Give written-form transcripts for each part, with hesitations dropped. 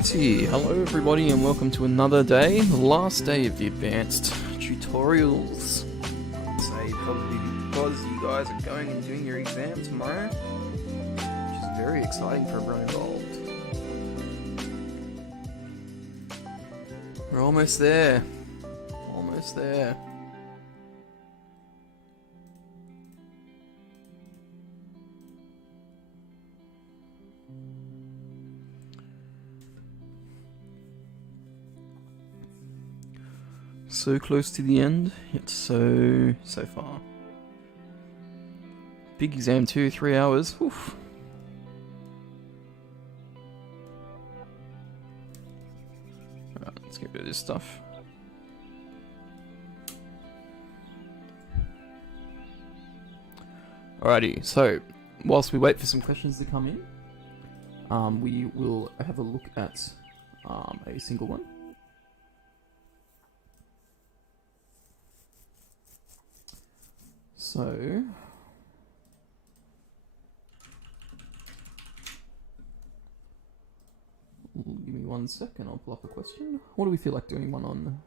Alrighty, hello everybody and welcome to another day, last day of the advanced tutorials. I'd say probably because you guys are going and doing your exam tomorrow, which is very exciting for everyone involved. We're almost there, almost there. So close to the end, yet so far. Big exam too, 3 hours. Oof. Alright, let's get rid of this stuff. Alrighty, so whilst we wait for some questions to come in, we will have a look at a single one. So, give me 1 second, I'll pull up a question. What do we feel like doing one on?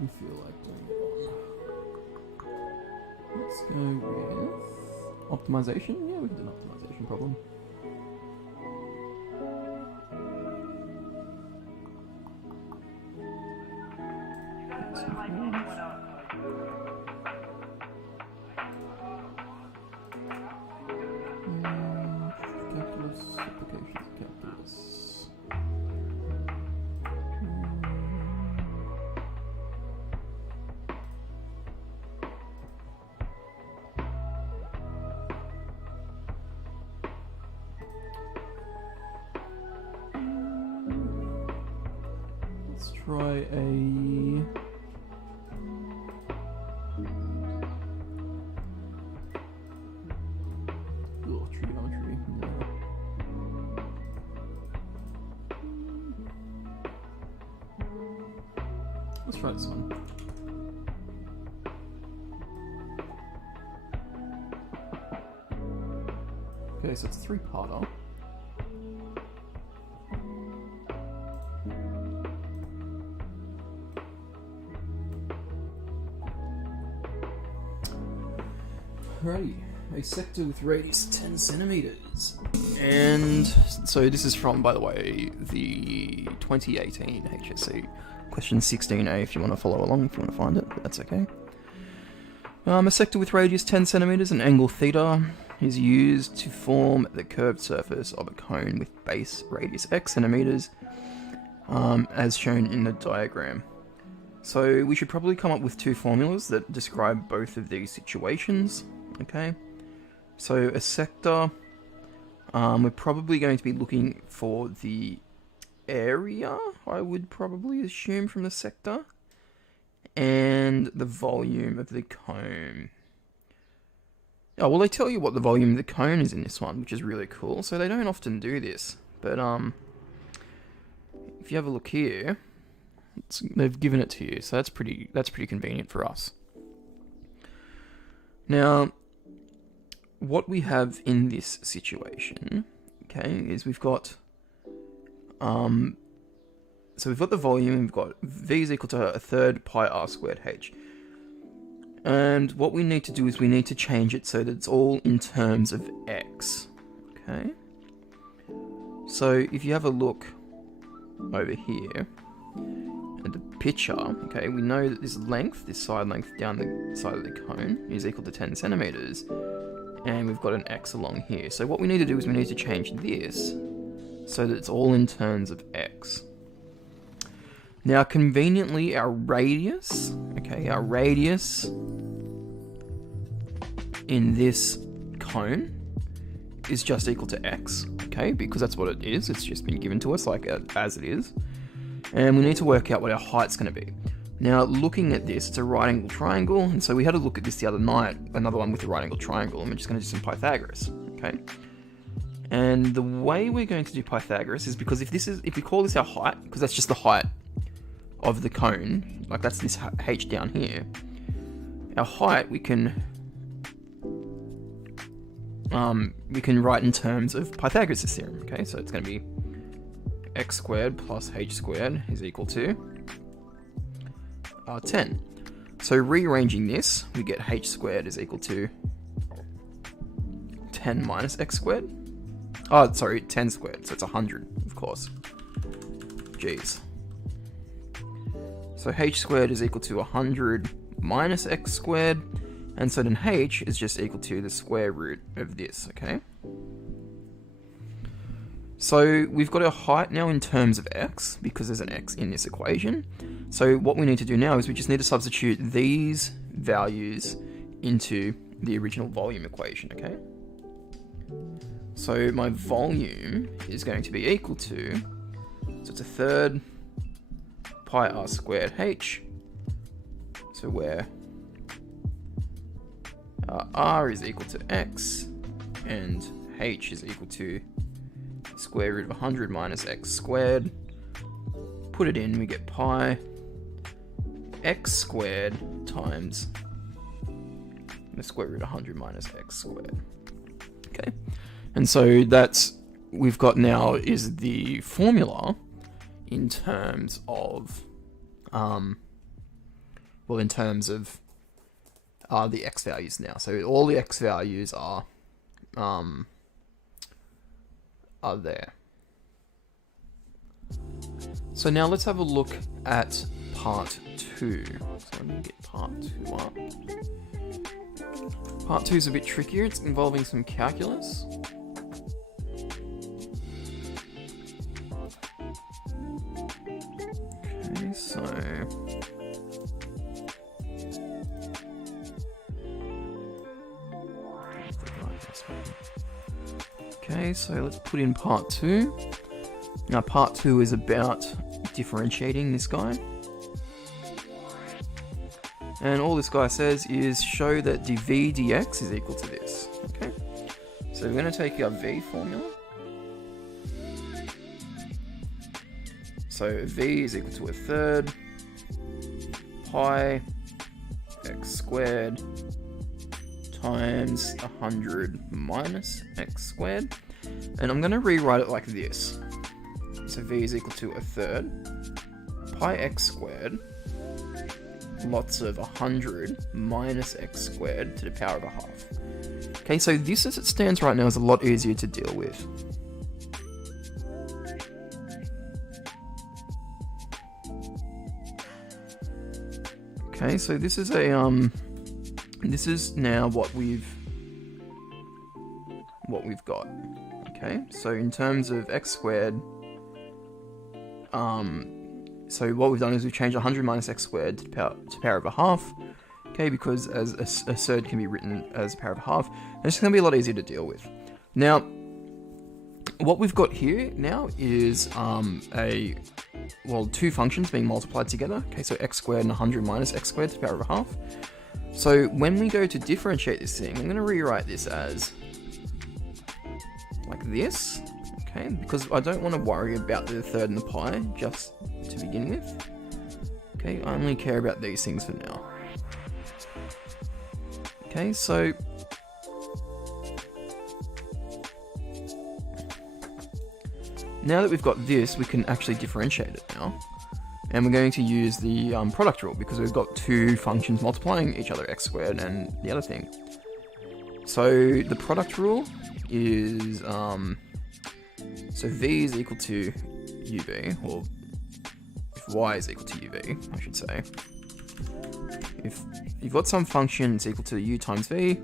We feel like doing it on. Let's go with optimization. Yeah, we can do an optimization problem. Calculus, applications of calculus. Try a trigonometry. No. Let's try this one. Okay, so it's a 3-parter. Alrighty, a sector with radius 10 centimeters. And so this is from, by the way, the 2018 HSC question 16A if you want to follow along, if you want to find it, but that's okay. A sector with radius 10 centimeters and angle theta is used to form the curved surface of a cone with base radius x centimeters, as shown in the diagram. So we should probably come up with 2 formulas that describe both of these situations. Okay, so a sector, we're probably going to be looking for the area, I would probably assume, from the sector, and the volume of the cone. Oh, well, they tell you what the volume of the cone is in this one, which is really cool, so they don't often do this, but if you have a look here, they've given it to you, so that's pretty convenient for us. Now, what we have in this situation, okay, is we've got, so we've got the volume, we've got v is equal to a third pi r squared h. And what we need to do is we need to change it so that it's all in terms of x, okay? So if you have a look over here at the picture, okay, we know that this length, this side length down the side of the cone is equal to 10 centimeters. And we've got an x along here. So what we need to do is we need to change this so that it's all in terms of x. Now, conveniently, our radius in this cone is just equal to x, okay, because that's what it is. It's just been given to us like as it is. And we need to work out what our height's going to be. Now, looking at this, it's a right angle triangle, and so we had a look at this the other night, another one with a right angle triangle, and we're just going to do some Pythagoras, okay? And the way we're going to do Pythagoras is because if we call this our height, because that's just the height of the cone, like that's this h down here, our height we can write in terms of Pythagoras' theorem, okay? So it's going to be x squared plus h squared is equal to 10. So rearranging this, we get h squared is equal to 10 minus x squared. Oh, sorry, 10 squared, so it's 100, of course. Jeez. So h squared is equal to 100 minus x squared, and so then h is just equal to the square root of this, okay? So we've got our height now in terms of x, because there's an x in this equation. So what we need to do now is we just need to substitute these values into the original volume equation, okay? So my volume is going to be equal to, so it's a third pi r squared h, so where r is equal to x and h is equal to square root of 100 minus x squared. Put it in, we get pi x squared times the square root of 100 minus x squared. Okay, and so that's, we've got now is the formula in terms of, in terms of the x values now. So all the x values are there. So now let's have a look at part 2. So let me get part 2 up. Part 2 is a bit trickier. It's involving some calculus. Okay, so let's put in part 2. Now part 2 is about differentiating this guy. And all this guy says is show that dv dx is equal to this. Okay, so we're going to take our v formula. So v is equal to a third pi x squared times 100 minus x squared. And I'm going to rewrite it like this. So v is equal to a third pi x squared lots of 100 minus x squared to the power of a half. Okay, so this as it stands right now is a lot easier to deal with. Okay, so this is a this is now what we've got. Okay, so in terms of x squared, so what we've done is we've changed 100 minus x squared to the power of a half. Okay, because as a third can be written as a power of a half, and it's going to be a lot easier to deal with. Now, what we've got here now is two functions being multiplied together. Okay, so x squared and 100 minus x squared to the power of a half. So when we go to differentiate this thing, I'm going to rewrite this as like this, okay, because I don't want to worry about the third and the pi just to begin with. Okay, I only care about these things for now. Okay, so now that we've got this, we can actually differentiate it now. And we're going to use the product rule because we've got two functions multiplying each other, x squared and the other thing. So the product rule is, so v is equal to uv, or if y is equal to uv, I should say. If you've got some function that's equal to u times v,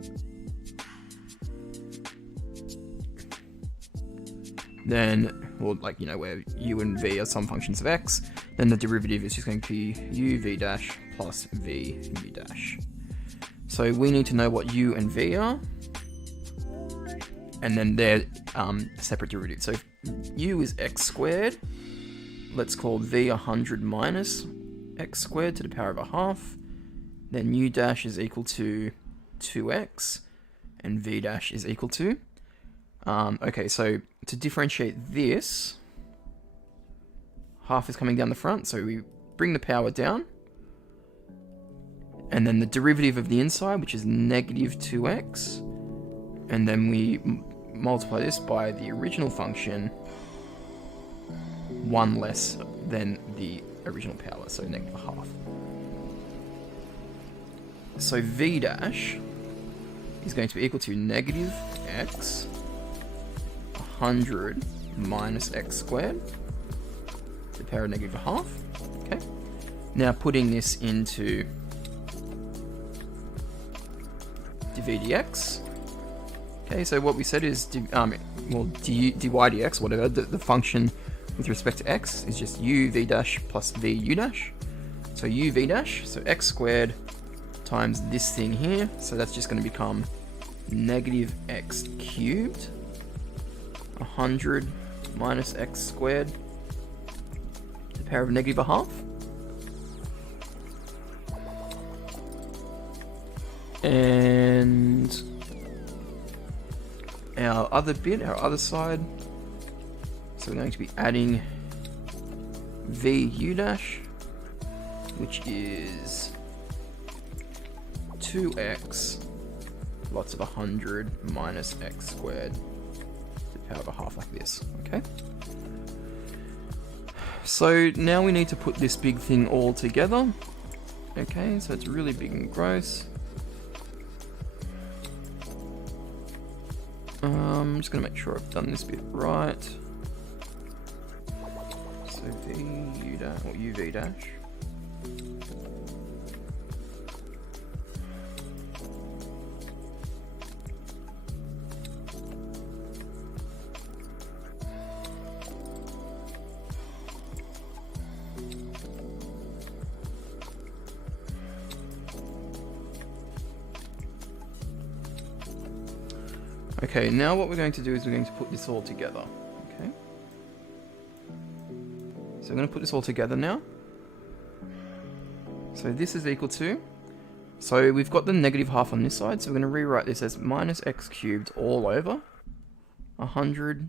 then, or like, you know, where u and v are some functions of x, then the derivative is just going to be u v dash plus v u dash. So we need to know what u and v are. and then they're separate derivatives. So if u is x squared, let's call v 100 minus x squared to the power of a half. Then u dash is equal to 2x, and v dash is equal to. Okay, so to differentiate this, half is coming down the front, so we bring the power down. And then the derivative of the inside, which is negative 2x. And then we multiply this by the original function, 1 less than the original power, so negative a half. So v dash is going to be equal to negative x 100 minus x squared to the power of negative a half. Okay. Now putting this into dv dx. Okay, so what we said is dy dx, whatever, the function with respect to x is just u v dash plus v u dash. So u v dash, so x squared times this thing here, so that's just going to become negative x cubed 100 minus x squared to the power of negative a half. And our other bit, our other side, so we're going to be adding v u dash, which is 2x lots of 100 minus x squared to the power of a half, like this. Okay. So now we need to put this big thing all together. Okay, so it's really big and gross. I'm just going to make sure I've done this bit right. So v u dash, or u v dash. Okay, now what we're going to do is we're going to put this all together. Okay. So I'm going to put this all together now. So this is equal to, so we've got the negative half on this side, so we're going to rewrite this as minus x cubed all over 100,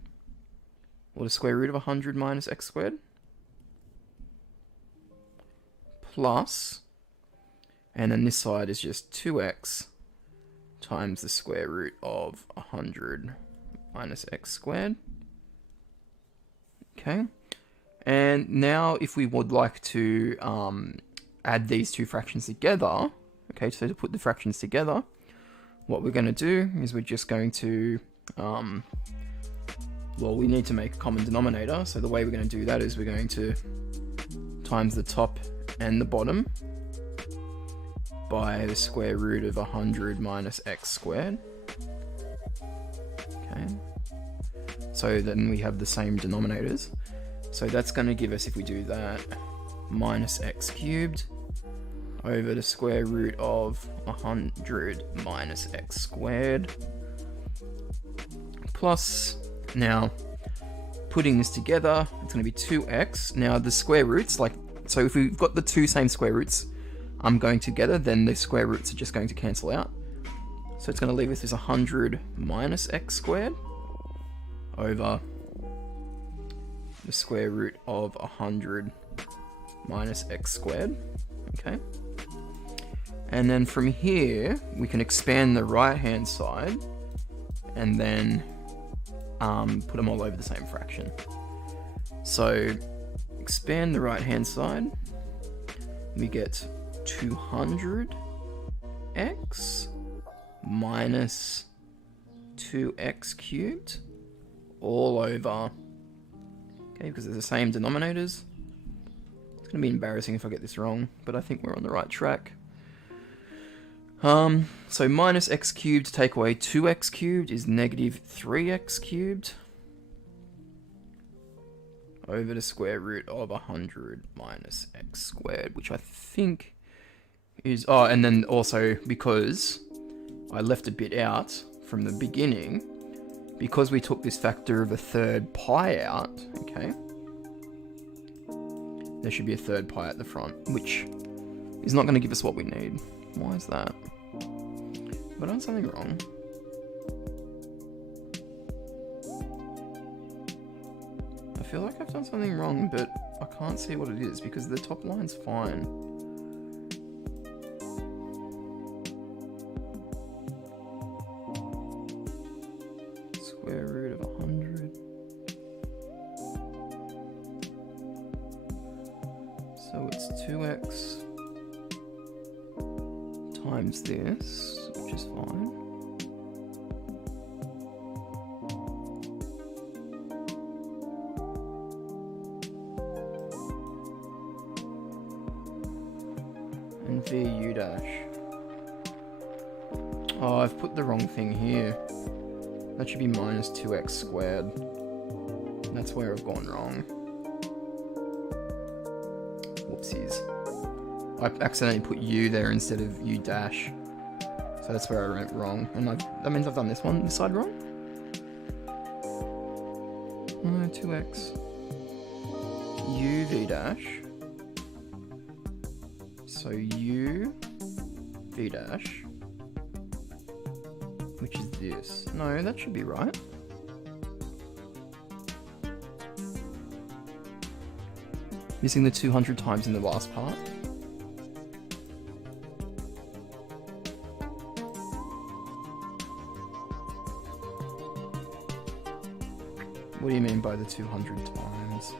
or the square root of 100 minus x squared, plus, and then this side is just 2x times the square root of 100 minus x squared. Okay, and now if we would like to add these two fractions together, okay, so to put the fractions together, what we're going to do is we're just going to, well, we need to make a common denominator, so the way we're going to do that is we're going to times the top and the bottom by the square root of 100 minus x squared. Okay, so then we have the same denominators. So that's going to give us, if we do that, minus x cubed over the square root of 100 minus x squared, plus, now putting this together, it's going to be 2x. Now the square roots, like, so if we've got the two same square roots going together, then the square roots are just going to cancel out. So it's going to leave us this 100 minus x squared over the square root of 100 minus x squared. Okay. And then from here, we can expand the right-hand side and then put them all over the same fraction. So expand the right-hand side, we get 200x minus 2x cubed all over, okay, because they're the same denominators. It's going to be embarrassing if I get this wrong, but I think we're on the right track. So minus x cubed to take away 2x cubed is negative 3x cubed over the square root of 100 minus x squared, which I think is, oh, and then also because I left a bit out from the beginning, because we took this factor of a third pi out, okay, there should be a third pi at the front, which is not going to give us what we need. Why is that? Have I done something wrong? I feel like I've done something wrong, but I can't see what it is because the top line's fine. Square root of 100. So it's 2x times this, which is fine. And VU dash. Oh, I've put the wrong thing here. That should be minus 2x squared. That's where I've gone wrong. Whoopsies. I accidentally put u there instead of u dash. So that's where I went wrong. And that means I've done this side wrong? No, 2x. U v dash. So u v dash. Which is this. No, that should be right. Missing the 200 times in the last part. What do you mean by the 200 times?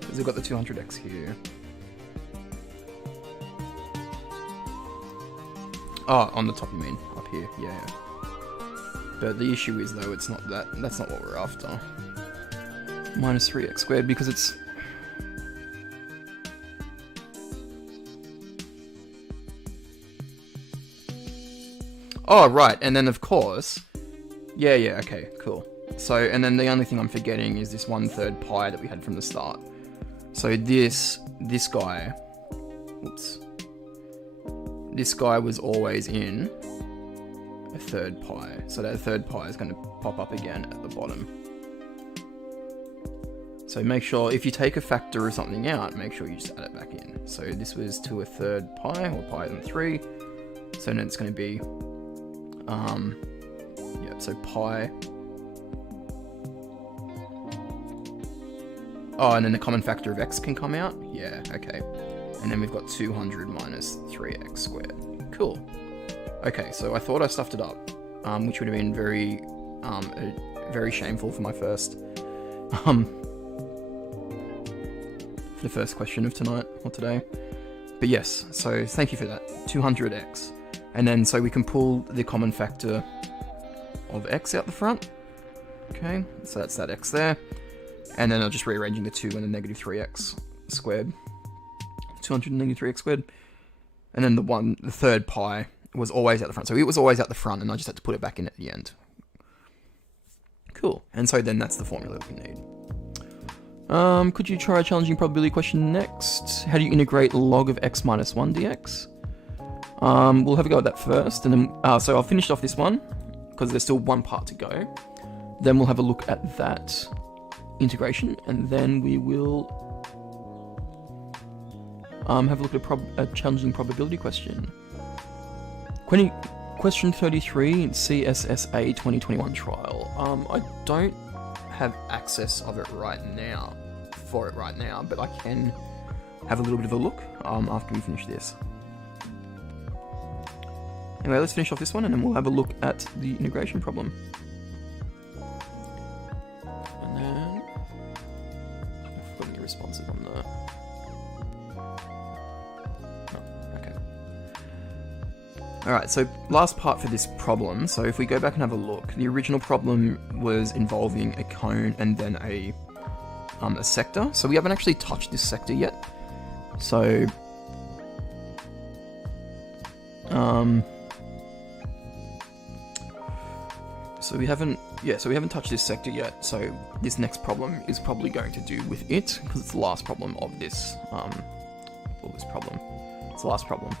Because we've got the 200x here. Oh, on the top you mean, up here, yeah. But the issue is though, it's not that, that's not what we're after. Minus 3x squared, because it's... Oh, right, and then of course... Yeah, okay, cool. So, and then the only thing I'm forgetting is this 1/3 pi that we had from the start. So this guy... Whoops. This guy was always in a third pi. So that third pi is going to pop up again at the bottom. So make sure, if you take a factor of something out, make sure you just add it back in. So this was to a third pi, or pi and 3. So then it's going to be, yeah, so pi. Oh, and then the common factor of x can come out? Yeah, okay. And then we've got 200 minus 3x squared. Cool. Okay, so I thought I stuffed it up, which would have been very shameful for my first, for the first question of tonight, or today. But yes, so thank you for that. 200x. And then, so we can pull the common factor of x out the front. Okay, so that's that x there. And then I'm just rearranging the 2 and the negative 3x squared. 200 negative 3x squared. And then the third pi was always out the front. So it was always out the front, and I just had to put it back in at the end. Cool. And so then that's the formula that we need. Could you try a challenging probability question next? How do you integrate log of x minus 1 dx? We'll have a go at that first, and then so I'll finish off this one because there's still one part to go. Then we'll have a look at that integration, and then we will have a look at a challenging probability question. Question 33, CSSA 2021 trial. I don't have access of it right now, but I can have a little bit of a look after we finish this. Anyway, let's finish off this one, and then we'll have a look at the integration problem. And then I've got any responses on that. Alright, so last part for this problem. So if we go back and have a look, the original problem was involving a cone and then a sector. So we haven't actually touched this sector yet. So we haven't touched this sector yet. So this next problem is probably going to do with it, because it's the last problem of this or this problem. It's the last problem.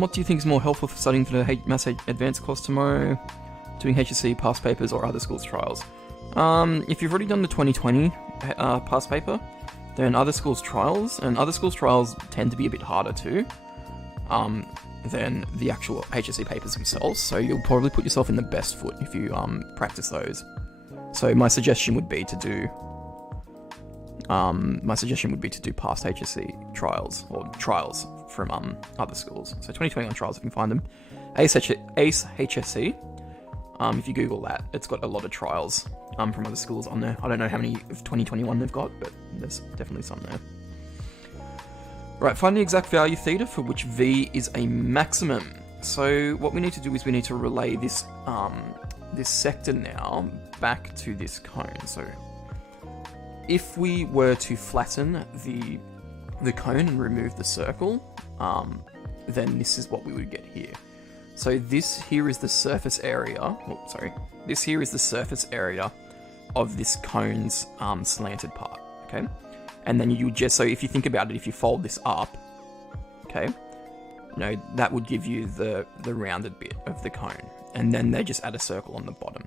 What do you think is more helpful for studying for the Maths Advanced course tomorrow? Doing HSC past papers or other schools' trials? If you've already done the 2020 past paper, then other schools' trials, and other schools' trials tend to be a bit harder too, than the actual HSC papers themselves, so you'll probably put yourself in the best foot if you practice those. So my suggestion would be to do past HSC trials, or trials from other schools. So 2021 trials, if you can find them. ACE HSC, if you Google that, it's got a lot of trials from other schools on there. I don't know how many of 2021 they've got, but there's definitely some there. Right, find the exact value theta for which v is a maximum. So what we need to do is we need to relay this this sector now back to this cone. So if we were to flatten the cone and remove the circle, then this is what we would get here. So this here is the surface area. This here is the surface area of this cone's slanted part. Okay, and then you just, so if you think about it, if you fold this up, okay, that would give you the rounded bit of the cone, and then they just add a circle on the bottom.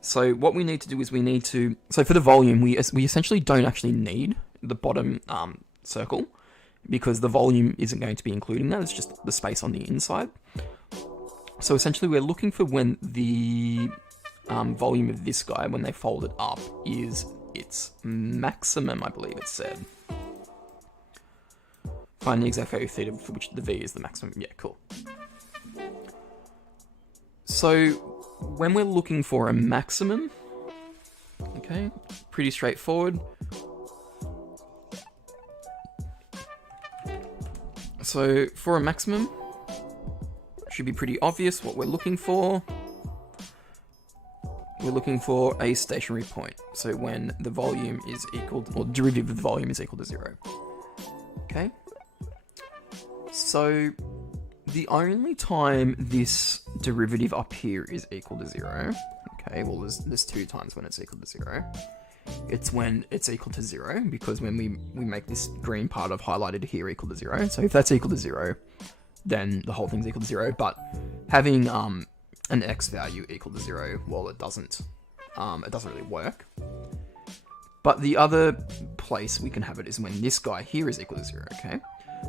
So what we need to do is so for the volume, we essentially don't actually need the bottom circle, because the volume isn't going to be including that. It's just the space on the inside. So essentially we're looking for when the volume of this guy, when they fold it up, is its maximum, I believe it said. Find the exact value of theta for which the v is the maximum. Yeah, cool. So when we're looking for a maximum, okay, pretty straightforward. So for a maximum, should be pretty obvious what we're looking for. We're looking for a stationary point. So when the volume is equal, or derivative of the volume is equal to 0. Okay. So the only time this derivative up here is equal to 0, okay, well there's 2 times when it's equal to 0. It's when it's equal to 0, because when we make this green part I've highlighted here equal to 0. So if that's equal to 0, then the whole thing's equal to 0. But having an x value equal to 0, well, it doesn't really work. But the other place we can have it is when this guy here is equal to 0, okay?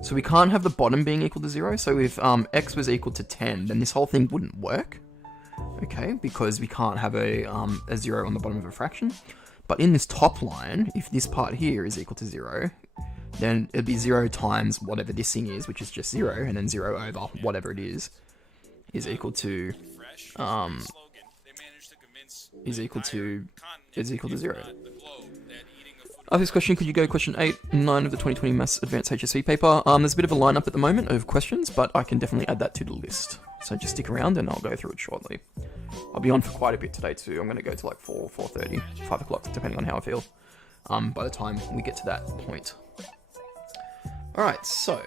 So we can't have the bottom being equal to 0. So if x was equal to 10, then this whole thing wouldn't work, okay? Because we can't have a 0 on the bottom of a fraction. But in this top line, if this part here is equal to 0, then it'd be 0 times whatever this thing is, which is just 0, and then 0 over whatever it is equal to 0. After this question, could you go question 8 and 9 of the 2020 Maths Advanced HSC paper? There's a bit of a lineup at the moment of questions, but I can definitely add that to the list. So just stick around and I'll go through it shortly. I'll be on for quite a bit today too. I'm going to go to like 4, 4:30, 5 o'clock, depending on how I feel, by the time we get to that point. Alright, so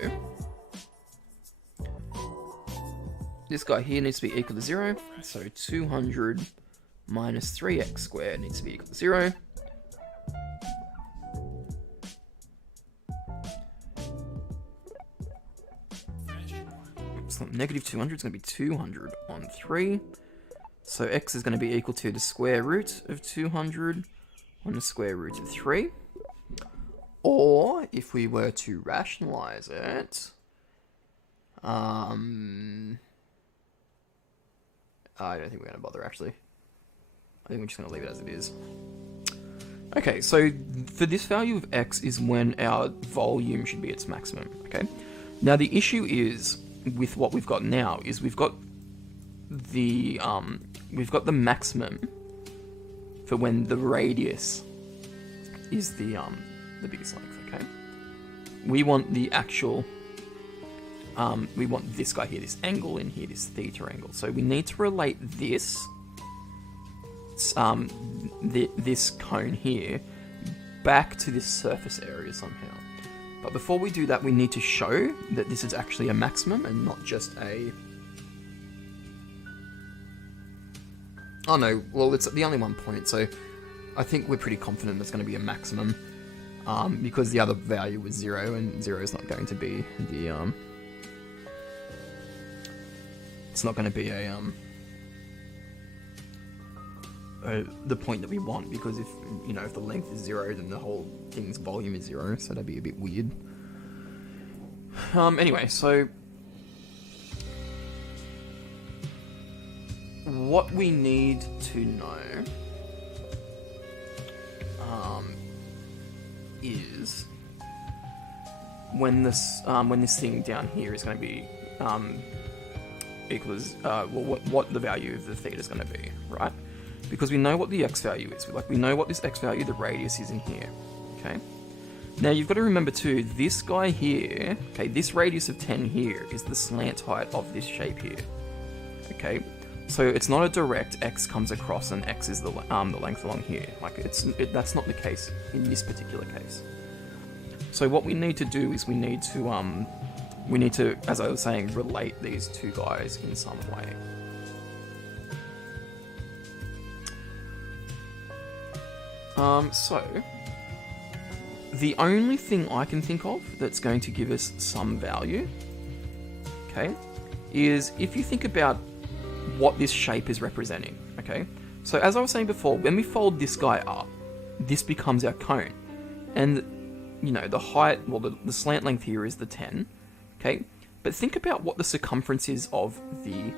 this guy here needs to be equal to 0. So 200 minus 3x squared needs to be equal to 0. So negative 200 is going to be 200 on 3. So x is going to be equal to the square root of 200 on the square root of 3. Or, if we were to rationalize it, I don't think we're going to bother, actually. I think we're just going to leave it as it is. Okay, so for this value of x is when our volume should be its maximum, okay? Now, the issue is, with what we've got now, is we've got the maximum for when the radius is the biggest length, okay? We want the actual, we want this guy here, this angle in here, this theta angle. So we need to relate this, this cone here, back to this surface area somehow. But before we do that, we need to show that this is actually a maximum and not just a... Oh no, well it's the only 1 point, so I think we're pretty confident it's going to be a maximum. because the other value was 0, and 0 is not going to be the it's not going to be the point that we want, because if the length is 0, then the whole thing's volume is 0, so that'd be a bit weird. Anyway, so what we need to know is when this thing down here is going to be equals what the value of the theta is going to be, right? Because we know what the x value is. We know what this x value, the radius, is in here. Okay. Now you've got to remember too, this guy here, okay, this radius of 10 here is the slant height of this shape here. Okay. So it's not a direct x comes across and x is the length along here. That's not the case in this particular case. So what we need to do is we need to, as I was saying, relate these two guys in some way. So the only thing I can think of that's going to give us some value, okay, is if you think about what this shape is representing, okay? So as I was saying before, when we fold this guy up, this becomes our cone. And, the height, well, the slant length here is the 10, okay? But think about what the circumference is of the,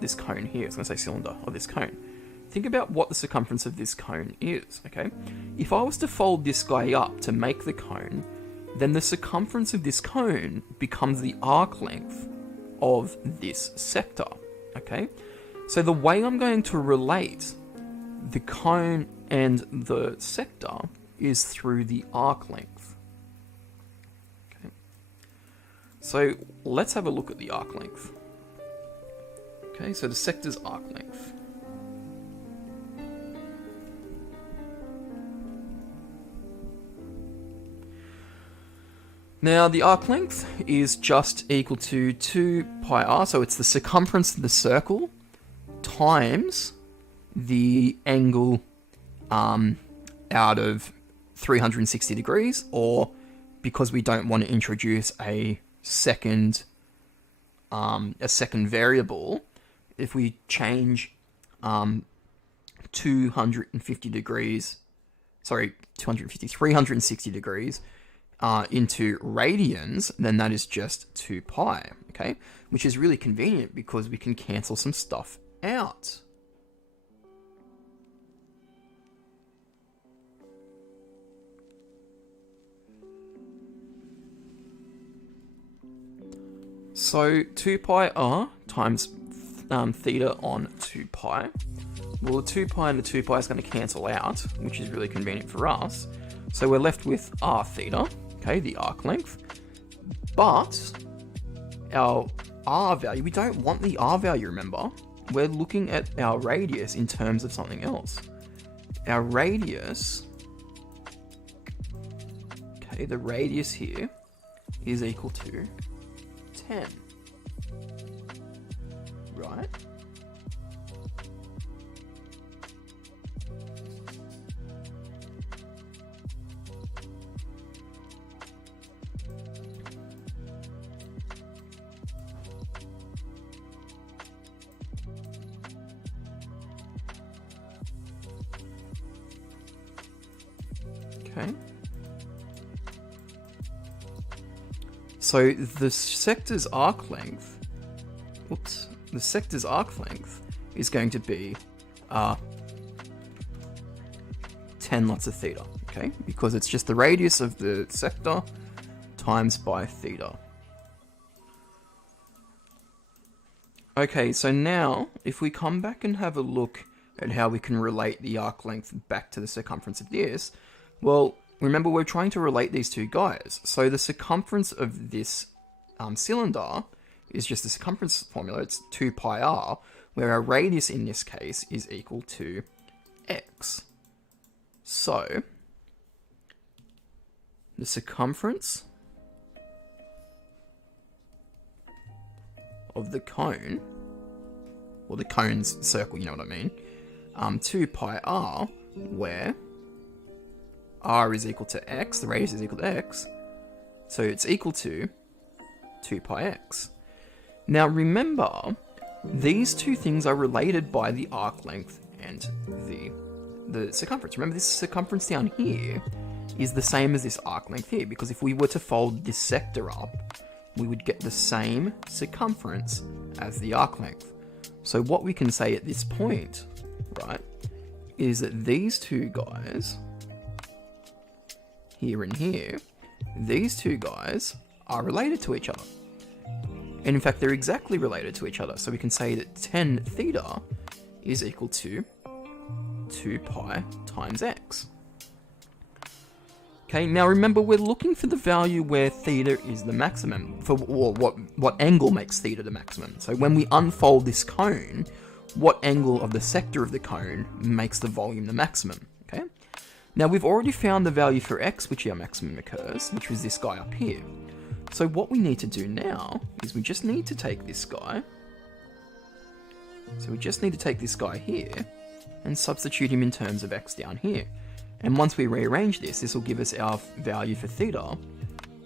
this cone here. I was going to say cylinder, of this cone. Think about what the circumference of this cone is, okay? If I was to fold this guy up to make the cone, then the circumference of this cone becomes the arc length of this sector, okay? So the way I'm going to relate the cone and the sector is through the arc length. Okay. So let's have a look at the arc length. Okay, so the sector's arc length. Now, the arc length is just equal to 2 pi r, so it's the circumference of the circle times the angle out of 360 degrees, or because we don't want to introduce a second variable, if we change 360 degrees into radians, then that is just 2 pi, okay? Which is really convenient because we can cancel some stuff out. So 2 pi r times theta on 2 pi. Well, the 2 pi and the 2 pi is going to cancel out, which is really convenient for us. So we're left with r theta, okay, the arc length. But our r value, we don't want the r value, remember? We're looking at our radius in terms of something else. Our radius, okay, the radius here is equal to 10, right? Okay. So the sector's arc length, is going to be 10 lots of theta, okay? Because it's just the radius of the sector times by theta. Okay, so now if we come back and have a look at how we can relate the arc length back to the circumference of this, well, remember we're trying to relate these two guys. So the circumference of this cylinder is just the circumference formula. It's 2 pi r, where our radius in this case is equal to x. So the circumference of the cone, or the cone's circle, you know what I mean, 2 pi r, where r is equal to x, the radius is equal to x, so it's equal to 2 pi x. Now remember, these two things are related by the arc length and the circumference. Remember, this circumference down here is the same as this arc length here, because if we were to fold this sector up, we would get the same circumference as the arc length. So what we can say at this point, right, is that these two guys, here and here, these two guys are related to each other. And in fact, they're exactly related to each other. So we can say that 10 theta is equal to 2 pi times x. Okay, now remember, we're looking for the value where theta is the maximum, or what angle makes theta the maximum. So when we unfold this cone, what angle of the sector of the cone makes the volume the maximum, okay? Now we've already found the value for x, which our maximum occurs, which was this guy up here. So what we need to do now is we just need to take this guy. So we just need to take this guy here and substitute him in terms of x down here. And once we rearrange this, this will give us our value for theta,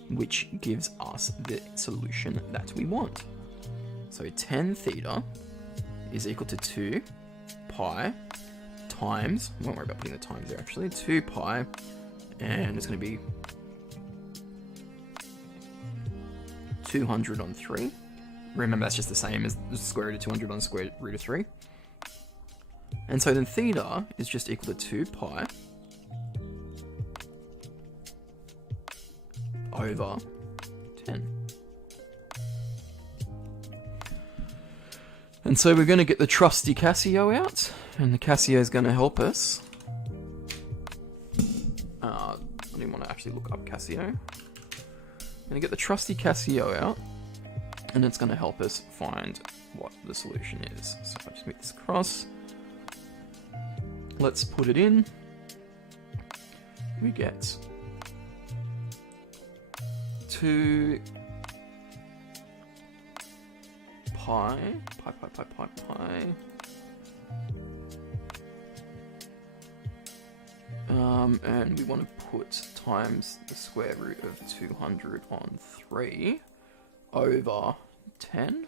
which gives us the solution that we want. So 10 theta is equal to 2 pi times, won't worry about putting the times there actually, 2 pi, and it's going to be 200 on 3. Remember, that's just the same as the square root of 200 on the square root of 3. And so then theta is just equal to 2 pi over 10. And so we're going to get the trusty Casio out, and the Casio is going to help us. I didn't want to actually look up Casio. I'm going to get the trusty Casio out, and it's going to help us find what the solution is. So if I just move this across, let's put it in. We get 2 pi. And we want to put times the square root of 200 on 3 over 10.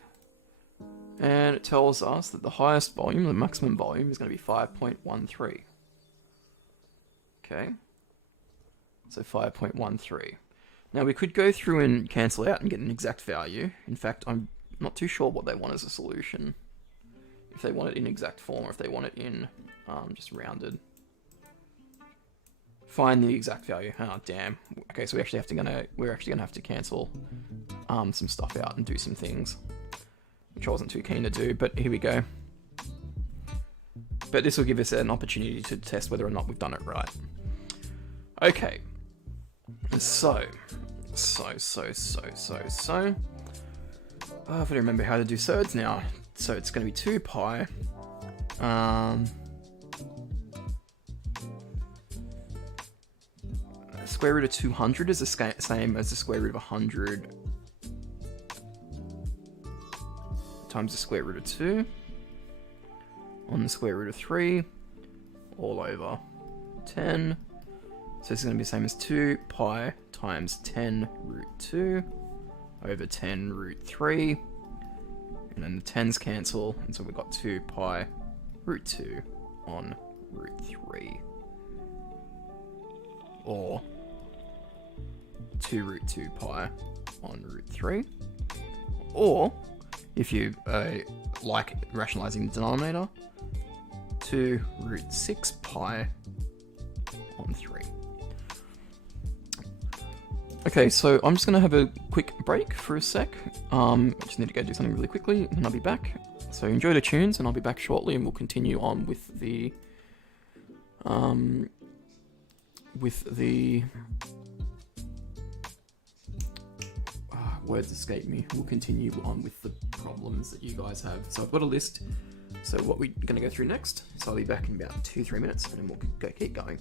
And it tells us that the highest volume, the maximum volume, is going to be 5.13. Okay. So 5.13. Now we could go through and cancel out and get an exact value. In fact, I'm not too sure what they want as a solution. If they want it in exact form or if they want it in just rounded. Find the exact value. Oh damn. Okay, so we're actually gonna have to cancel some stuff out and do some things, which I wasn't too keen to do, but here we go. But this will give us an opportunity to test whether or not we've done it right. Okay. So. Oh, if I don't remember how to do surds now. So it's going to be 2 pi. Square root of 200 is the same as the square root of 100 times the square root of 2 on the square root of 3 all over 10. So it's going to be the same as 2 pi times 10 root 2 over 10 root 3. And then the 10's cancel, and so we've got 2 pi root 2 on root 3. Or 2 root 2 pi on root 3. Or, if you like rationalizing the denominator, 2 root 6 pi on 3. Okay, so I'm just going to have a quick break for a sec. I just need to go do something really quickly, and I'll be back. So enjoy the tunes, and I'll be back shortly, and we'll continue on with the words escape me. We'll continue on with the problems that you guys have. So I've got a list. So what we're going to go through next. So I'll be back in about 2-3 minutes, and then we'll keep going.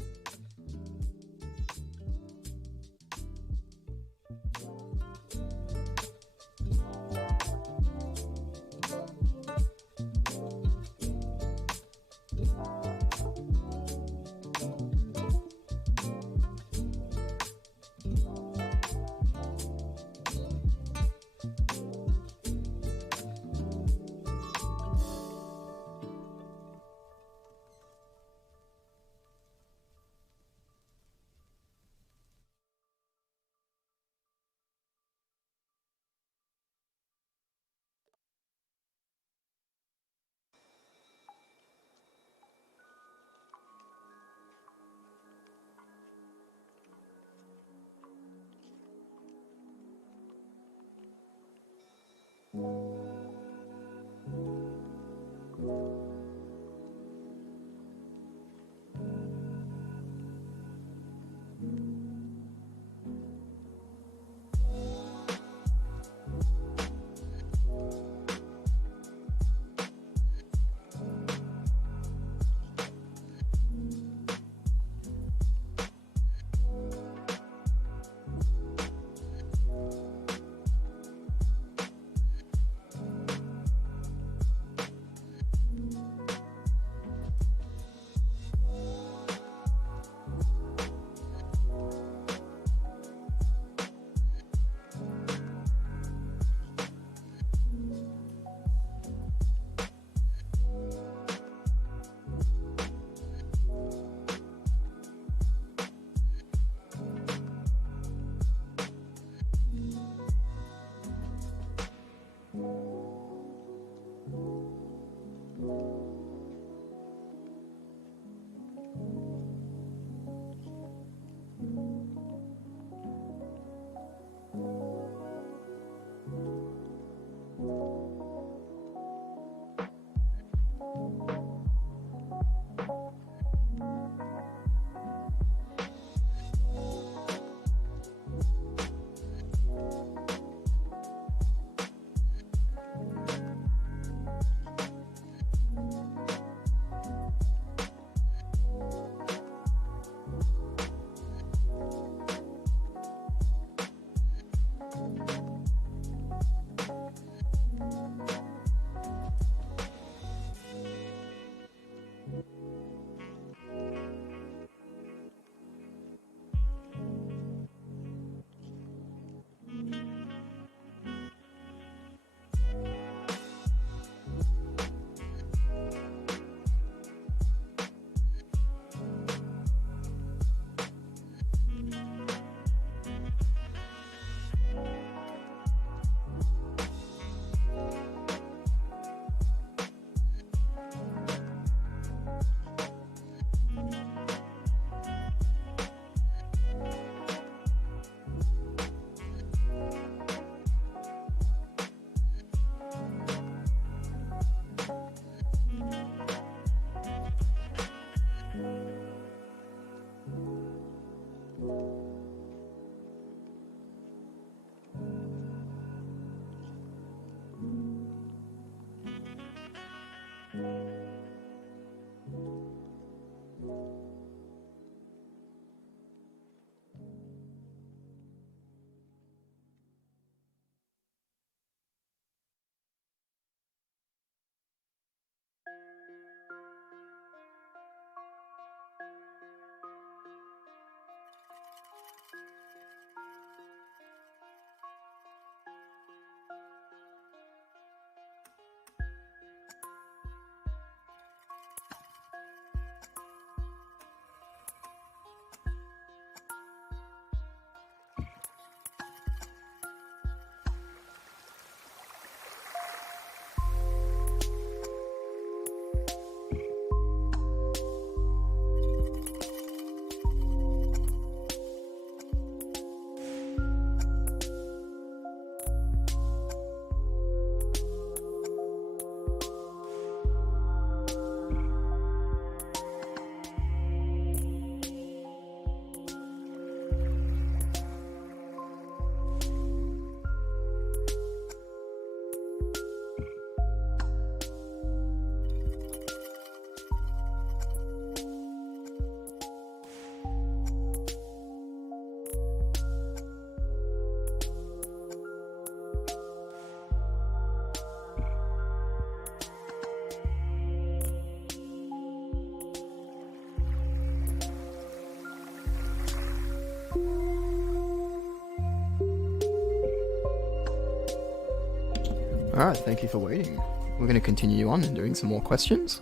Alright, thank you for waiting. We're going to continue on and doing some more questions.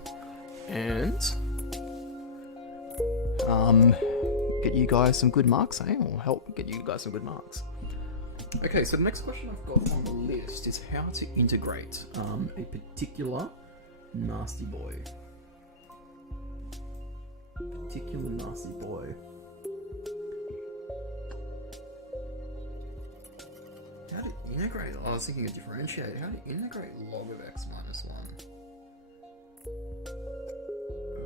And get you guys some good marks, eh? Or help get you guys some good marks. Okay, so the next question I've got on the list is how to integrate a particular nasty boy. Particular nasty boy. How to integrate? Oh, I was thinking of differentiate. How do you integrate log of x minus 1?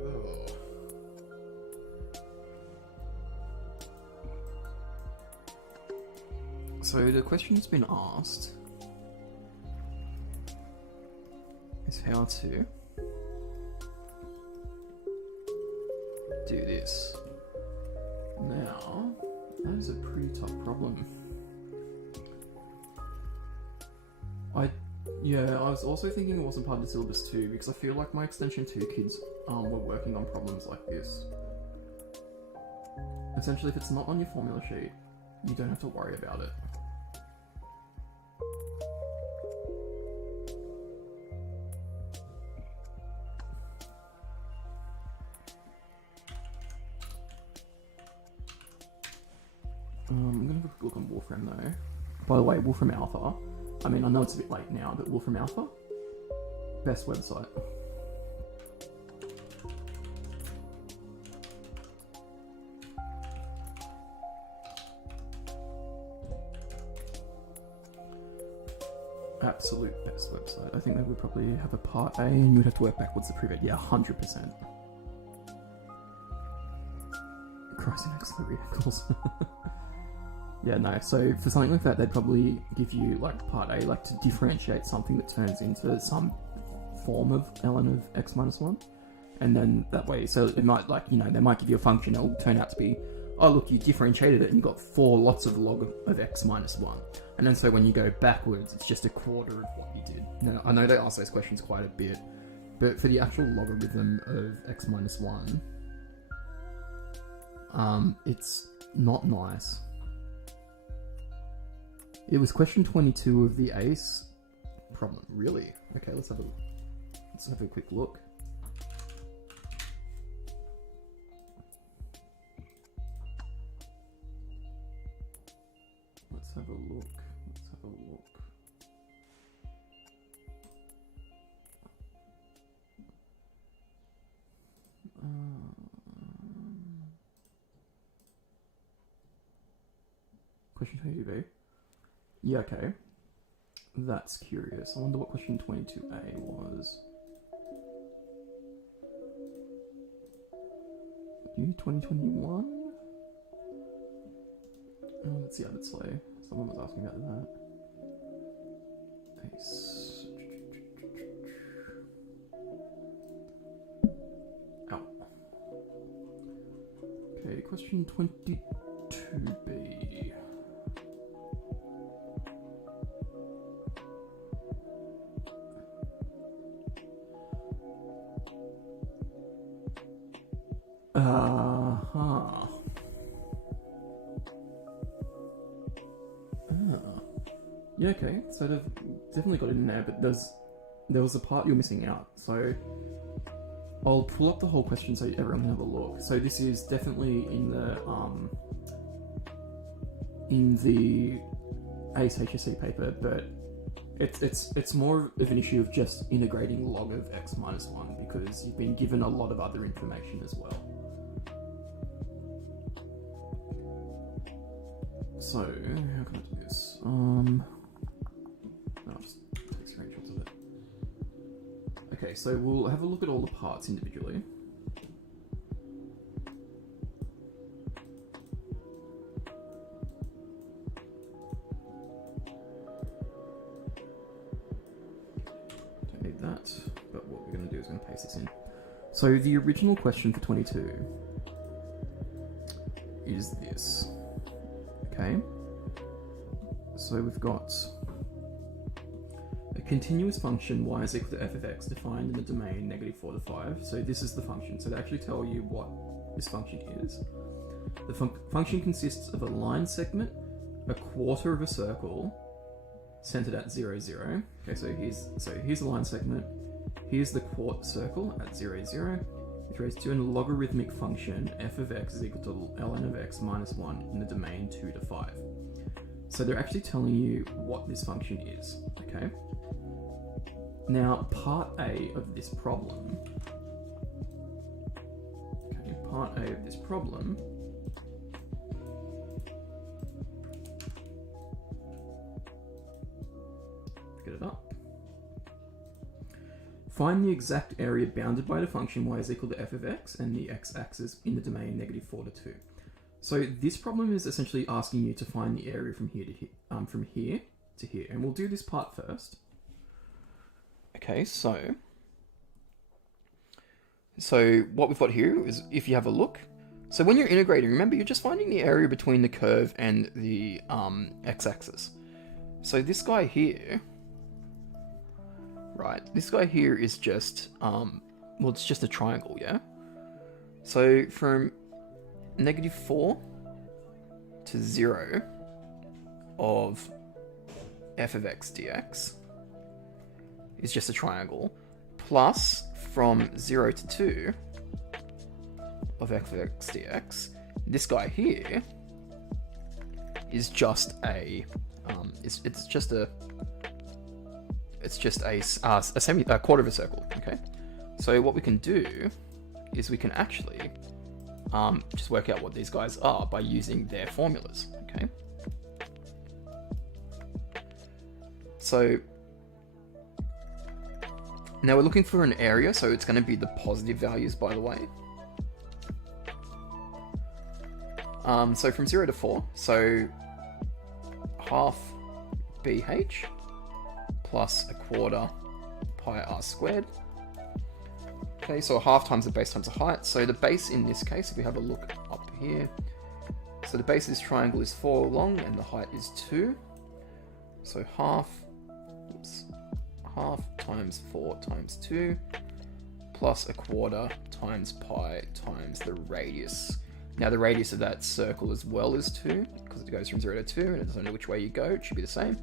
Oh. So the question that's been asked is how to do this. Now, that is a pretty tough problem. I was also thinking it wasn't part of the syllabus too, because I feel like my Extension 2 kids were working on problems like this. Essentially, if it's not on your formula sheet, you don't have to worry about it. I'm gonna have a quick look on Wolfram though. By the way, Wolfram Alpha. I mean, I know it's a bit late now, but Wolfram Alpha, best website. Absolute best website. I think they would probably have a part A and you'd have to work backwards to prove it. Yeah, 100%. Christ, it makes the vehicles. Yeah, no, so for something like that, they'd probably give you, like, part A, like, to differentiate something that turns into some form of ln of x minus 1. And then that way, so it might, like, you know, they might give you a function that will turn out to be, oh, look, you differentiated it and you got 4 lots of log of x minus 1. And then so when you go backwards, it's just a quarter of what you did. Now, I know they ask those questions quite a bit, but for the actual logarithm of x minus 1, it's not nice. It was question 22 of the ACE problem. Really? Okay, let's have a quick look. Let's have a look. Question 22b. Yeah, okay. That's curious. I wonder what question 22a was. New 2021? Oh, let's see how it's like. Someone was asking about that. Ace. Ow. Okay, question 22b. Yeah, okay, so they've definitely got it in there, but there was a part you're missing out. So I'll pull up the whole question so everyone can have a look. So this is definitely in the ACE HSC paper, but it's more of an issue of just integrating log of x minus 1 because you've been given a lot of other information as well. So how can I do this? I'll just take screenshots of it. Okay, so we'll have a look at all the parts individually. Don't need that, but what we're going to do is we're going to paste this in. So the original question for 22 is this. Okay, so we've got a continuous function y is equal to f of x defined in the domain -4 to 5. So this is the function. So they actually tell you what this function is. The function consists of a line segment, a quarter of a circle, centered at 0, 0. Okay, so here's the line segment. Here's the quarter circle at 0, 0. With raised to a logarithmic function, f of x is equal to ln of x minus 1 in the domain 2 to 5. So they're actually telling you what this function is, okay? Now, part A of this problem, find the exact area bounded by the function y is equal to f of x and the x-axis in the domain -4 to 2. So this problem is essentially asking you to find the area from here to here, and we'll do this part first. Okay, so what we've got here is, if you have a look, so when you're integrating, remember you're just finding the area between the curve and the x-axis. So this guy here, right, this guy here is just, well, it's just a triangle, yeah? So from -4 to 0 of f of x dx is just a triangle, plus from 0 to 2 of f of x dx, this guy here is just a it's just a quarter of a circle. Okay, so what we can do is we can actually just work out what these guys are by using their formulas. Okay, so now we're looking for an area, so it's going to be the positive values, by the way. So from 0 to 4, so half BH plus a quarter pi r squared. Okay, so a half times the base times the height. So the base in this case, if we have a look up here, so the base of this triangle is 4 long and the height is 2. So half times 4 times 2 plus a quarter times pi times the radius. Now the radius of that circle as well is 2, because it goes from 0 to 2 and it doesn't know which way you go, it should be the same.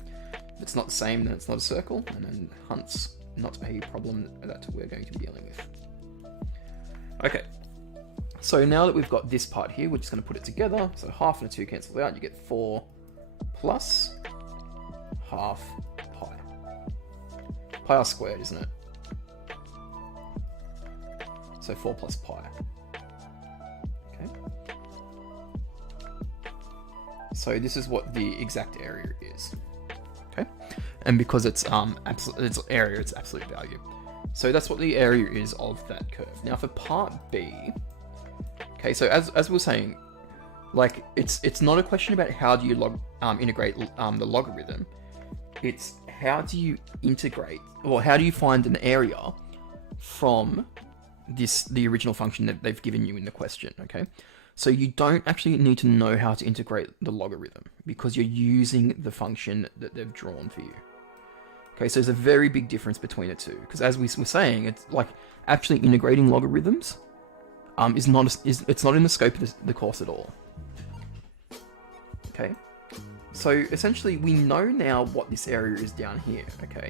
If it's not the same, then it's not a circle, and then hence not a problem that we're going to be dealing with. Okay, so now that we've got this part here, we're just going to put it together. So half and a 2 cancel out, you get 4 plus half pi. Pi r squared, isn't it? So 4 plus pi. Okay. So this is what the exact area is. Okay, and because it's it's area, it's absolute value. So that's what the area is of that curve. Now for part B, okay, so as we were saying, like it's not a question about how do you integrate the logarithm. It's how do you integrate, or how do you find an area from the original function that they've given you in the question. Okay, so you don't actually need to know how to integrate the logarithm because you're using the function that they've drawn for you. Okay, so there's a very big difference between the two, because as we were saying, it's like actually integrating logarithms it's not in the scope of the course at all. Okay, so essentially we know now what this area is down here. Okay,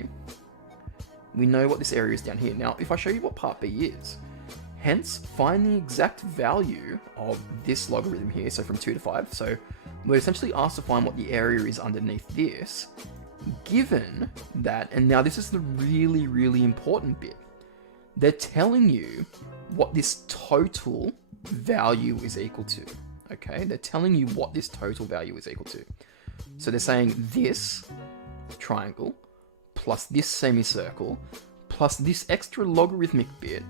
we know what this area is down here. Now if I show you what part B is, hence find the exact value of this logarithm here, so from 2 to 5. So we're essentially asked to find what the area is underneath this, given that, and now this is the really, really important bit, they're telling you what this total value is equal to. Okay, they're telling you what this total value is equal to. So they're saying this triangle plus this semicircle plus this extra logarithmic bit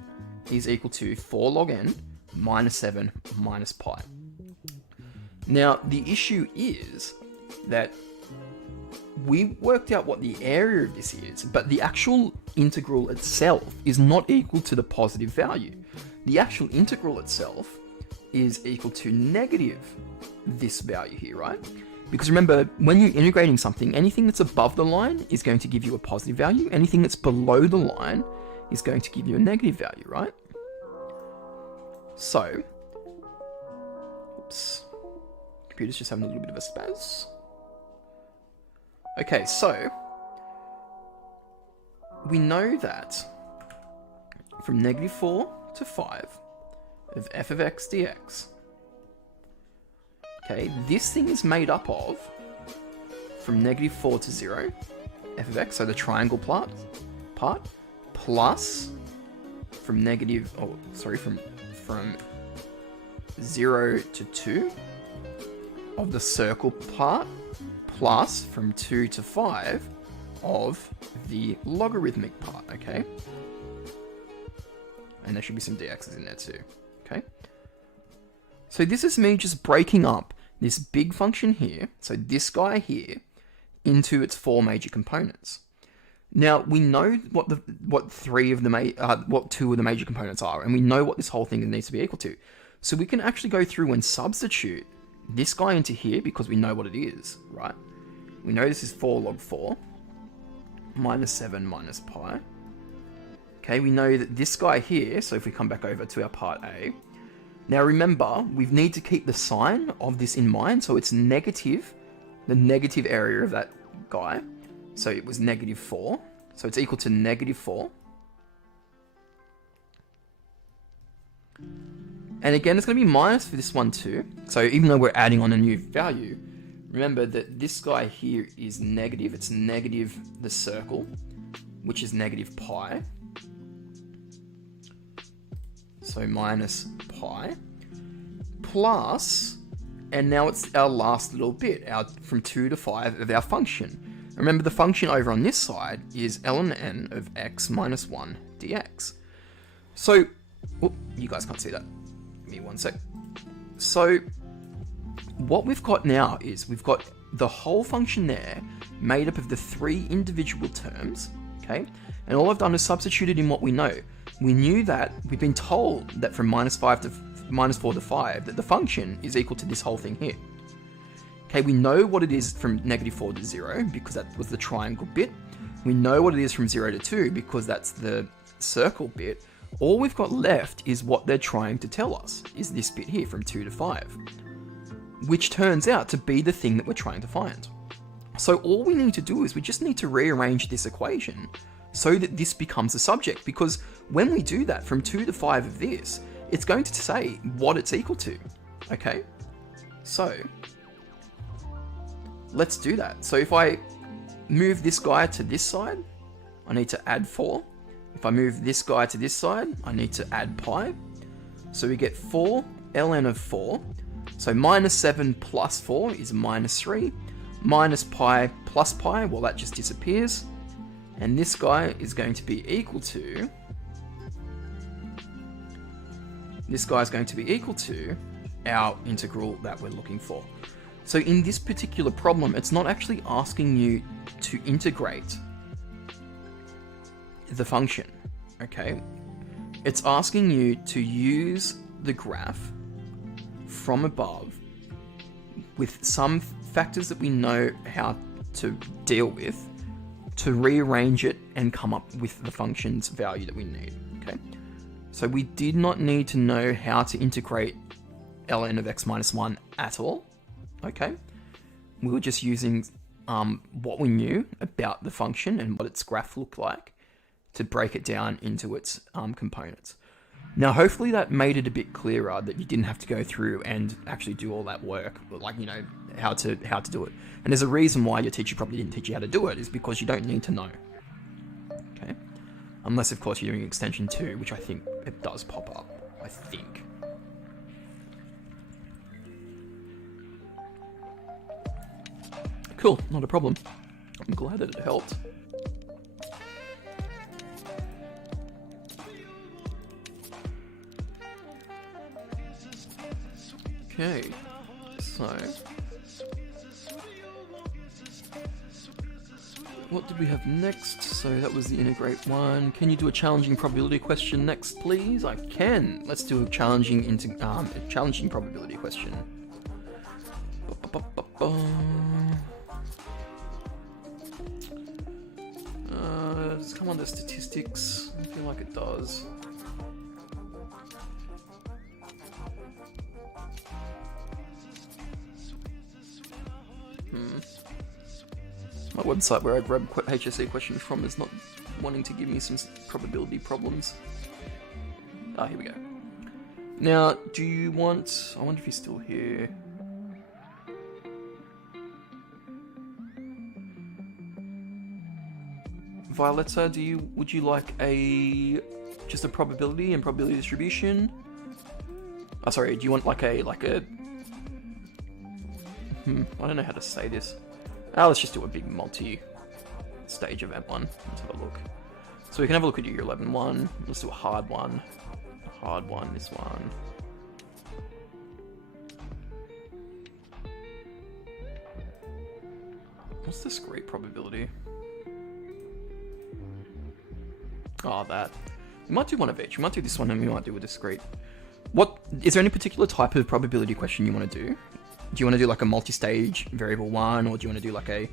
is equal to 4 log n minus 7 minus pi. Now the issue is that we worked out what the area of this is, but the actual integral itself is not equal to the positive value. The actual integral itself is equal to negative this value here, right? Because remember, when you're integrating something, anything that's above the line is going to give you a positive value. Anything that's below the line is going to give you a negative value, right? So, oops, computer's just having a little bit of a spaz. Okay, so we know that from -4 to 5 of f of x dx, okay, this thing is made up of from -4 to 0 f of x, so the triangle part, plus from from 0 to 2 of the circle part, plus from 2 to 5 of the logarithmic part, okay? and there should be some dx's in there too. Okay. So this is me just breaking up this big function here, so this guy here, into its 4 major components. Now we know what two of the major components are, and we know what this whole thing needs to be equal to. So we can actually go through and substitute this guy into here because we know what it is, right? We know this is 4 log 4 minus 7 minus pi. Okay, we know that this guy here, so if we come back over to our part A, now remember, we need to keep the sign of this in mind, so it's negative, the negative area of that guy. So it was negative 4, so it's equal to negative 4. And again, it's going to be minus for this one too. So even though we're adding on a new value, remember that this guy here is negative. It's negative the circle, which is negative pi. So minus pi plus, and now it's our last little bit, our from 2 to 5 of our function. Remember, the function over on this side is ln of x minus 1 dx. So, you guys can't see that. Give me one sec. So, what we've got now is we've got the whole function there made up of the 3 individual terms, okay? And all I've done is substituted in what we know. We knew that, we've been told that from minus 4 to 5, that the function is equal to this whole thing here. Okay, we know what it is from negative 4 to 0 because that was the triangle bit. We know what it is from 0 to 2 because that's the circle bit. All we've got left is what they're trying to tell us, is this bit here from 2 to 5, which turns out to be the thing that we're trying to find. So all we need to do is we just need to rearrange this equation so that this becomes a subject, because when we do that from 2 to 5 of this, it's going to say what it's equal to, okay? So let's do that. So if I move this guy to this side, I need to add 4. If I move this guy to this side, I need to add pi. So we get 4 ln of 4. So minus 7 plus 4 is minus 3. Minus pi plus pi, well, that just disappears. And this guy is going to be equal to... This guy is going to be equal to our integral that we're looking for. So in this particular problem, it's not actually asking you to integrate the function, okay? It's asking you to use the graph from above with some factors that we know how to deal with to rearrange it and come up with the function's value that we need, okay? So we did not need to know how to integrate ln of x minus 1 at all, okay? We were just using what we knew about the function and what its graph looked like to break it down into its components. Now, hopefully that made it a bit clearer that you didn't have to go through and actually do all that work, like, you know, how to do it. And there's a reason why your teacher probably didn't teach you how to do it, is because you don't need to know. Okay? Unless, of course, you're doing extension 2, which I think it does pop up. I think. Cool, not a problem. I'm glad that it helped. Okay, so what did we have next? So that was the integrate one. Can you do a challenging probability question next, please? I can. Let's do a challenging probability question. Does it come under statistics? I feel like it does. My website where I grab HSC questions from is not wanting to give me some probability problems. Ah, here we go. Now, do you want... I wonder if he's still here. Violetta, would you like just a probability and probability distribution? Oh, sorry, do you want like a I don't know how to say this. Let's just do a big multi-stage event one. Let's have a look. So we can have a look at your 11 one. Let's do a hard one. hard one, this one. What's discrete probability? Oh, that. We might do one of each. We might do this one and we might do a discrete. What is there any particular type of probability question you want to do? Do you want to do like a multi-stage variable one, or do you want to do like a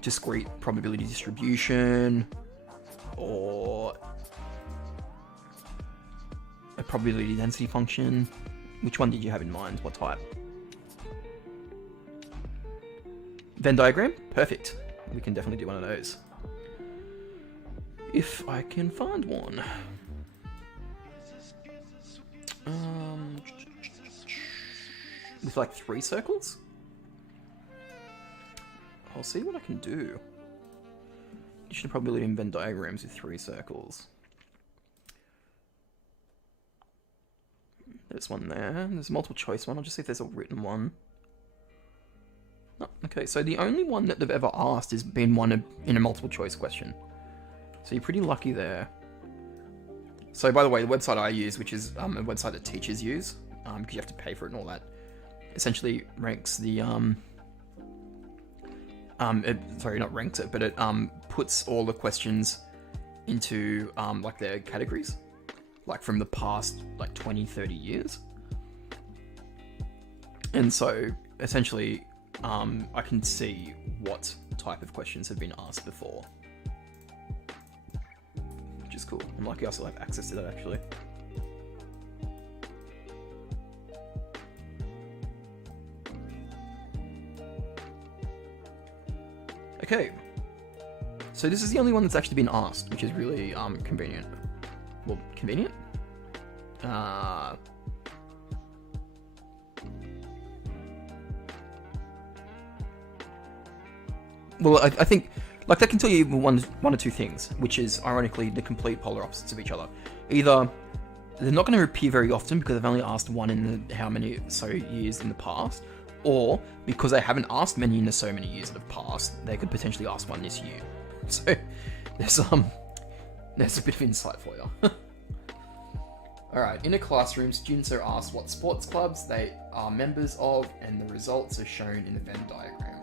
discrete probability distribution, or a probability density function? Which one did you have in mind? What type? Venn diagram? Perfect. We can definitely do one of those. If I can find one. With like 3 circles? I'll see what I can do. Addition of probability in Venn diagrams with 3 circles. There's one there. There's a multiple choice one. I'll just see if there's a written one. Oh, okay, so the only one that they've ever asked has been one in a multiple choice question. So you're pretty lucky there. So by the way, the website I use, which is a website that teachers use, because you have to pay for it and all that, essentially ranks the sorry, not ranks it, but it puts all the questions into like their categories, like from the past like 20-30 years. And so essentially I can see what type of questions have been asked before, which is cool. I'm lucky I still have access to that actually. Okay, so this is the only one that's actually been asked, which is really convenient. Well, convenient? Well, I think like that can tell you one or two things, which is ironically the complete polar opposites of each other. Either they're not going to appear very often because they've only asked one in the how many so years in the past, or because they haven't asked many in the so many years that have passed, they could potentially ask one this year. So there's a bit of insight for you. Alright, in a classroom, students are asked what sports clubs they are members of, and the results are shown in the Venn diagram.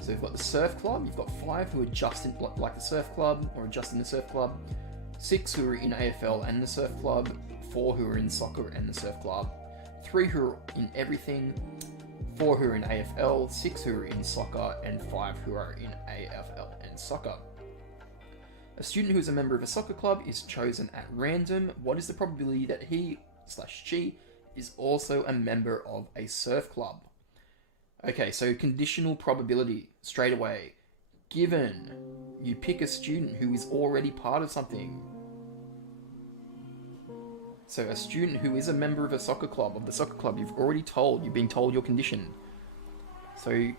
So you've got the surf club, you've got 5 who are just in like the surf club, or just in the surf club, 6 who are in AFL and the surf club, 4 who are in soccer and the surf club, 3 who are in everything, 4 who are in AFL, 6 who are in soccer, and 5 who are in AFL and soccer. A student who is a member of a soccer club is chosen at random. What is the probability that he/she is also a member of a surf club? Okay, so conditional probability straight away. Given you pick a student who is already part of something. So a student who is a member of a soccer club, you've been told your condition. So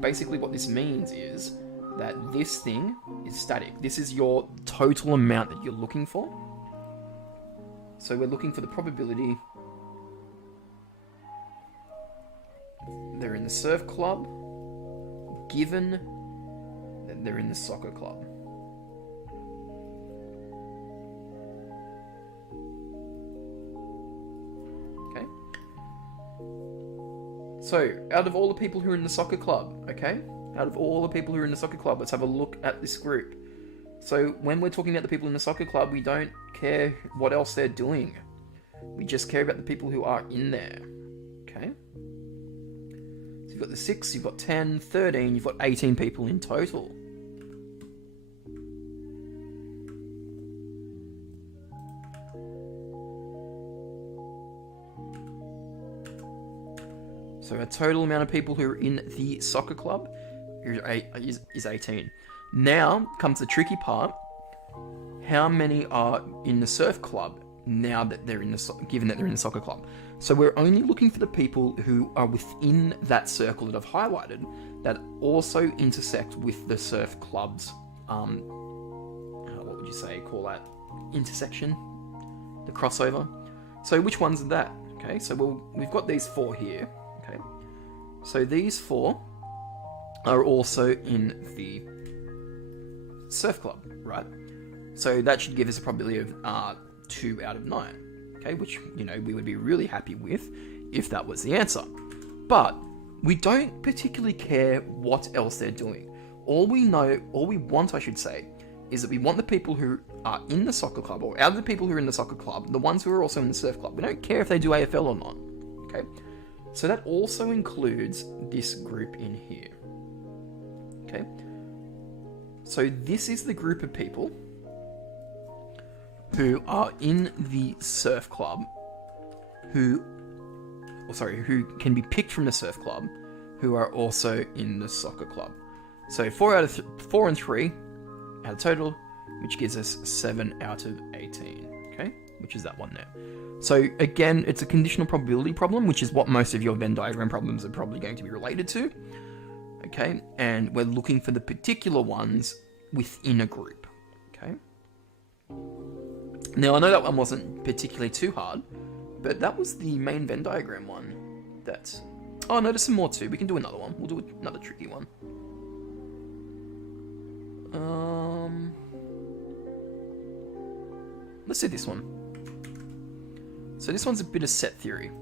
basically what this means is that this thing is static. This is your total amount that you're looking for. So we're looking for the probability they're in the surf club, given that they're in the soccer club. Okay. So, out of all the people who are in the soccer club, okay? Out of all the people who are in the soccer club, let's have a look at this group. So, when we're talking about the people in the soccer club, we don't care what else they're doing. We just care about the people who are in there. Okay? So, you've got the 6, you've got 10, 13, you've got 18 people in total. So, a total amount of people who are in the soccer club is 18. Now comes the tricky part. How many are in the surf club now that they're given that they're in the soccer club? So we're only looking for the people who are within that circle that I've highlighted that also intersect with the surf club's what would you say, call that intersection, the crossover. So which ones are that? Okay, so we've got these 4 here. Okay, so these 4 are also in the surf club, right? So that should give us a probability of 2 out of 9. okay, which, you know, we would be really happy with if that was the answer. But we don't particularly care what else they're doing. All we want, I should say, is that we want the people who are in the soccer club, or out of the people who are in the soccer club, the ones who are also in the surf club. We don't care if they do AFL or not, okay? So that also includes this group in here, okay? So this is the group of people who are in the surf club, who can be picked from the surf club, who are also in the soccer club. So 4 and 3 out of total, which gives us 7 out of 18, okay? Which is that one there. So again, it's a conditional probability problem, which is what most of your Venn diagram problems are probably going to be related to, okay? And we're looking for the particular ones within a group, okay? Now, I know that one wasn't particularly too hard, but that was the main Venn diagram one. Oh, no, there's some more too. We can do another one. We'll do another tricky one. Let's do this one. So this one's a bit of set theory.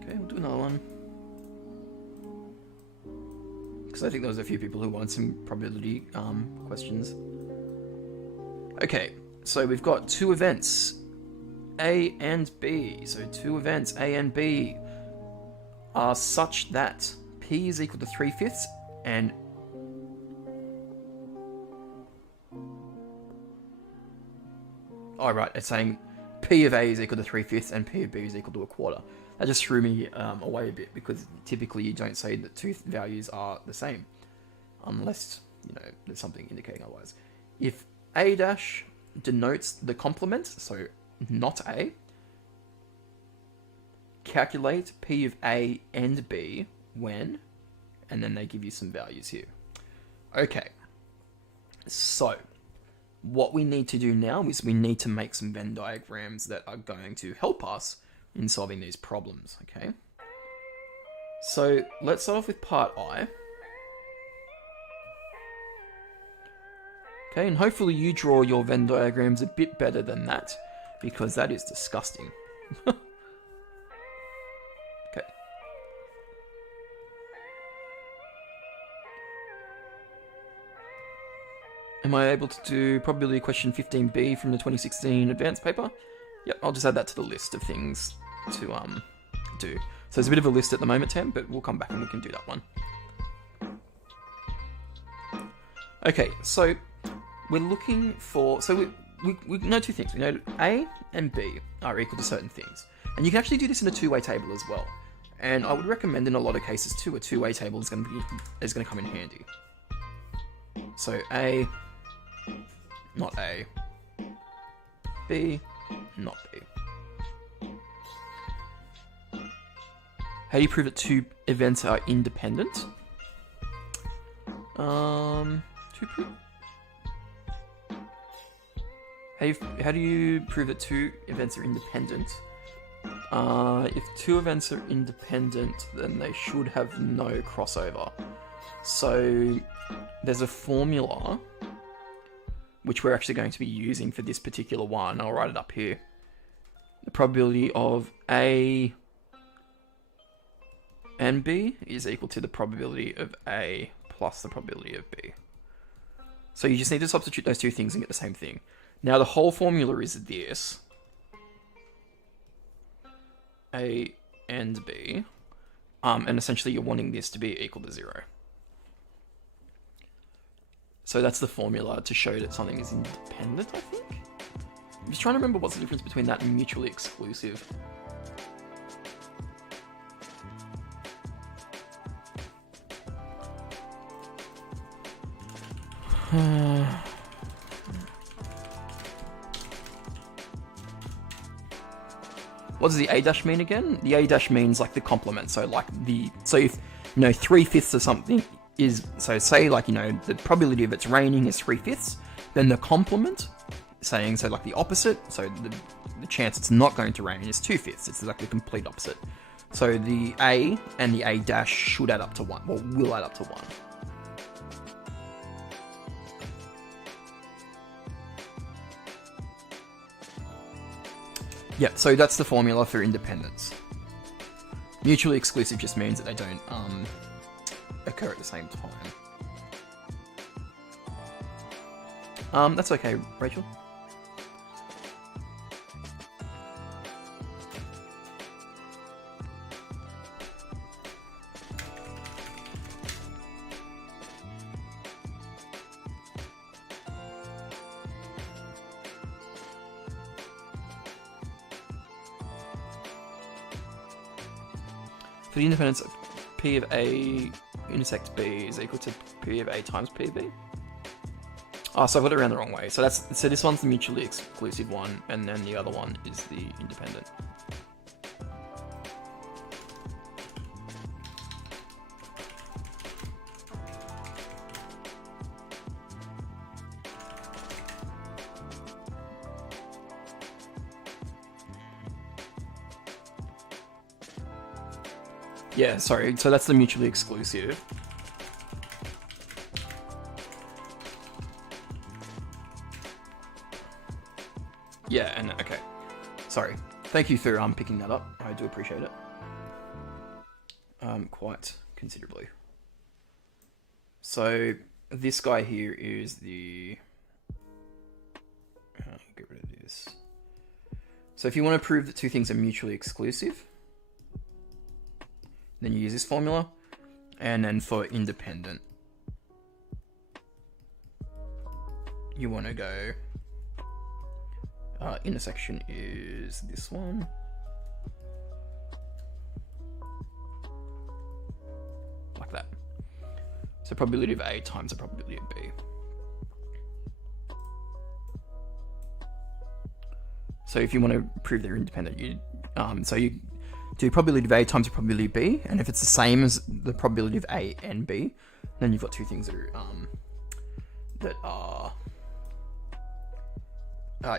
Okay, we'll do another one. Because I think there was a few people who wanted some probability questions. Okay, so we've got two events, A and B. So two events, A and B, are such that P is equal to 3/5 and it's saying P of A is equal to 3/5 and P of B is equal to 1/4. That just threw me away a bit, because typically you don't say that two values are the same, unless, you know, there's something indicating otherwise. If A dash denotes the complement, so not A, calculate P of A and B when, and then they give you some values here. Okay, so what we need to do now is we need to make some Venn diagrams that are going to help us in solving these problems, okay? So let's start off with part I. Okay, and hopefully you draw your Venn diagrams a bit better than that, because that is disgusting. Okay. Am I able to do probability question 15B from the 2016 advanced paper? Yep, I'll just add that to the list of things to do. So there's a bit of a list at the moment, Tam, but we'll come back and we can do that one. Okay, so we're looking for, so we know two things. We know A and B are equal to certain things. And you can actually do this in a two-way table as well. And I would recommend in a lot of cases too, a two-way table is going to come in handy. So A, not A, B, not B. How do you prove that two events are independent? How do you prove that two events are independent? If two events are independent, then they should have no crossover. So there's a formula which we're actually going to be using for this particular one. I'll write it up here. The probability of A and B is equal to the probability of A plus the probability of B. So you just need to substitute those two things and get the same thing. Now the whole formula is this. A and B. And essentially you're wanting this to be equal to 0. So that's the formula to show that something is independent, I think. I'm just trying to remember what's the difference between that and mutually exclusive. What does the A dash mean again? The A dash means like the complement. So like so if, 3/5 of something is, so say like, the probability of it's raining is 3/5, then the complement saying, like the opposite, so the chance it's not going to rain is 2/5. It's like the complete opposite. So the A and the A dash should add up to 1, well, will add up to 1. Yeah, so that's the formula for independence. Mutually exclusive just means that they don't occur at the same time. That's okay, Rachel. For the independence, P of A intersect B is equal to P of A times P of B. Oh, so I've got it around the wrong way. So this one's the mutually exclusive one, and then the other one is the independent. Yeah, sorry, so that's the mutually exclusive. Yeah, and okay. Sorry. Thank you for picking that up. I do appreciate it. Quite considerably. So this guy here is the get rid of this. So if you want to prove that two things are mutually exclusive, then you use this formula, and then for independent, you want to go, intersection is this one, like that. So probability of A times the probability of B. So if you want to prove they're independent, you do probability of A times the probability of B, and if it's the same as the probability of A and B, then you've got two things that are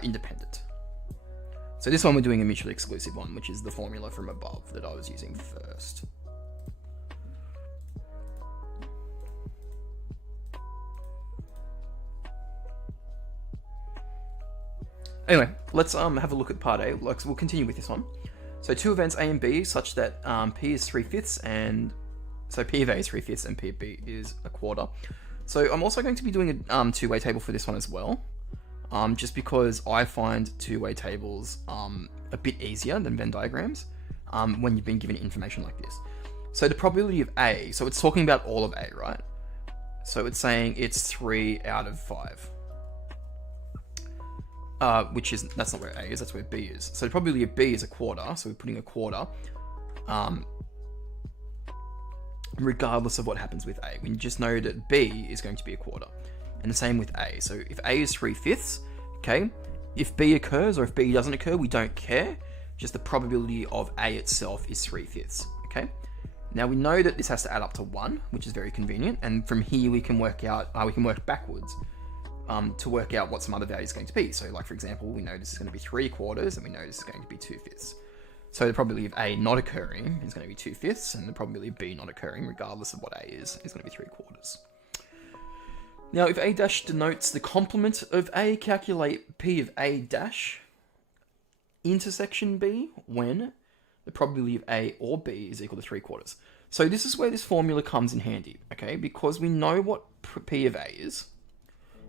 independent. So this one we're doing a mutually exclusive one, which is the formula from above that I was using first. Anyway, let's have a look at part A. We'll continue with this one. So two events A and B such that P is 3/5 and so P of A is 3/5 and P of B is a quarter. So I'm also going to be doing a two-way table for this one as well, just because I find two-way tables a bit easier than Venn diagrams when you've been given information like this. So the probability of A, so it's talking about all of A, right? So it's saying it's 3 out of 5. Which is, that's not where A is, that's where B is. So the probability of B is a quarter, so we're putting a quarter, regardless of what happens with A. We just know that B is going to be a quarter. And the same with A. So if A is 3/5, okay, if B occurs or if B doesn't occur, we don't care. Just the probability of A itself is 3/5, okay? Now we know that this has to add up to 1, which is very convenient. And from here we can work out, we can work backwards. To work out what some other value is going to be. So like, for example, we know this is going to be 3/4 and we know this is going to be 2/5. So the probability of A not occurring is going to be 2/5 and the probability of B not occurring, regardless of what A is going to be 3/4. Now, if A dash denotes the complement of A, calculate P of A dash intersection B when the probability of A or B is equal to 3/4. So this is where this formula comes in handy, okay? Because we know what P of A is,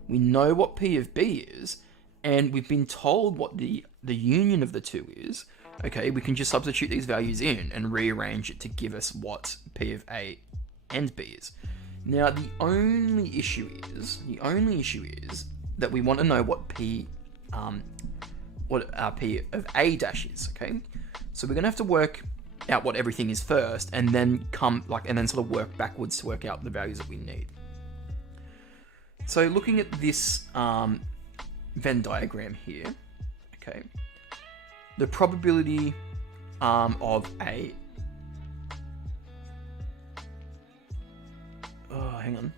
we know what P of B is, and we've been told what the union of the two is, okay, we can just substitute these values in and rearrange it to give us what P of A and B is. Now, the only issue is that we want to know what P of A dash is, okay? So we're going to have to work out what everything is first, and then sort of work backwards to work out the values that we need. So looking at this Venn diagram here, okay, the probability of A... Oh, hang on.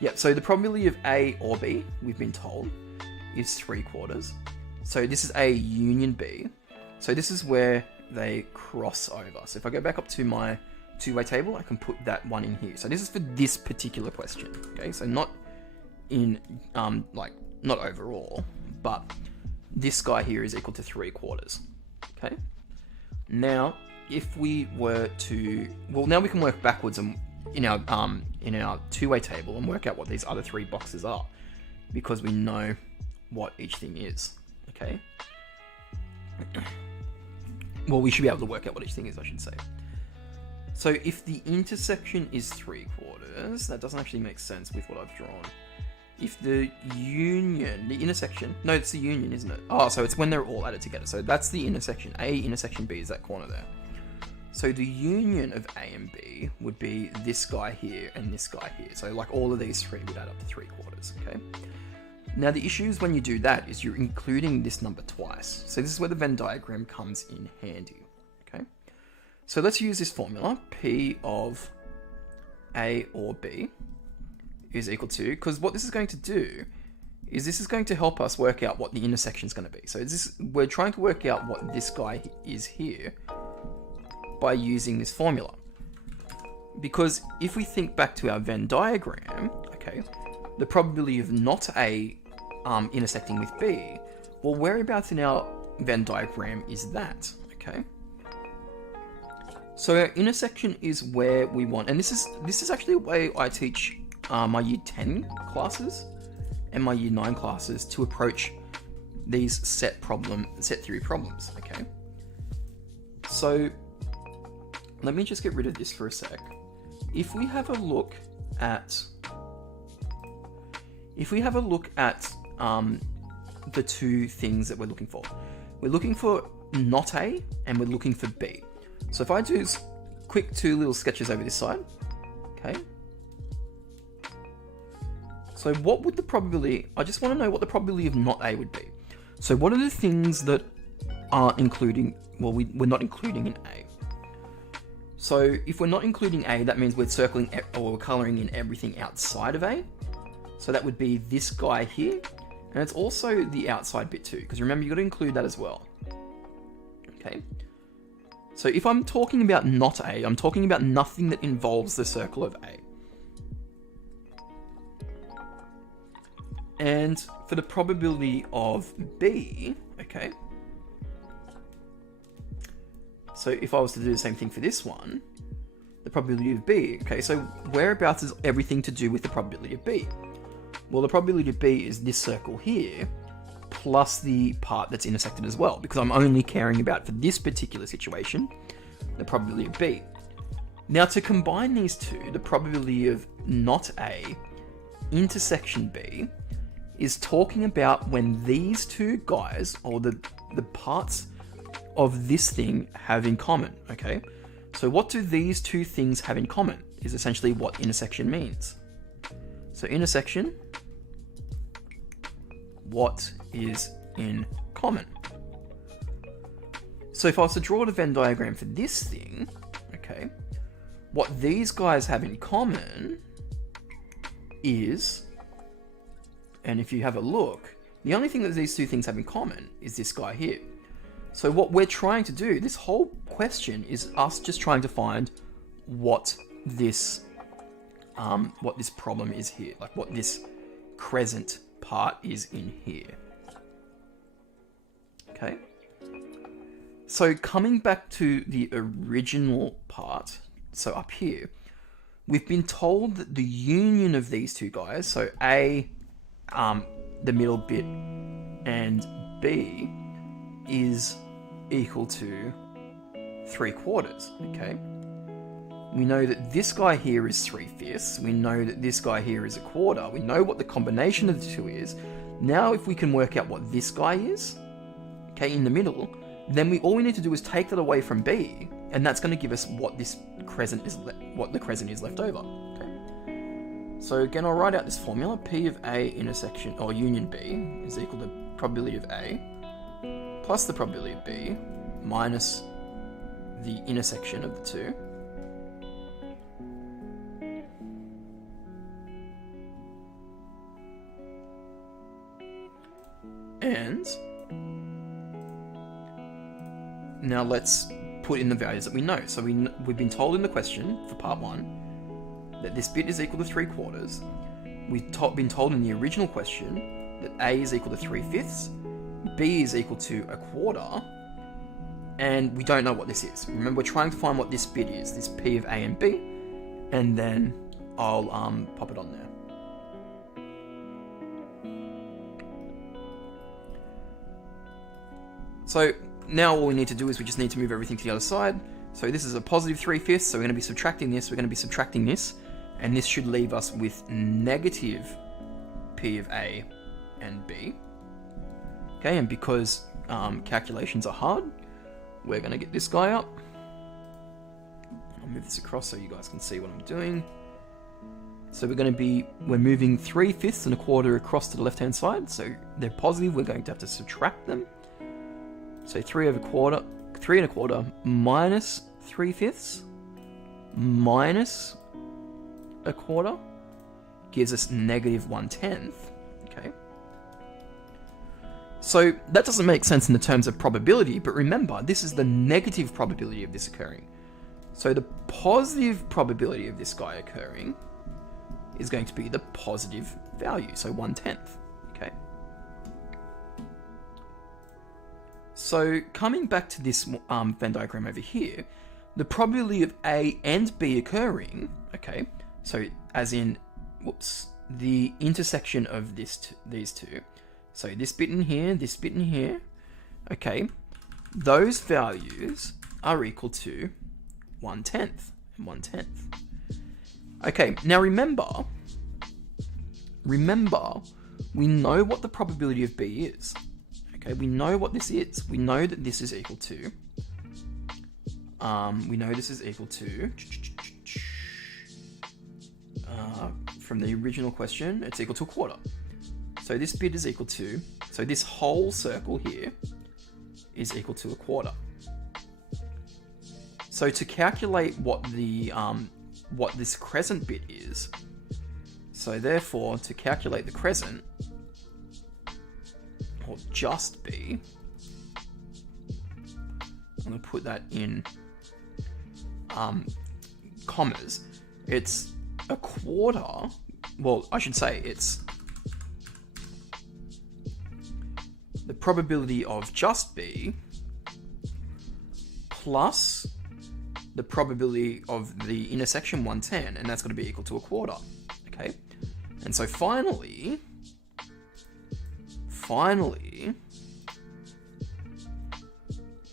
Yeah, so the probability of A or B, we've been told, is 3/4. So this is A union B. So this is where they cross over. So if I go back up to my two-way table, I can put that one in here. So this is for this particular question, okay? So not in, not overall, but this guy here is equal to 3/4, okay? Now, if we were to, well, now we can work backwards and in our two-way table and work out what these other three boxes are, because we know what each thing is, okay? Well, we should be able to work out what each thing is, I should say. So if the intersection is 3/4, that doesn't actually make sense with what I've drawn. If the union, the intersection, no, it's the union, isn't it? Oh, so it's when they're all added together. So that's the intersection. A intersection B is that corner there. So the union of A and B would be this guy here and this guy here. So like all of these three would add up to 3/4, okay? Now the issue is when you do that is you're including this number twice. So this is where the Venn diagram comes in handy, okay? So let's use this formula, P of A or B is equal to, because what this is going to do is this is going to help us work out what the intersection is going to be. So we're trying to work out what this guy is here by using this formula. Because if we think back to our Venn diagram, okay, the probability of not A intersecting with B, well, whereabouts in our Venn diagram is that, okay? So our intersection is where we want, and this is actually a way I teach my Year 10 classes and my Year 9 classes to approach these set theory problems, okay? So let me just get rid of this for a sec. If we have a look at the two things that we're looking for not A and we're looking for B. So if I do quick two little sketches over this side, okay? So what would the probability, I just want to know what the probability of not A would be. So what are the things that aren't including, well, we're not including in A. So if we're not including A, that means we're circling or we're coloring in everything outside of A. So that would be this guy here. And it's also the outside bit too, because remember, you've got to include that as well. Okay. So if I'm talking about not A, I'm talking about nothing that involves the circle of A. And for the probability of B, okay, so if I was to do the same thing for this one, the probability of B, okay, so whereabouts is everything to do with the probability of B? Well, the probability of B is this circle here, plus the part that's intersected as well, because I'm only caring about, for this particular situation, the probability of B. Now, to combine these two, the probability of not A intersection B is talking about when these two guys, or the parts of this thing, have in common, okay? So what do these two things have in common is essentially what intersection means. So intersection, what is in common? So if I was to draw the Venn diagram for this thing, okay, what these guys have in common is, and if you have a look, the only thing that these two things have in common is this guy here. So what we're trying to do, this whole question is us just trying to find what this problem is here, like what this crescent part is in here. Okay. So coming back to the original part, so up here, we've been told that the union of these two guys, so A, the middle bit, and B, is equal to 3/4, okay? We know that this guy here is 3/5. We know that this guy here is 1/4. We know what the combination of the two is. Now, if we can work out what this guy is, okay, in the middle, then all we need to do is take that away from B, and that's going to give us what this crescent is, what the crescent is left over. Okay. So again, I'll write out this formula: P of A intersection or union B is equal to probability of A plus the probability of B minus the intersection of the two. And now let's put in the values that we know. So we've been told in the question for part 1 that this bit is equal to 3/4. We've been told in the original question that A is equal to 3/5, B is equal to 1/4, and we don't know what this is. Remember, we're trying to find what this bit is, this P of A and B, and then I'll pop it on there. So now all we need to do is we just need to move everything to the other side. So this is a positive 3/5, so we're going to be subtracting this, we're going to be subtracting this, and this should leave us with negative P of A and B. Okay, and because calculations are hard, we're going to get this guy up. I'll move this across so you guys can see what I'm doing. So we're moving 3/5 and 1/4 across to the left-hand side, so they're positive, we're going to have to subtract them. So 3/1/4 minus 3/5 minus 1/4 gives us negative 1/10. Okay. So that doesn't make sense in the terms of probability, but remember, this is the negative probability of this occurring. So the positive probability of this guy occurring is going to be the positive value, so 1/10. Okay. So coming back to this Venn diagram over here, the probability of A and B occurring, okay, so as in, the intersection of these two, so this bit in here, okay, those values are equal to 1/10 and 1/10. Okay, now remember, we know what the probability of B is. Okay, we know what this is. We know that this is equal to, from the original question, it's equal to 1/4. So this bit is equal to, so this whole circle here is equal to 1/4. So to calculate what this crescent bit is, so therefore to calculate the crescent, or just B, I'm going to put that in commas, it's 1/4, well, I should say it's the probability of just B plus the probability of the intersection 1/10, and that's going to be equal to 1/4. Okay, and so finally,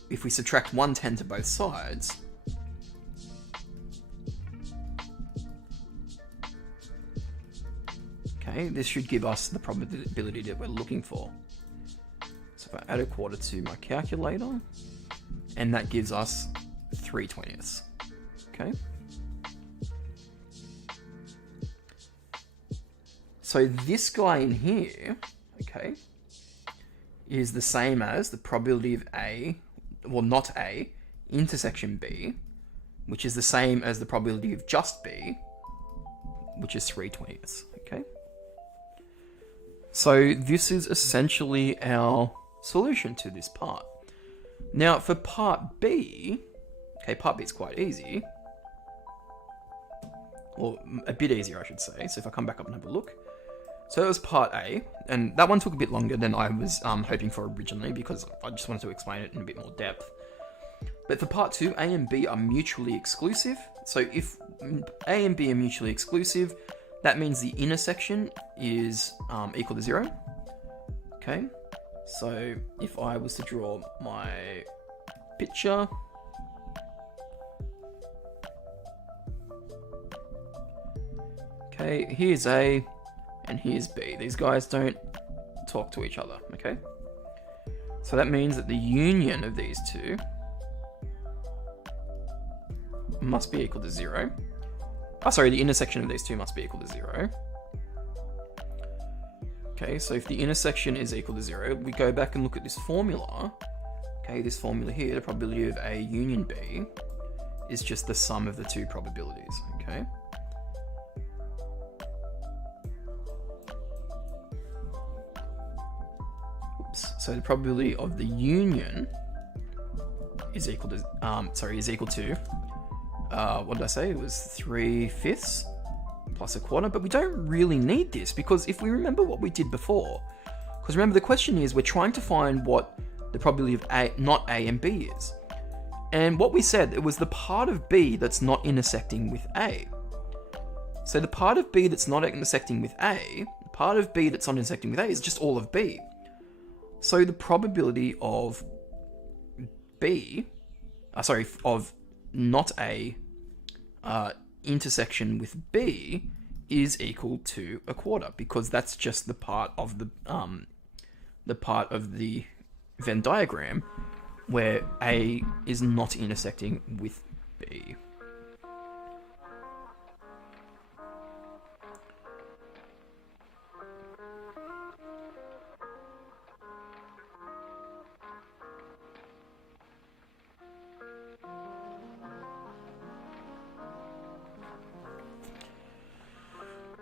if we subtract 1/10 to both sides, okay, this should give us the probability that we're looking for. So if I add 1/4 to my calculator, and that gives us 3/20. Okay. So this guy in here, okay, is the same as the probability of A, well, not A, intersection B, which is the same as the probability of just B, which is 3/20. Okay. So this is essentially our solution to this part. Now for part B, okay, part B is quite easy, or a bit easier, I should say. So if I come back up and have a look, so that was part A, and that one took a bit longer than I was hoping for originally, because I just wanted to explain it in a bit more depth. But for part 2, A and B are mutually exclusive. So if A and B are mutually exclusive, that means the intersection is equal to 0. Okay, so if I was to draw my picture, okay, here's A and here's B. These guys don't talk to each other, okay? So that means that the union of these two must be equal to 0. Oh, sorry, the intersection of these two must be equal to 0. Okay, so if the intersection is equal to 0, we go back and look at this formula. Okay, this formula here, the probability of A union B is just the sum of the two probabilities, okay? So the probability of the union is equal to, what did I say? It was 3/5 plus a quarter, but we don't really need this because if we remember what we did before, because remember the question is we're trying to find what the probability of A, not A and B is. And what we said, it was the part of B that's not intersecting with A. So the part of B that's not intersecting with A, the part of B that's not intersecting with A is just all of B. So the probability of of not A intersection with B is equal to a quarter, because that's just the part of the Venn diagram where A is not intersecting with B.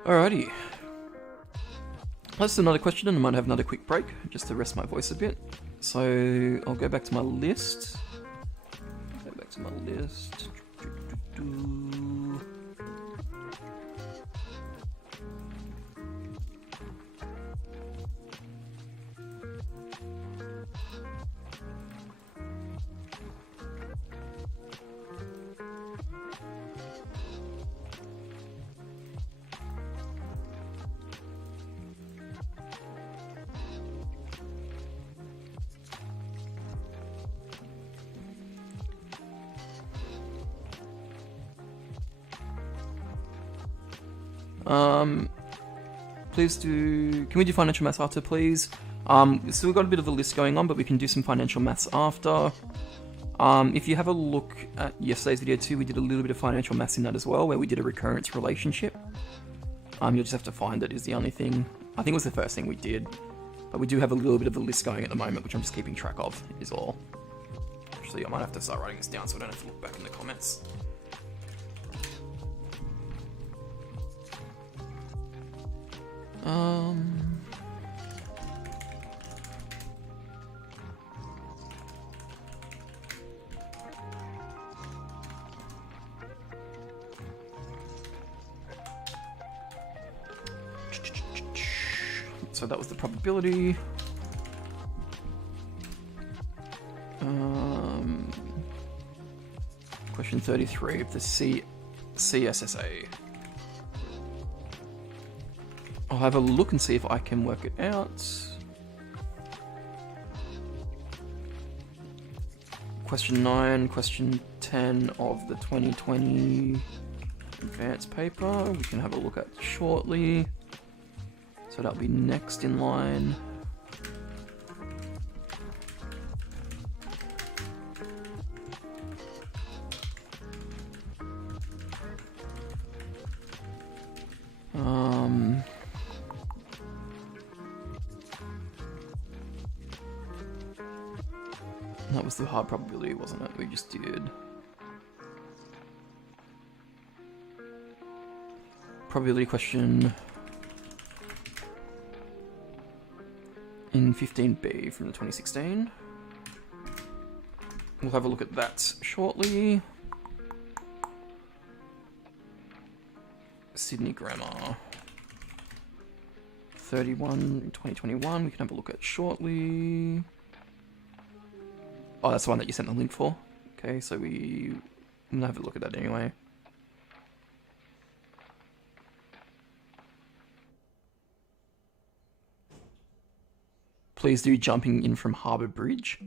Alrighty. Let's do another question and I might have another quick break just to rest my voice a bit. So I'll go back to my list. Can we do financial maths after, please? So we've got a bit of a list going on, but we can do some financial maths after. If you have a look at yesterday's video too, we did a little bit of financial maths in that as well, where we did a recurrence relationship. You'll just have to find it is the only thing. I think it was the first thing we did, but we do have a little bit of a list going at the moment, which I'm just keeping track of, is all. Actually, I might have to start writing this down so I don't have to look back in the comments. So that was the probability. Question 33 of the CSSA. I'll have a look and see if I can work it out. Question 9, question 10 of the 2020 advanced paper. We can have a look at shortly. So that'll be next in line. That was the hard probability, wasn't it? We just did. Probability question in 15B from the 2016. We'll have a look at that shortly. Sydney Grammar 31 2021. We can have a look at shortly. Oh, that's the one that you sent the link for. Okay, so we'll have a look at that anyway. Please do jumping in from Harbour Bridge.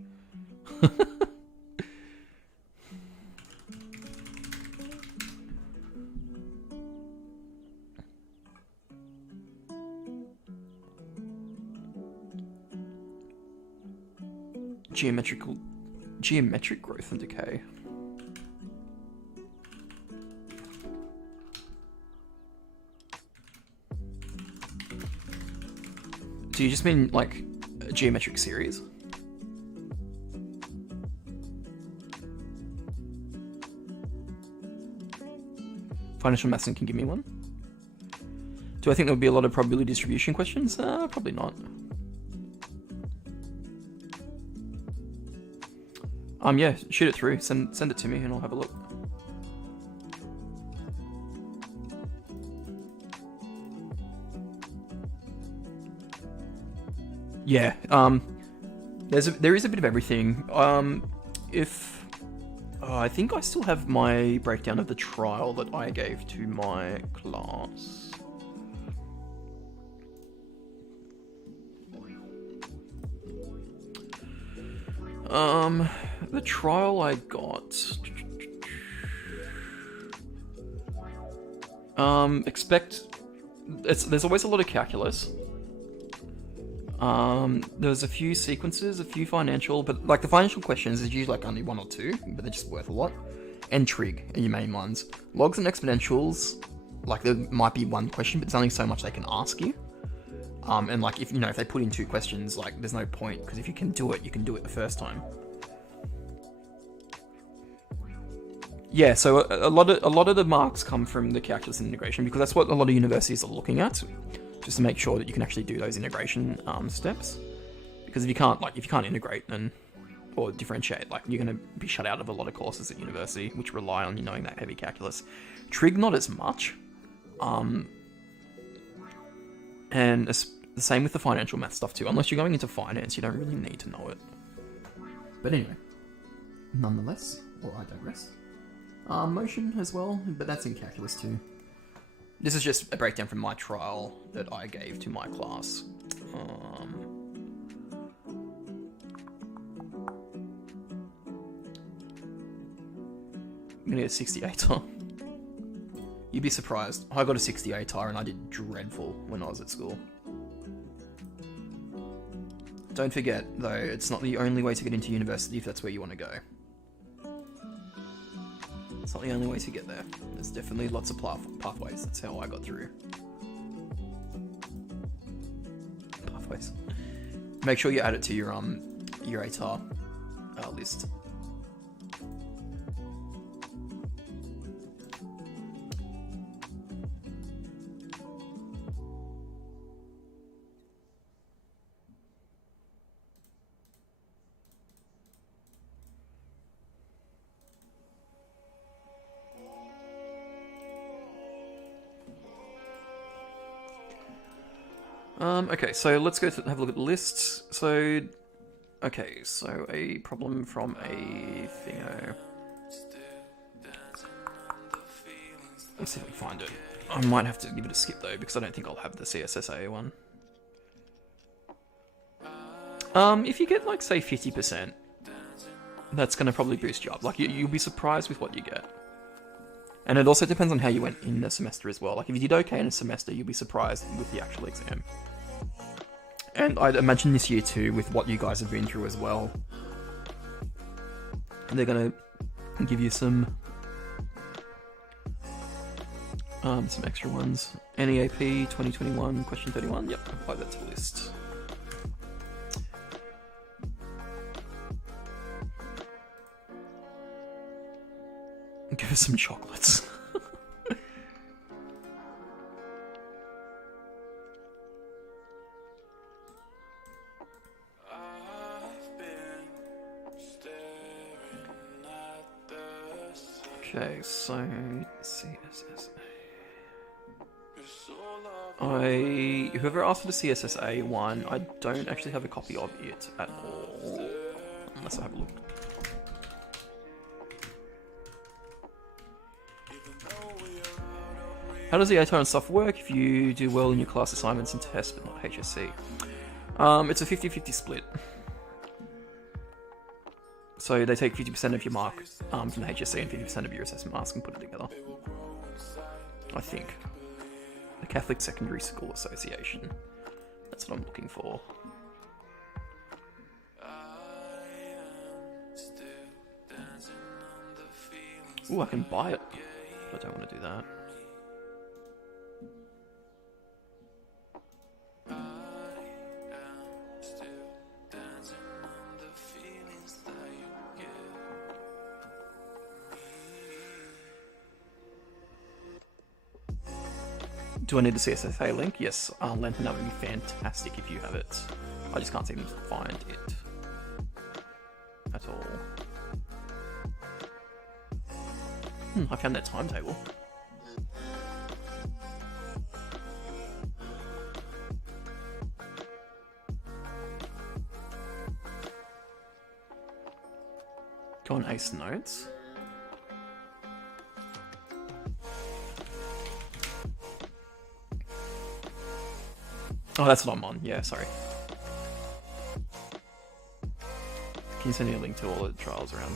Geometric growth and decay. Do you just mean like a geometric series? Financial maths can give me one. Do I think there would be a lot of probability distribution questions? Probably not. Yeah, shoot it through. Send it to me and I'll have a look. Yeah, there is a bit of everything. I think I still have my breakdown of the trial that I gave to my class. The trial I got. There's always a lot of calculus. There's a few sequences, a few financial, but like the financial questions is usually like only 1 or 2, but they're just worth a lot. And trig are your main ones. Logs and exponentials, like there might be 1 question, but there's only so much they can ask you. And like if they put in 2 questions, like there's no point, because if you can do it, you can do it the first time. Yeah, so a lot of the marks come from the calculus and integration, because that's what a lot of universities are looking at, just to make sure that you can actually do those integration steps. Because if you can't integrate or differentiate, like you're going to be shut out of a lot of courses at university, which rely on you knowing that heavy calculus. Trig not as much, and the same with the financial math stuff too. Unless you're going into finance, you don't really need to know it. But anyway, nonetheless, or I digress. Motion as well, but that's in calculus too. This is just a breakdown from my trial that I gave to my class. I'm gonna get a 68R. You'd be surprised. I got a 68R and I did dreadful when I was at school. Don't forget, though, it's not the only way to get into university if that's where you want to go. It's not the only way to get there. There's definitely lots of pathways. That's how I got through. Pathways. Make sure you add it to your ATAR list. Okay, so let's go have a look at the lists. So a problem from a thingo. Let's see if we can find it. I might have to give it a skip though, because I don't think I'll have the CSSA one. If you get like say 50%, that's going to probably boost you up. Like you'll be surprised with what you get. And it also depends on how you went in the semester as well. Like if you did okay in a semester, you'll be surprised with the actual exam. And I'd imagine this year too, with what you guys have been through as well. They're gonna give you some extra ones. NEAP 2021, question 31. Yep, apply that to the list. Give us some chocolates. Okay, so CSSA. Whoever asked for the CSSA one, I don't actually have a copy of it at all, unless I have a look. How does the ATAR and stuff work if you do well in your class assignments and tests, but not HSC? It's a 50-50 split. So they take 50% of your mark from the HSC and 50% of your assessment marks and put it together. I think. The Catholic Secondary School Association. That's what I'm looking for. Ooh, I can buy it. But I don't want to do that. Do I need the CSSA link? Yes, Lenton, that would be fantastic if you have it. I just can't seem to find it at all. I found that timetable. Go on Ace Notes. Oh, that's what I'm on. Yeah, sorry. Can you send me a link to all the trials around?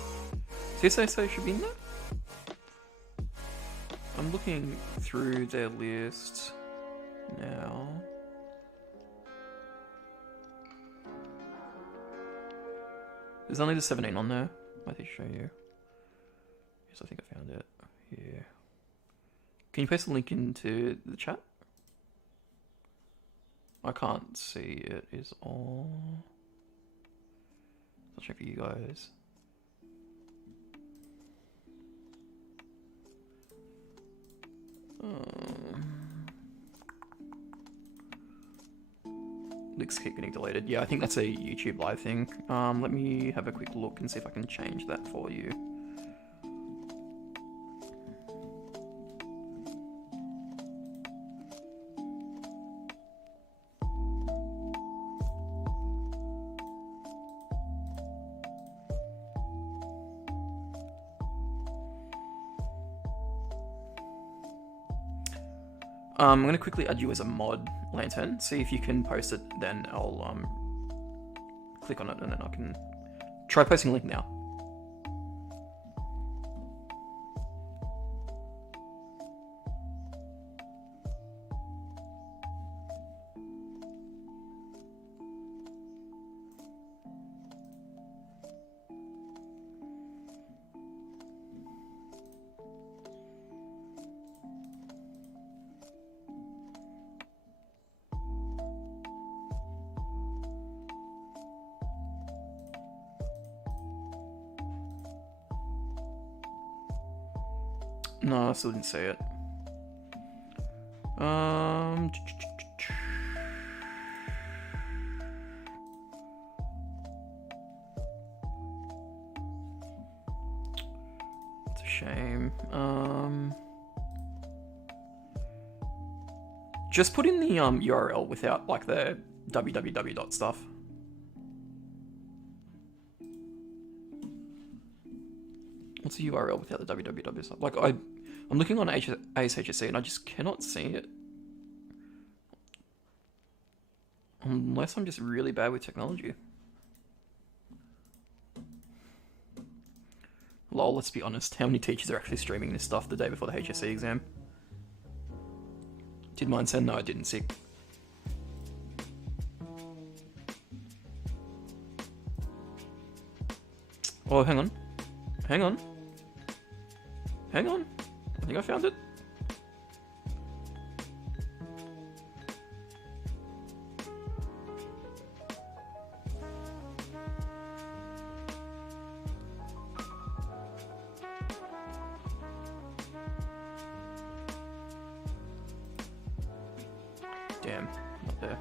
CSSO should be in there? I'm looking through their list now. There's only the 17 on there. I think show you. Yes, I think I found it here. Can you paste the link into the chat? I can't see it is all. I'll check for you guys. Links keep getting deleted. Yeah, I think that's a YouTube live thing. Let me have a quick look and see if I can change that for you. I'm going to quickly add you as a mod, Lantern. See if you can post it, then I'll click on it and then I can try posting a link now. No, I still didn't see it. It's a shame. Just put in the URL without like the www dot stuff. What's the URL without the www stuff? Like I'm looking on HSC and I just cannot see it. Unless I'm just really bad with technology. Lol, let's be honest. How many teachers are actually streaming this stuff the day before the HSC exam? Did mine send? No, I didn't. Sick. Oh, hang on. Hang on. Hang on. I think I found it. Damn, not there.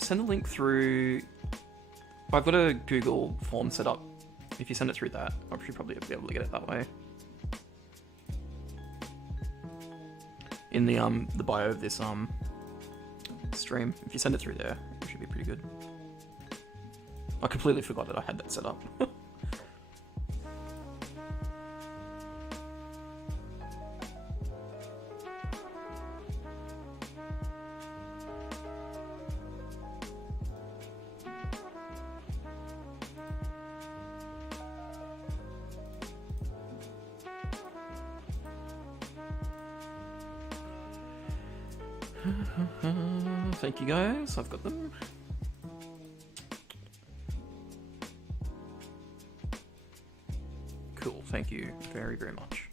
Send the link through. I've got a Google form set up. If you send it through that, I should probably be able to get it that way. In the bio of this stream, if you send it through there, it should be pretty good. I completely forgot that I had that set up. Thank you guys, I've got them. Cool, thank you very, very much.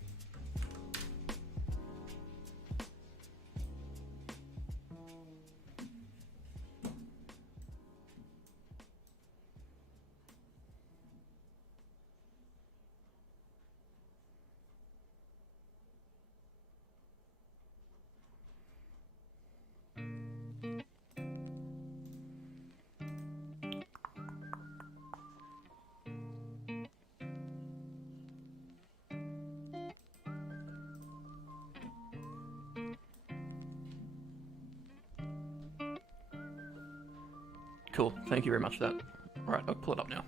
Cool. Thank you very much for that. Alright, I'll pull it up now.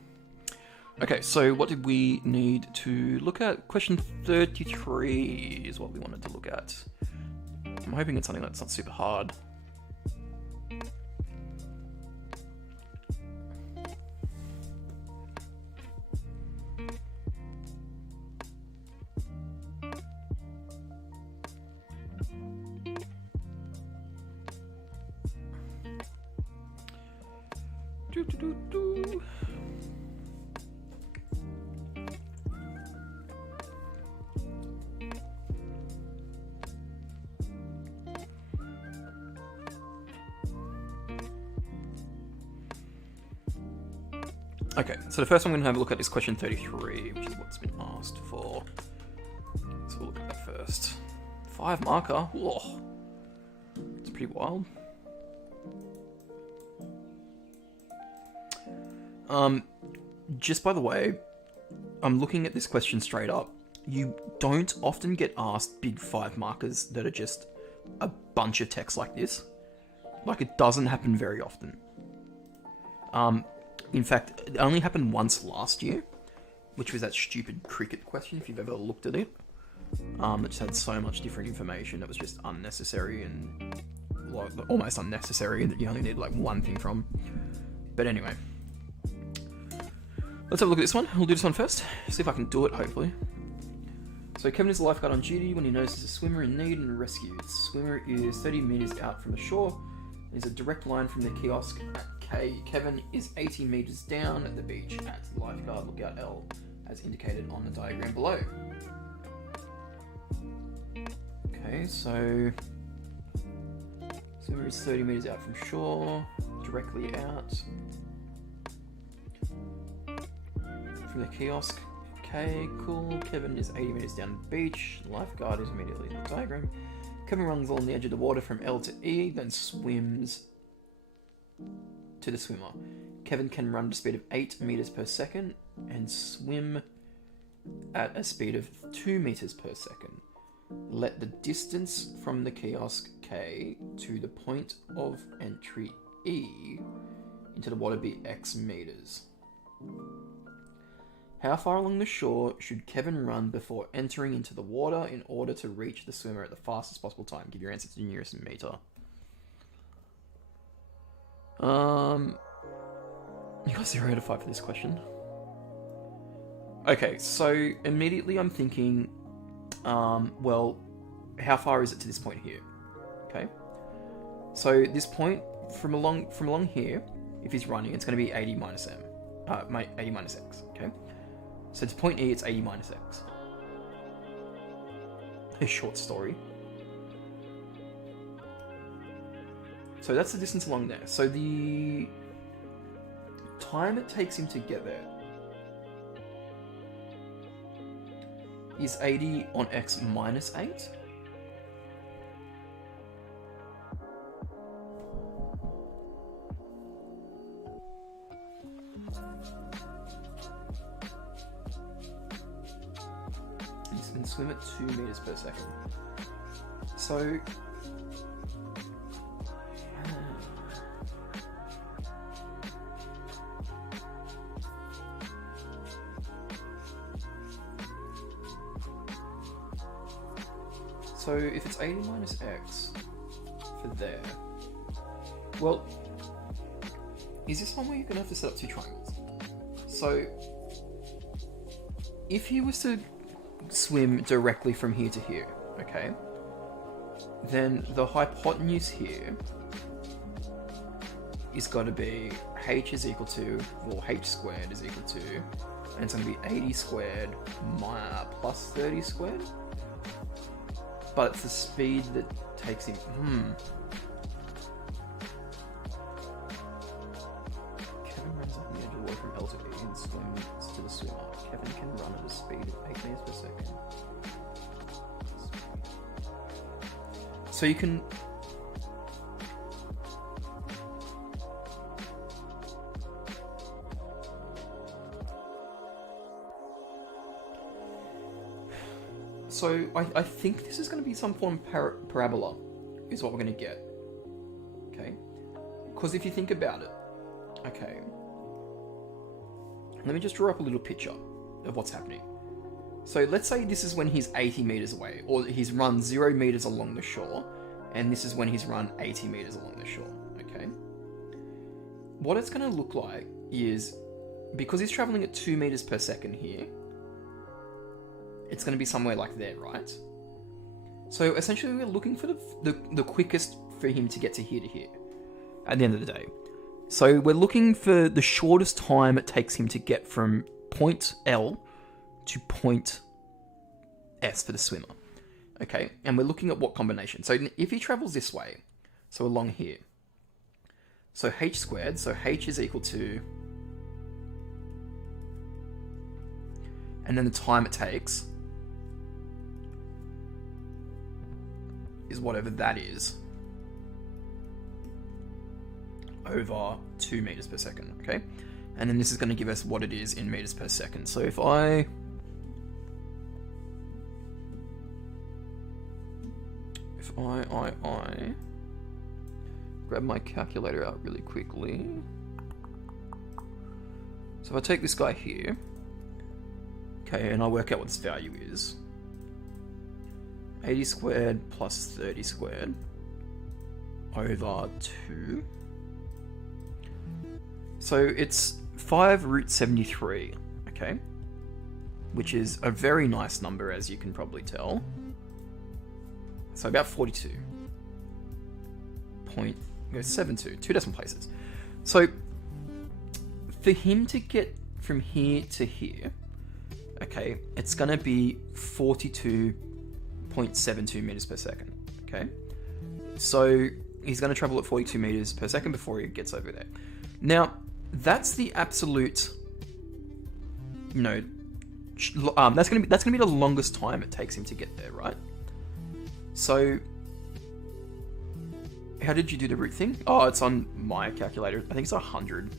Okay, so what did we need to look at? Question 33 is what we wanted to look at. I'm hoping it's something that's not super hard. Okay, so the first one we're going to have a look at is question 33, which is what's been asked for. So we'll look at that first. 5 marker? Whoa. It's pretty wild. Just by the way, I'm looking at this question straight up. You don't often get asked big 5 markers that are just a bunch of text like this. Like, it doesn't happen very often. In fact, it only happened once last year, which was that stupid cricket question, if you've ever looked at it. That just had so much different information that was just unnecessary and almost unnecessary, and that you only need like one thing from. But anyway, let's have a look at this one. We'll do this one first, see if I can do it, hopefully. So Kevin is a lifeguard on duty when he notices a swimmer in need and rescue. The swimmer is 30 meters out from the shore. There's a direct line from the kiosk at K. Kevin is 80 meters down at the beach at lifeguard lookout L, as indicated on the diagram below. Okay, so swimmer is 30 meters out from shore, directly out from the kiosk. Okay, cool. Kevin is 80 meters down the beach. Lifeguard is immediately in the diagram. Kevin runs along the edge of the water from L to E, then swims to the swimmer. Kevin can run at a speed of 8 meters per second and swim at a speed of 2 meters per second. Let the distance from the kiosk K to the point of entry E into the water be X meters. How far along the shore should Kevin run before entering into the water in order to reach the swimmer at the fastest possible time? Give your answer to the nearest meter. You got 0 to 5 for this question. Okay, so immediately I'm thinking, well, how far is it to this point here? Okay, so this point from along here, if he's running, it's going to be 80 minus m, 80 minus x. Okay. So to point E, it's 80 minus x. A short story. So that's the distance along there. So the time it takes him to get there is 80 on x minus 8. Swim at 2 meters per second. So if it's 80 minus x for there, well, is this one where you're gonna have to set up 2 triangles? So if he was to swim directly from here to here, okay, then the hypotenuse here is got to be h is equal to, or h squared is equal to, and it's going to be 80 squared plus 30 squared, but it's the speed that takes him, Kevin runs up the edge of the water from L to E and swims to the swimmer. Kevin can run at a speed of 8 meters per second. So you can... So I think this is going to be some form of parabola, is what we're going to get. Okay? Because if you think about it, Okay. Let me just draw up a little picture of what's happening. So let's say this is when he's 80 meters away, or he's run 0 meters along the shore, and this is when he's run 80 meters along the shore, okay? What it's going to look like is, because he's traveling at 2 meters per second here, it's going to be somewhere like there, right? So essentially we're looking for the quickest for him to get to here at the end of the day. So we're looking for the shortest time it takes him to get from point L to point S for the swimmer. Okay, and we're looking at what combination. So if he travels this way, so along here, so h squared, so h is equal to, and then the time it takes is whatever that is, over 2 meters per second, okay? And then this is going to give us what it is in meters per second. So if I grab my calculator out really quickly. So if I take this guy here, okay, and I work out what this value is, 80 squared plus 30 squared over 2. So it's 5 root 73, okay? Which is a very nice number, as you can probably tell. So about 42.72, 2 decimal places. So for him to get from here to here, okay, it's going to be 42.72 meters per second, okay? So he's going to travel at 42 meters per second before he gets over there. Now, that's the absolute, you know, that's gonna be the longest time it takes him to get there, right? So, how did you do the root thing? Oh, it's on my calculator. I think it's 100.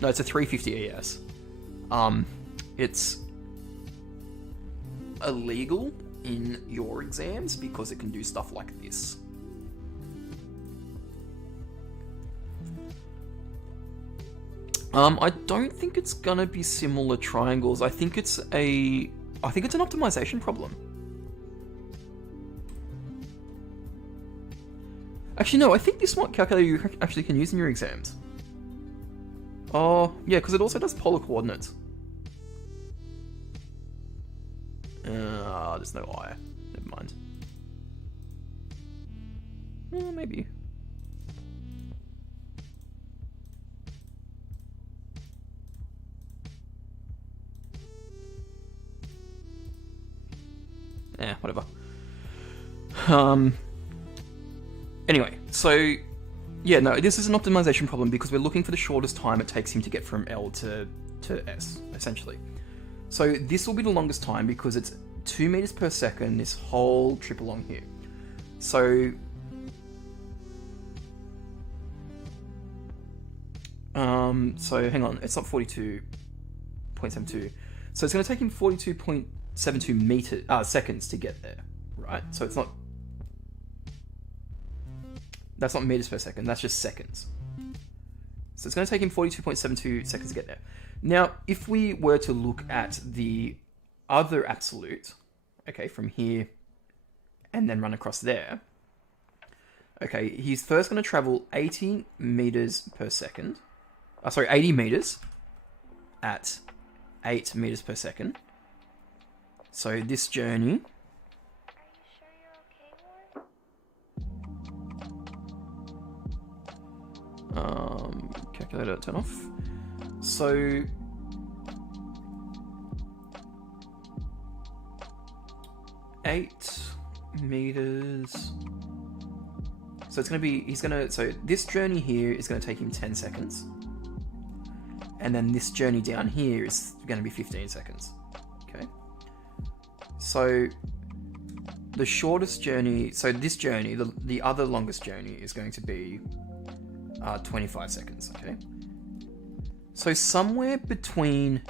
No, it's a 350 ES. It's illegal in your exams because it can do stuff like this. I don't think it's gonna be similar triangles. I think it's an optimization problem. Actually, no, I think this one calculator you actually can use in your exams. Oh, yeah, because it also does polar coordinates. There's no I. Never mind. Maybe. Whatever. Anyway, so yeah, no, this is an optimization problem because we're looking for the shortest time it takes him to get from L to S, essentially. So this will be the longest time because it's 2 meters per second, this whole trip along here. So so hang on, it's not 42.72. So it's going to take him 42.72 seconds to get there, right? So it's not, that's not meters per second, that's just seconds. So it's going to take him 42.72 seconds to get there. Now, if we were to look at the other absolute, okay, from here and then run across there, okay, he's first going to travel 80 meters per second. 80 meters at 8 meters per second. So this journey, calculator turn off. So eight meters. So it's going to be, so this journey here is going to take him 10 seconds. And then this journey down here is going to be 15 seconds. Okay. So the shortest journey, so this journey, the other longest journey is going to be 25 seconds. Okay. So somewhere between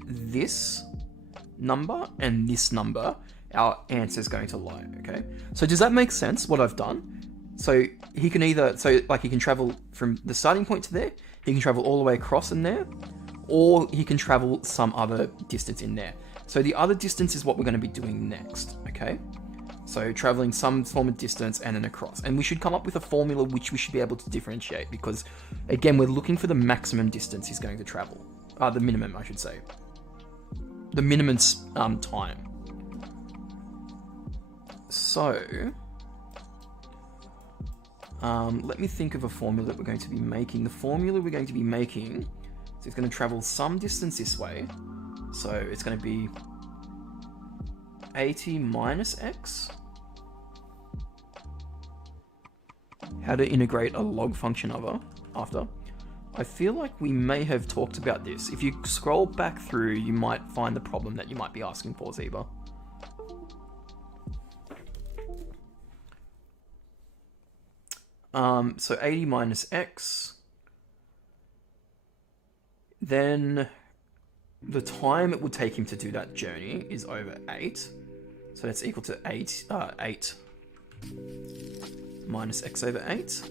this number and this number, our answer is going to lie. Okay. So does that make sense? What I've done? So he can either, so like he can travel from the starting point to there, he can travel all the way across in there, or he can travel some other distance in there. So the other distance is what we're going to be doing next, okay? So traveling some form of distance and then across. And we should come up with a formula which we should be able to differentiate because, again, we're looking for the maximum distance he's going to travel. The minimum, I should say. The minimum time. So, let me think of a formula that we're going to be making. The formula we're going to be making is it's going to travel some distance this way. So it's going to be 80 minus x. How to integrate a log function after. I feel like we may have talked about this. If you scroll back through, you might find the problem that you might be asking for, Zeba. So 80 minus x. Then the time it would take him to do that journey is over 8. So that's equal to 8 minus x over 8.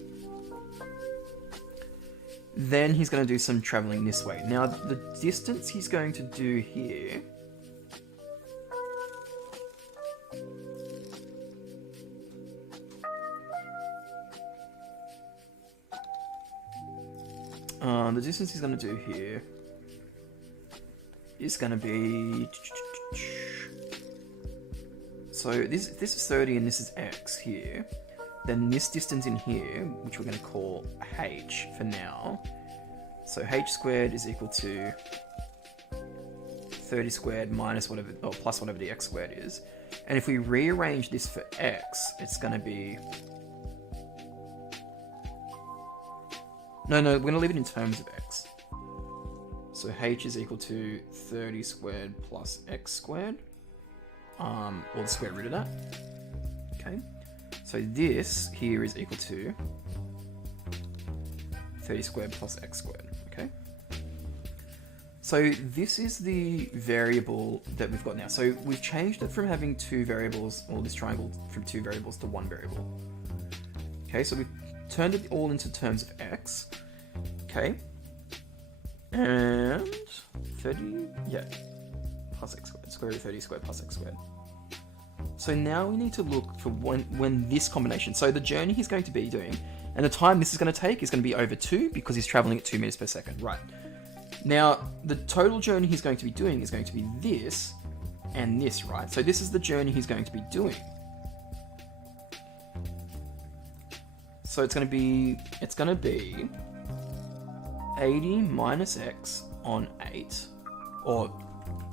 Then he's going to do some traveling this way. Now, the distance he's going to do here the distance he's going to do here is going to be, so this is 30 and this is x here. Then this distance in here, which we're going to call h for now. So h squared is equal to 30 squared minus whatever, or plus whatever the x squared is. And if we rearrange this for x, it's going to be, no, we're going to leave it in terms of x. So h is equal to 30 squared plus x squared, or the square root of that. Okay. So this here is equal to 30 squared plus x squared, okay? So this is the variable that we've got now. So we've changed it from having two variables, or this triangle from two variables to one variable. Okay, so we've turned it all into terms of x, okay? And 30, yeah, plus x squared, square root of 30 squared plus x squared. So now we need to look for when this combination, so the journey he's going to be doing, and the time this is going to take is going to be over 2 because he's traveling at 2 meters per second, right? Now, the total journey he's going to be doing is going to be this and this, right? So this is the journey he's going to be doing. So it's going to be 80 minus x on 8, or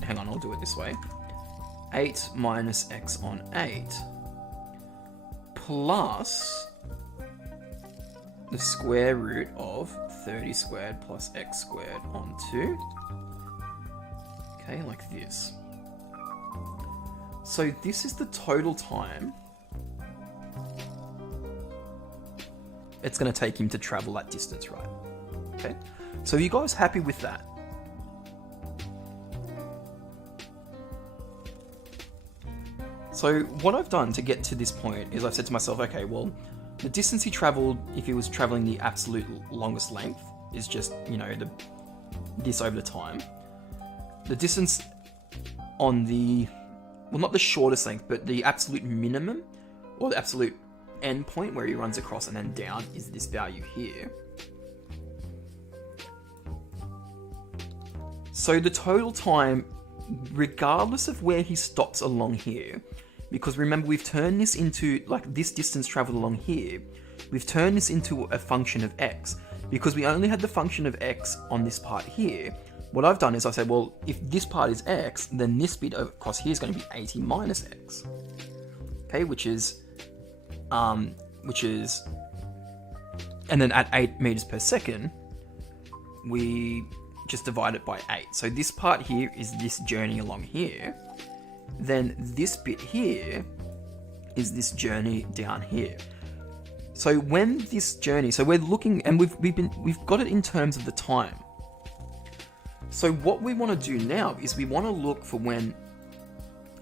hang on, I'll do it this way. 8 minus x on 8 plus the square root of 30 squared plus x squared on 2. Okay, like this. So this is the total time it's going to take him to travel that distance, right? Okay, so are you guys happy with that? So what I've done to get to this point is I've said to myself, okay, well, the distance he traveled, if he was traveling the absolute longest length, is just, you know, this over the time. The distance on the, well, not the shortest length, but the absolute minimum, or the absolute end point where he runs across and then down, is this value here. So the total time, regardless of where he stops along here, because remember we've turned this into, like, this distance traveled along here, we've turned this into a function of x. Because we only had the function of x on this part here, what I've done is I've said, well, if this part is x, then this bit across here is going to be 80 minus x. Okay, which is, and then at 8 meters per second, we just divide it by 8. So this part here is this journey along here. Then this bit here is this journey down here. So when this journey, so we're looking, and we've got it in terms of the time. So what we want to do now is we want to look for when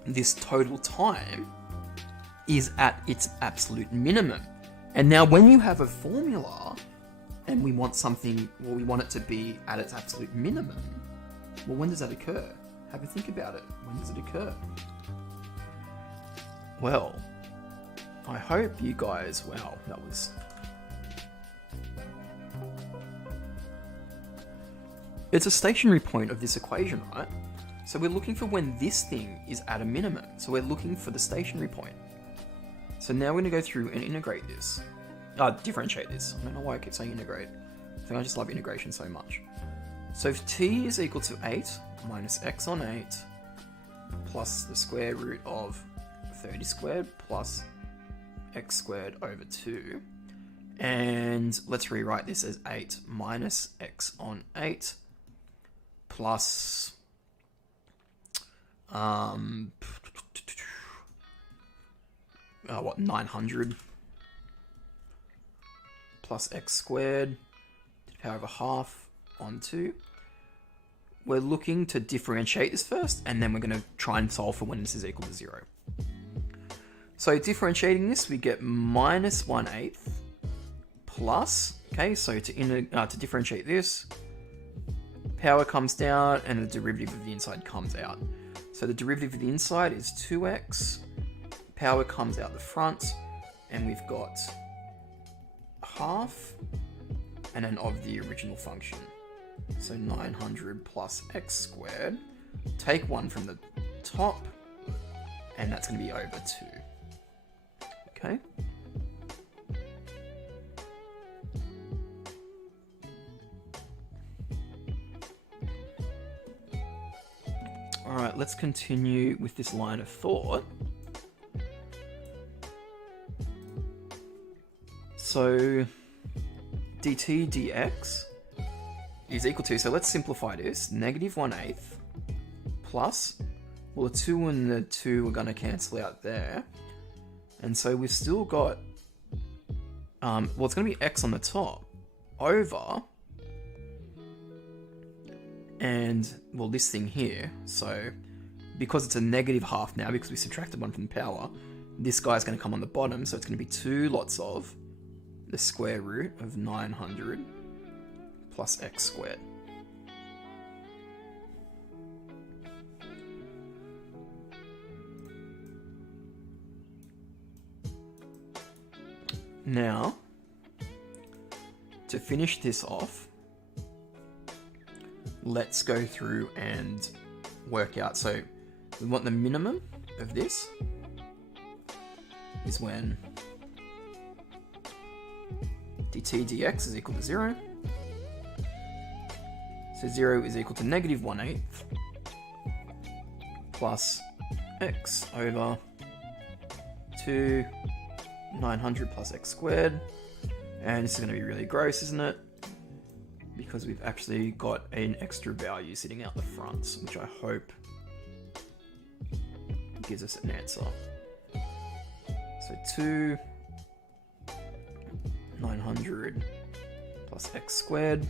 this total time is at its absolute minimum. And now when you have a formula and we want something, well, we want it to be at its absolute minimum, well, when does that occur? Have a think about it. When does it occur? Well, I hope you guys, wow, that was... It's a stationary point of this equation, right? So we're looking for when this thing is at a minimum. So we're looking for the stationary point. So now we're going to go through and integrate this. Differentiate this. I don't know why I keep saying integrate. I think I just love integration so much. So if t is equal to 8 minus x on 8 plus the square root of 30 squared plus x squared over 2. And let's rewrite this as 8 minus x on 8 plus 900 plus x squared to the power of a half on 2. We're looking to differentiate this first, and then we're going to try and solve for when this is equal to 0. So differentiating this, we get minus 1/8 plus, okay, so to differentiate this, power comes down and the derivative of the inside comes out. So the derivative of the inside is 2x, power comes out the front, and we've got half, and then of the original function. So 900 plus x squared. Take 1 from the top, and that's going to be over 2. Okay? Alright, let's continue with this line of thought. So dt dx is equal to, so let's simplify this, negative 1/8 plus, well the 2 and the 2 are going to cancel out there. And so we've still got, well it's going to be x on the top over, and well this thing here, so because it's a negative half now because we subtracted 1 from the power, this guy's going to come on the bottom, so it's going to be 2 lots of the square root of 900 plus x squared. Now, to finish this off, let's go through and work out. So we want the minimum of this is when dt dx is equal to 0. So 0 is equal to negative 1/8 plus x over 2, 900 plus x squared. And this is going to be really gross, isn't it? Because we've actually got an extra value sitting out the front, which I hope gives us an answer. So 2, 900 plus x squared.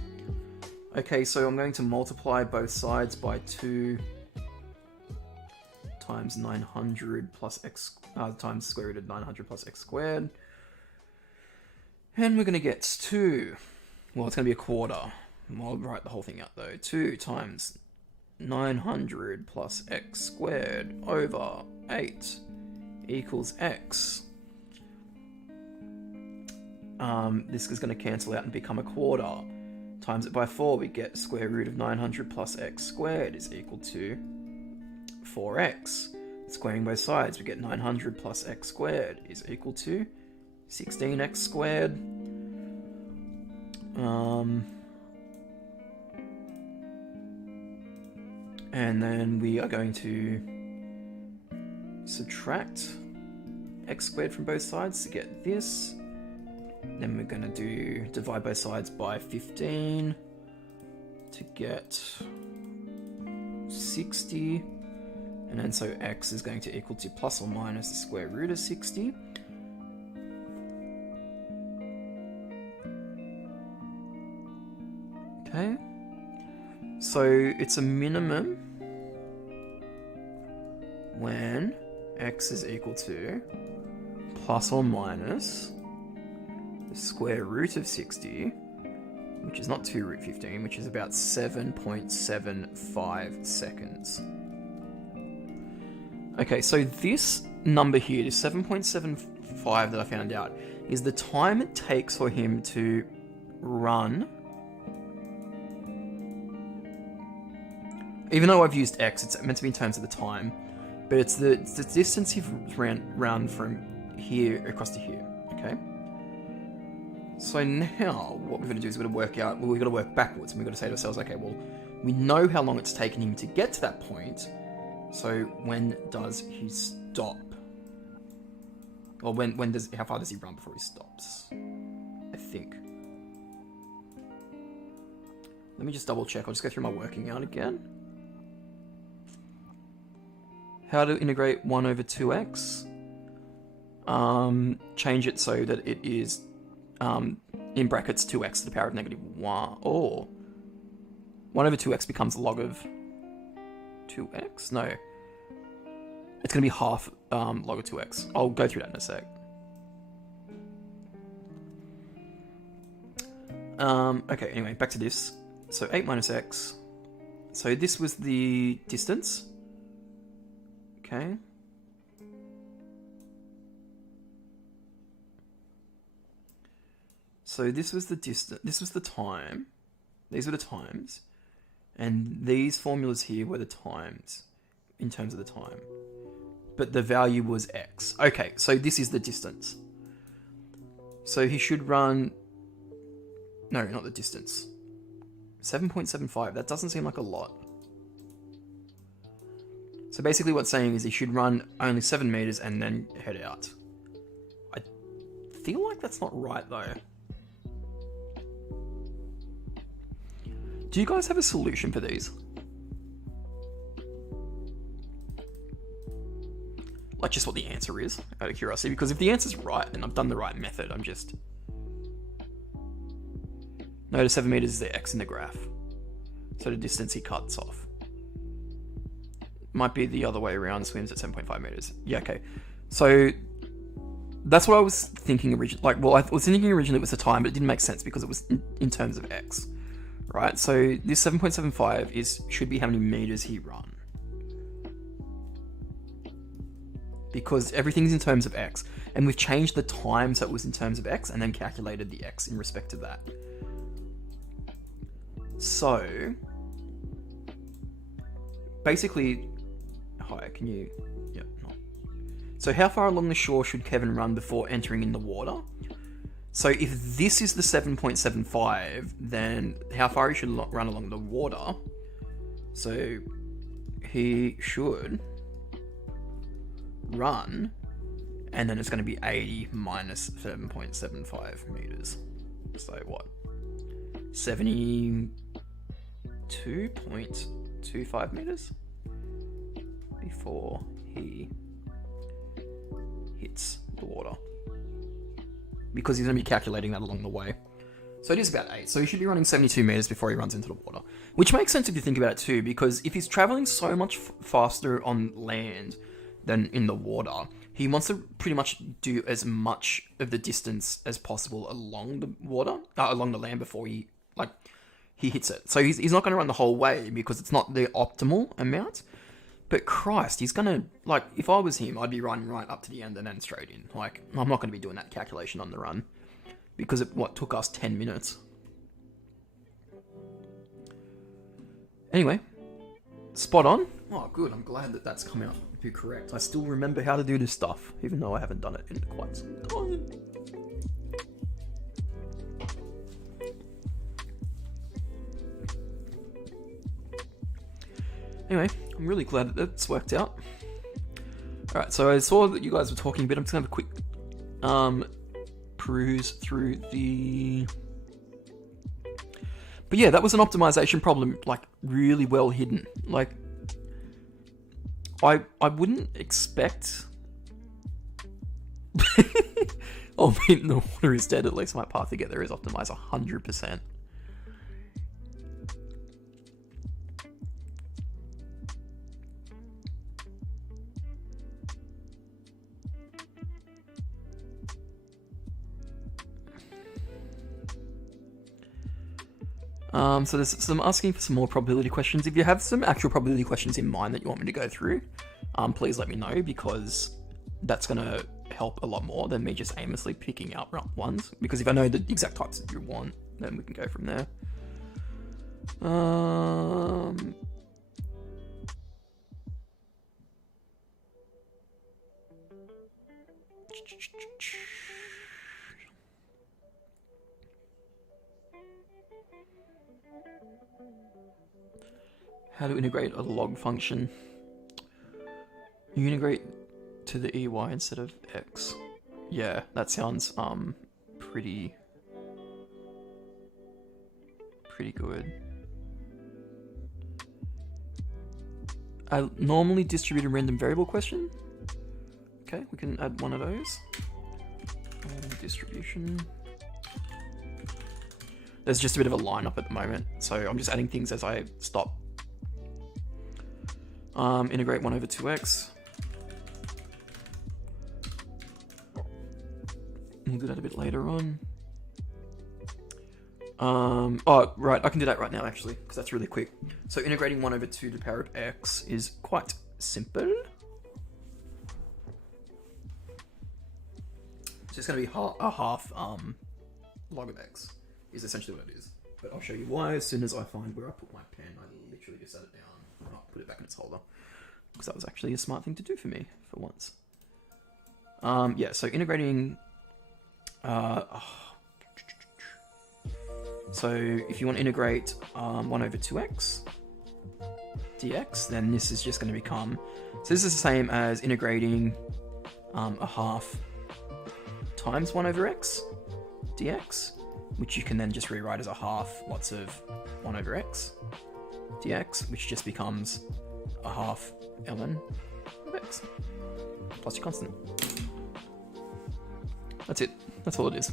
Okay, so I'm going to multiply both sides by 2 times 900 plus x, times the square root of 900 plus x squared. And we're going to get 2, well it's going to be a quarter. I'll write the whole thing out though. 2 times 900 plus x squared over 8 equals x. This is going to cancel out and become a quarter. Times it by 4, we get square root of 900 plus x squared is equal to 4x. Squaring both sides, we get 900 plus x squared is equal to 16x squared. And then we are going to subtract x squared from both sides to get this. Then we're going to divide both sides by 15 to get 60. And then so x is going to equal to plus or minus the square root of 60. Okay. So it's a minimum when x is equal to plus or minus the square root of 60, which is not 2 root 15, which is about 7.75 seconds. Okay, so this number here, this 7.75 that I found out, is the time it takes for him to run. Even though I've used x, it's meant to be in terms of the time, but it's the distance he's run from here across to here, okay? So now, what we're going to do is we're going to work out, well, we've got to work backwards, and we've got to say to ourselves, okay, well, we know how long it's taken him to get to that point, so when does he stop? Or how far does he run before he stops? I think. Let me just double check, I'll just go through my working out again. How to integrate 1 over 2x. Change it so that it is in brackets 2x to the power of negative 1. Or 1 over 2x becomes log of 2x? No. It's going to be half log of 2x. I'll go through that in a sec. Okay, anyway, back to this. So 8 minus x. So this was the distance. Okay. So this was the distance, this was the time, these were the times, and these formulas here were the times, in terms of the time. But the value was x. Okay, so this is the distance. So he should run, no, not the distance. 7.75, that doesn't seem like a lot. So basically what's saying is he should run only 7 meters and then head out. I feel like that's not right though. Do you guys have a solution for these? Like just what the answer is, out of curiosity, because if the answer's right and I've done the right method, I'm just... Notice 7 meters is the x in the graph. So the distance he cuts off. Might be the other way around, swims at 7.5 meters. Yeah, okay. So that's what I was thinking originally. Like, well, I was thinking originally it was the time, but it didn't make sense because it was in terms of x. Right, so this 7.75 should be how many meters he run. Because everything's in terms of x. And we've changed the time so it was in terms of x and then calculated the x in respect to that. So, basically, hi, can you, yep, no. So how far along the shore should Kevin run before entering in the water? So if this is the 7.75, then how far he should run along the water? So he should run, and then it's going to be 80 minus 7.75 meters. So what? 72.25 meters before he hits the water. Because he's going to be calculating that along the way. So it is about 8. So he should be running 72 meters before he runs into the water. Which makes sense if you think about it too, because if he's traveling so much faster on land than in the water, he wants to pretty much do as much of the distance as possible along the water, along the land before he hits it. So he's not going to run the whole way because it's not the optimal amount. But Christ, he's going to, like, if I was him, I'd be running right up to the end and then straight in. Like, I'm not going to be doing that calculation on the run. Because it, took us 10 minutes. Anyway, spot on. Oh, good, I'm glad that that's come out to be correct. I still remember how to do this stuff, even though I haven't done it in quite some time. Anyway, I'm really glad that that's worked out. Alright, so I saw that you guys were talking a bit. I'm just going to have a quick peruse through the... But yeah, that was an optimization problem, like, really well hidden. Like, I wouldn't expect... Oh, wait, the water is dead. At least my path to get there is optimized 100%. So I'm asking for some more probability questions. If you have some actual probability questions in mind that you want me to go through, please let me know, because that's going to help a lot more than me just aimlessly picking out ones. Because if I know the exact types that you want, then we can go from there. How to integrate a log function. You integrate to the EY instead of X. Yeah, that sounds pretty good. A normally distributed random variable question. Okay, we can add one of those. Distribution. There's just a bit of a lineup at the moment, so I'm just adding things as I stop. Integrate 1 over 2x. We'll do that a bit later on. Oh, right, I can do that right now, actually, because that's really quick. So integrating 1 over 2 to the power of x is quite simple. So it's going to be a half log of x, is essentially what it is. But I'll show you why as soon as I find where I put my pen. I literally just set it down. I'll put it back in its holder, because that was actually a smart thing to do for me, for once. Yeah, so integrating... So if you want to integrate 1 over 2x dx, then this is just going to become... So this is the same as integrating a half times 1 over x dx, which you can then just rewrite as a half lots of 1 over x dx, which just becomes a half ln of x plus your constant. That's it. That's all it is.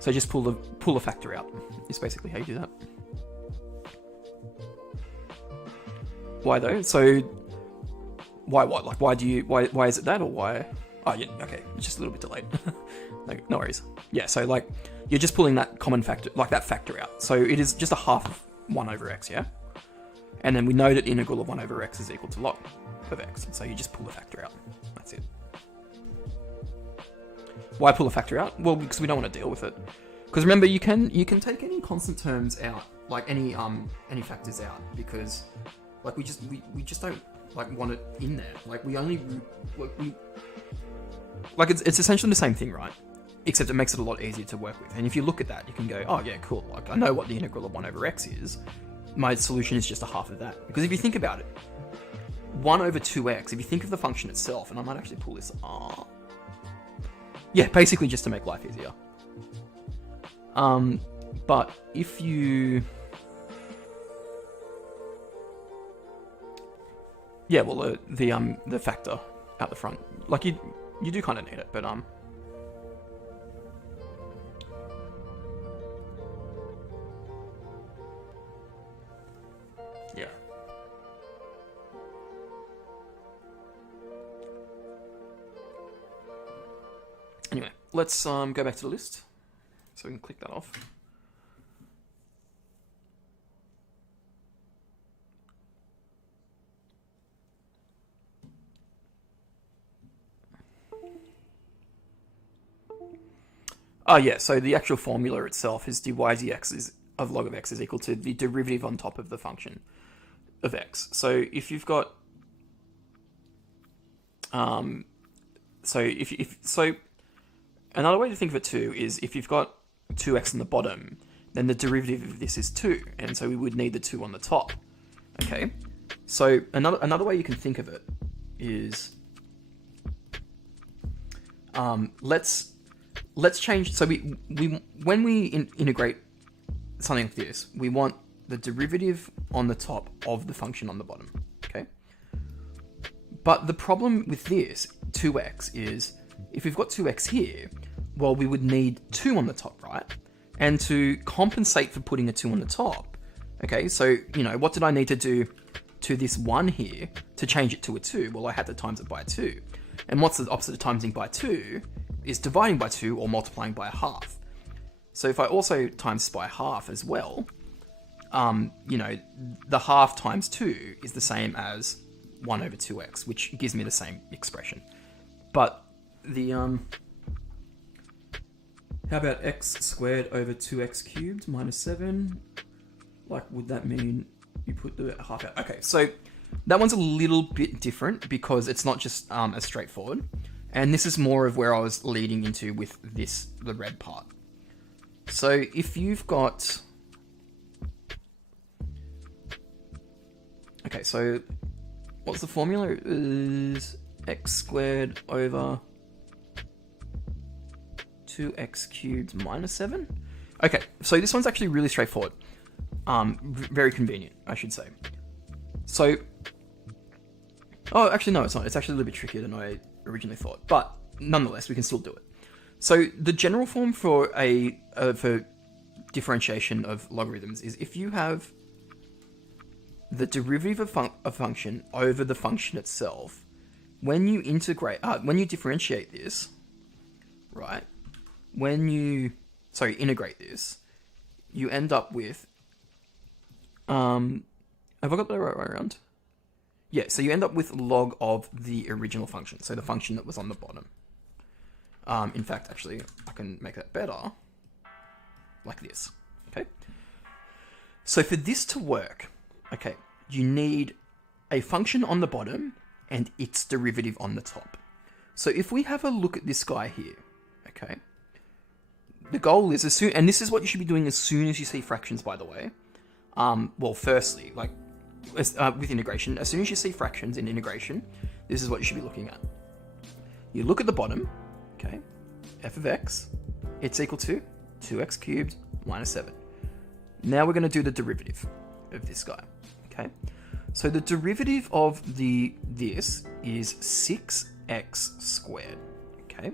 So just pull the factor out. Is basically how you do that. Why though? So why what? Like why is it that, or why? Oh yeah, okay. It's just a little bit delayed. No worries. Yeah, so like you're just pulling that common factor, like that factor out. So it is just a half of 1 over x, yeah? And then we know that the integral of 1 over x is equal to log of x. So you just pull the factor out. That's it. Why pull a factor out? Well, because we don't want to deal with it. Because remember, you can take any constant terms out, like any factors out, because like we just don't like want it in there. Like we only like it's essentially the same thing, right? Except it makes it a lot easier to work with. And if you look at that, you can go, oh yeah, cool. Like I know what the integral of 1 over x is. My solution is just a half of that. Because if you think about it, 1 over 2x. If you think of the function itself, and I might actually pull this up. Yeah, basically just to make life easier. But if you... Yeah, well, the factor out the front. Like, you do kind of need it, but, yeah. Anyway, let's go back to the list, so we can click that off. Oh yeah, so the actual formula itself is dy dx of log of x is equal to the derivative on top of the function of x. So if you've got, so another way to think of it too is if you've got 2x on the bottom, then the derivative of this is 2, and so we would need the 2 on the top. Okay, so another way you can think of it is, let's change. So when we integrate something like this, we want the derivative on the top of the function on the bottom. Okay, but the problem with this 2x is if we've got 2x here, well, we would need 2 on the top, right? And to compensate for putting a 2 on the top, okay, so, you know, what did I need to do to this 1 here to change it to a 2? Well, I had to times it by 2. And what's the opposite of timesing by 2? Is dividing by 2 or multiplying by a half. So if I also times by half as well, you know, the half times 2 is the same as 1 over 2x, which gives me the same expression. But the, how about x squared over 2x cubed minus 7? Like, would that mean you put the half out? Okay, so that one's a little bit different because it's not just as straightforward. And this is more of where I was leading into with this, the red part. So if you've got... Okay, so what's the formula? It is x squared over 2x cubed minus 7. Okay, so this one's actually really straightforward. Very convenient, I should say. So, oh, actually no, it's not. It's actually a little bit trickier than I originally thought, but nonetheless, we can still do it. So the general form for for differentiation of logarithms is if you have the derivative of a function over the function itself, when you differentiate this, right? Integrate this, you end up with, have I got the right way around? Yeah, so you end up with log of the original function, so the function that was on the bottom. In fact, actually, I can make that better, like this, okay? So for this to work, okay, you need a function on the bottom and its derivative on the top. So if we have a look at this guy here, okay, the goal is and this is what you should be doing as soon as you see fractions, by the way. Well, firstly, like with integration, as soon as you see fractions in integration, this is what you should be looking at. You look at the bottom, okay, f of x, it's equal to 2x cubed minus 7. Now we're going to do the derivative of this guy, okay? So the derivative of this is 6x squared, okay?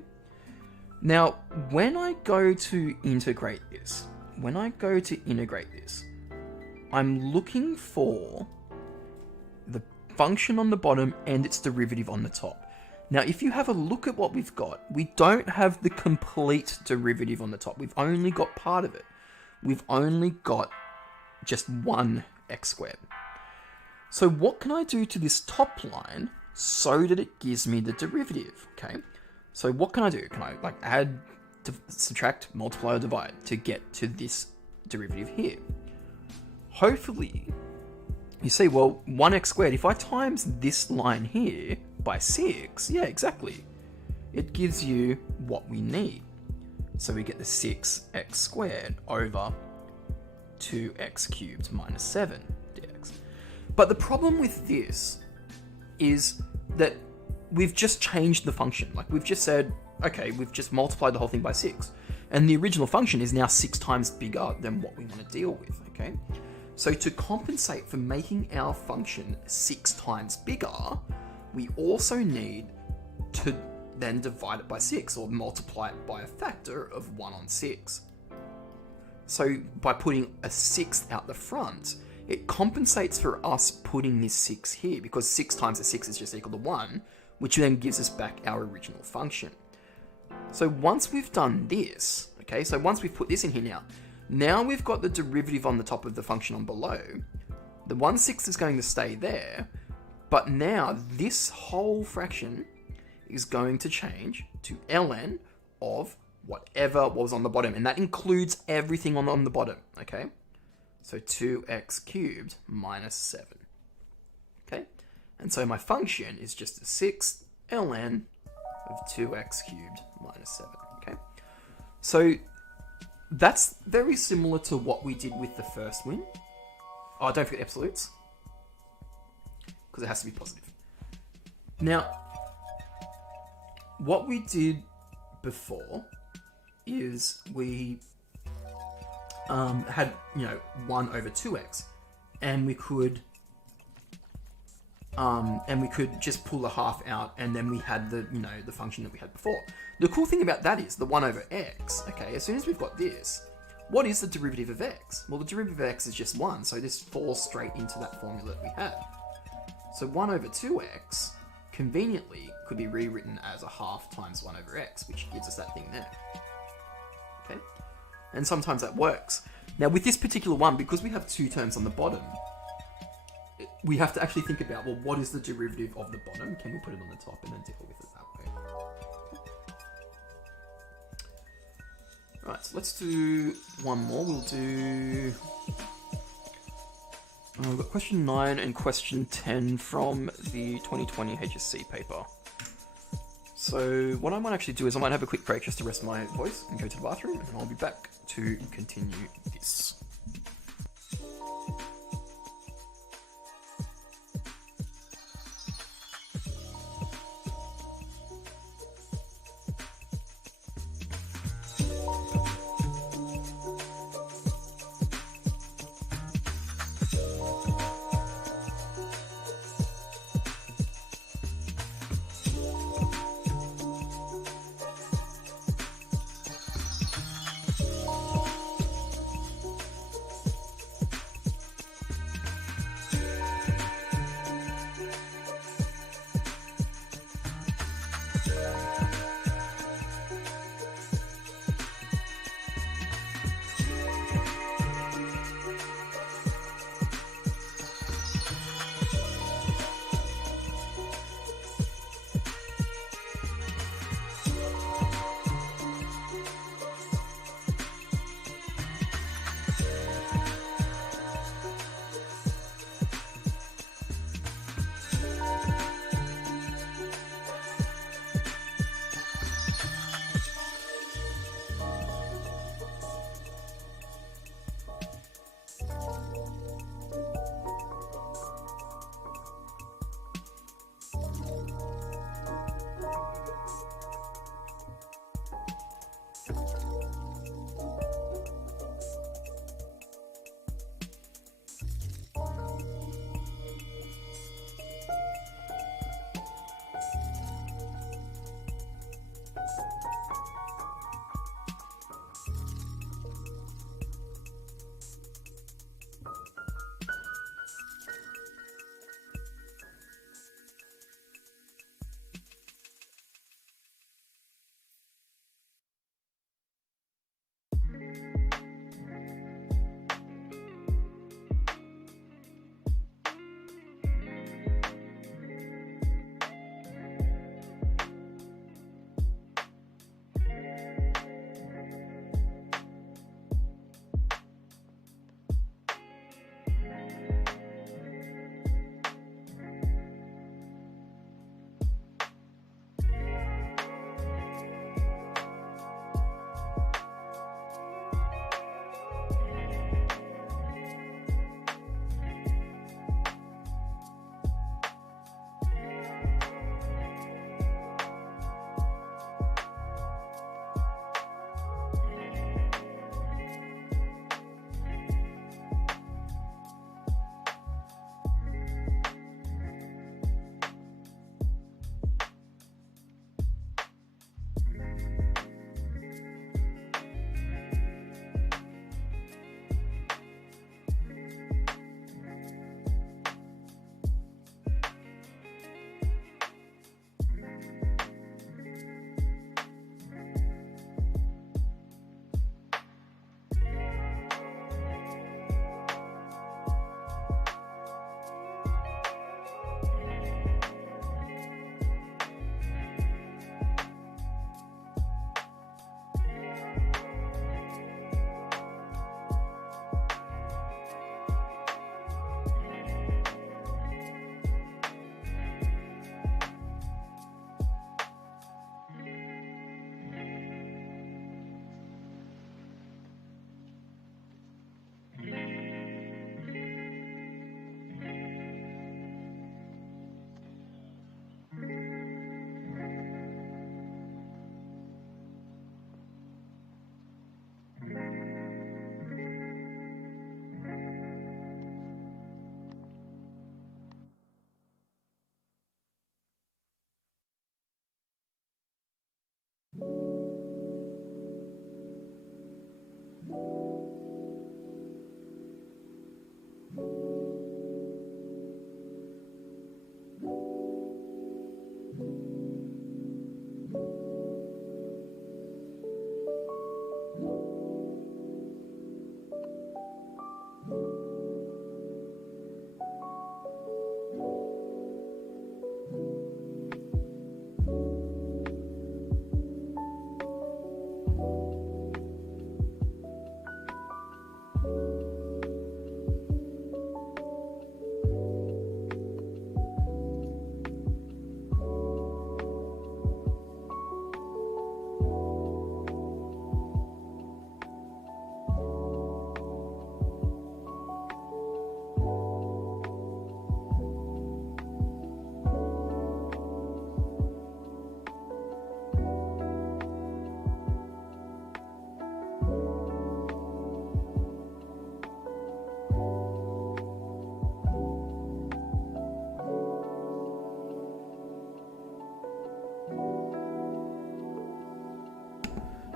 Now, when I go to integrate this, I'm looking for the function on the bottom and its derivative on the top. Now, if you have a look at what we've got, we don't have the complete derivative on the top. We've only got part of it. We've only got just one x squared. So what can I do to this top line so that it gives me the derivative, okay? So what can I do? Can I like add, subtract, multiply, or divide to get to this derivative here? Hopefully, you see, well, 1x squared, if I times this line here by 6, yeah, exactly. It gives you what we need. So we get the 6x squared over 2x cubed minus 7 dx. But the problem with this is that we've just changed the function. Like we've just said, okay, we've just multiplied the whole thing by 6. And the original function is now 6 times bigger than what we want to deal with, okay? So to compensate for making our function 6 times bigger, we also need to then divide it by 6 or multiply it by a factor of 1 on 6. So by putting a 6 out the front, it compensates for us putting this 6 here because 6 times a 6 is just equal to 1, which then gives us back our original function. So once we've done this, okay, so once we've put this in here now we've got the derivative on the top of the function on below. The 1/6 is going to stay there, but now this whole fraction is going to change to ln of whatever was on the bottom, and that includes everything on the bottom, okay? So 2x cubed minus 7, okay? And so my function is just a 6 ln of 2x cubed minus 7, okay? So that's very similar to what we did with the first win. Oh, don't forget absolutes, because it has to be positive. Now, what we did before is we had, 1 over 2x, and we could just pull the half out, and then we had the, the function that we had before. The cool thing about that is the 1 over x, okay, as soon as we've got this, what is the derivative of x? Well, the derivative of x is just 1, so this falls straight into that formula that we had. So 1 over 2x, conveniently, could be rewritten as a half times 1 over x, which gives us that thing there. Okay? And sometimes that works. Now with this particular one, because we have two terms on the bottom, we have to actually think about, well, what is the derivative of the bottom? Can we put it on the top and then deal with it that way? Alright, so let's do one more. We'll do... we've got question 9 and question 10 from the 2020 HSC paper. So what I might actually do is I might have a quick break just to rest my voice and go to the bathroom, and I'll be back to continue this.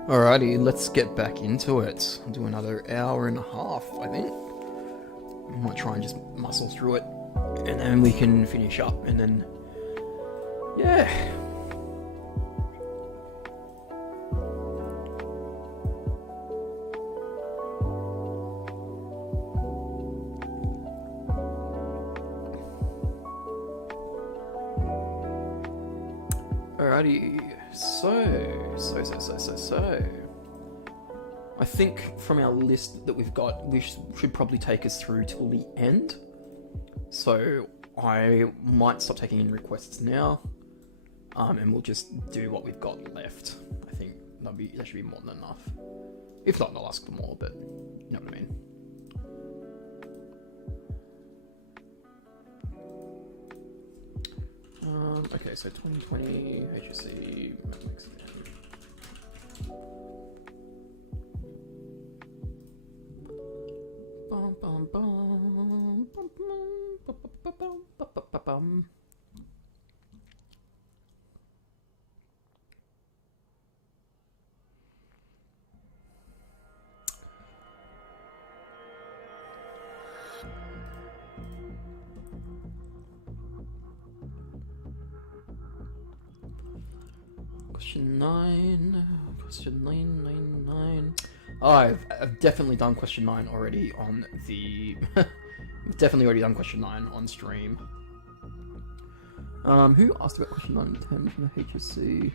Alrighty, let's get back into it. I'll do another hour and a half, I think. I might try and just muscle through it, and then we can finish up, and then, yeah. Alrighty, so. I think from our list that we've got, we should probably take us through till the end. So I might stop taking in requests now, and we'll just do what we've got left. I think that should be more than enough. If not, I'll ask for more, but you know what I mean. Okay, so 2020 HSC Maths Advanced. Question 9. Oh, I've definitely done question 9 already on the... I've definitely already done question 9 on stream. Who asked about question 9 and 10 from the HSC?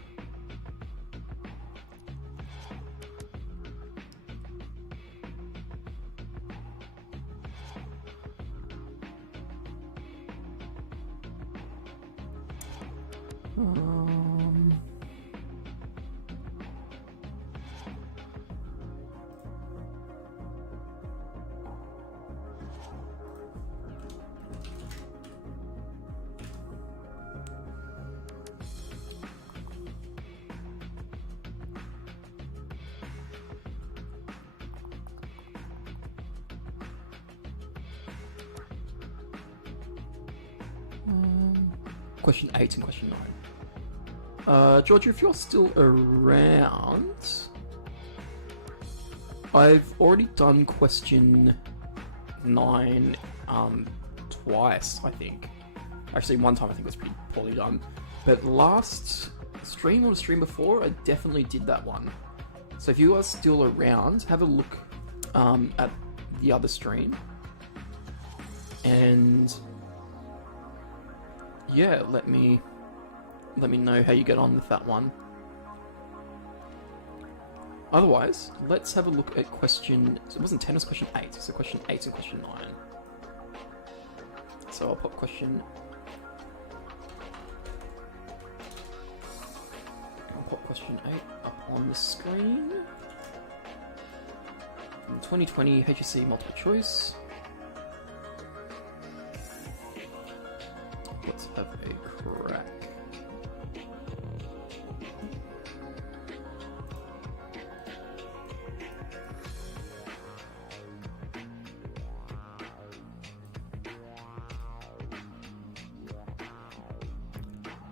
Question 8 and question 9. Georgia, if you're still around, I've already done question 9 twice, I think. Actually, one time I think it was pretty poorly done. But last stream or the stream before, I definitely did that one. So if you are still around, have a look at the other stream. And yeah, let me know how you get on with that one. Otherwise, let's have a look at question... So it wasn't 10, it was question 8. So question 8 and question 9. So I'll pop question... I'll pop question 8 up on the screen. From 2020 HSC multiple choice. Let's have a crack.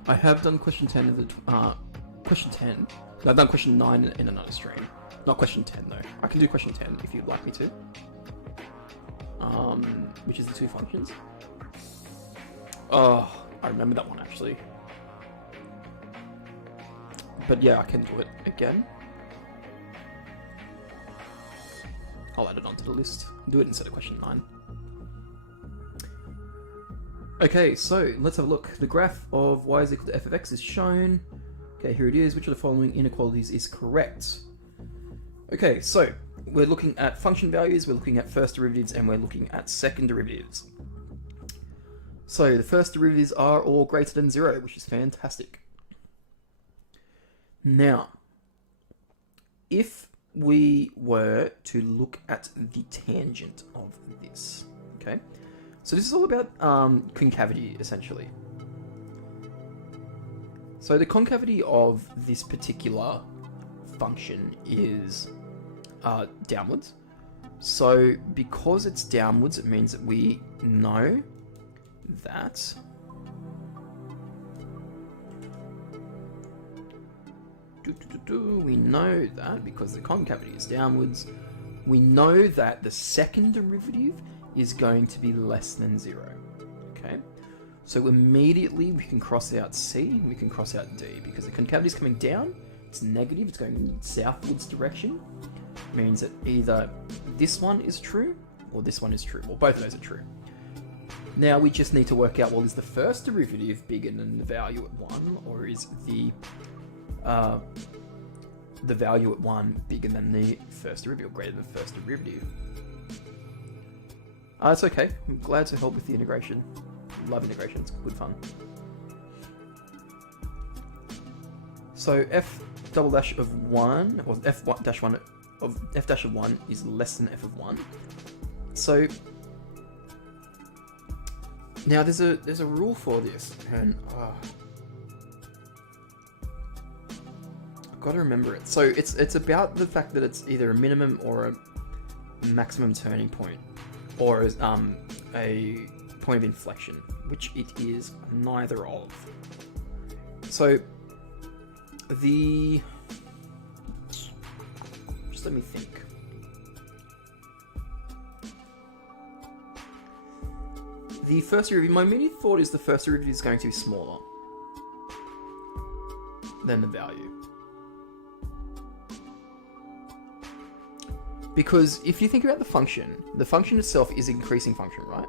I have done question 10 of the question 10. I've done question 9 in another stream. Not question 10 though. I can do question 10 if you'd like me to. Which is the two functions. Oh, I remember that one actually. But yeah, I can do it again. I'll add it onto the list. Do it instead of question 9. Okay, so let's have a look. The graph of y is equal to f of x is shown. Okay, here it is. Which of the following inequalities is correct? Okay, so we're looking at function values, we're looking at first derivatives, and we're looking at second derivatives. So the first derivatives are all greater than 0, which is fantastic. Now, if we were to look at the tangent of this, okay? So this is all about concavity, essentially. So the concavity of this particular function is downwards. So because it's downwards, it means that we know that We know that because the concavity is downwards, we know that the second derivative is going to be less than 0. Okay? So immediately we can cross out C and we can cross out D because the concavity is coming down, it's negative, it's going in southwards direction. It means that either this one is true or this one is true, or both of those are true. Now we just need to work out, well, is the first derivative bigger than the value at 1, or is the value at 1 bigger than the first derivative, or greater than the first derivative? It's okay. I'm glad to help with the integration. Love integration, it's good fun. So f double dash of 1, or f dash 1 of f dash of 1 is less than f of 1. So now there's a rule for this, and I've got to remember it. So it's about the fact that it's either a minimum or a maximum turning point, or a point of inflection, which it is neither of. So just let me think. The first derivative, my immediate thought is the first derivative is going to be smaller than the value. Because if you think about the function itself is an increasing function, right?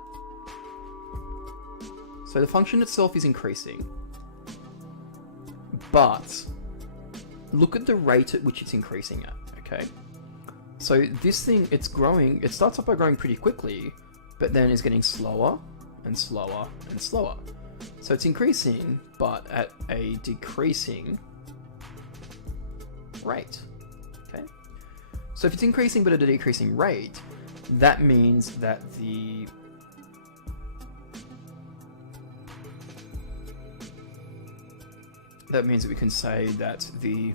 So the function itself is increasing, but look at the rate at which it's increasing at, okay? So this thing, it's growing, it starts off by growing pretty quickly, but then is getting slower and slower and slower. So it's increasing, but at a decreasing rate, okay? So if it's increasing but at a decreasing rate, that means that we can say that the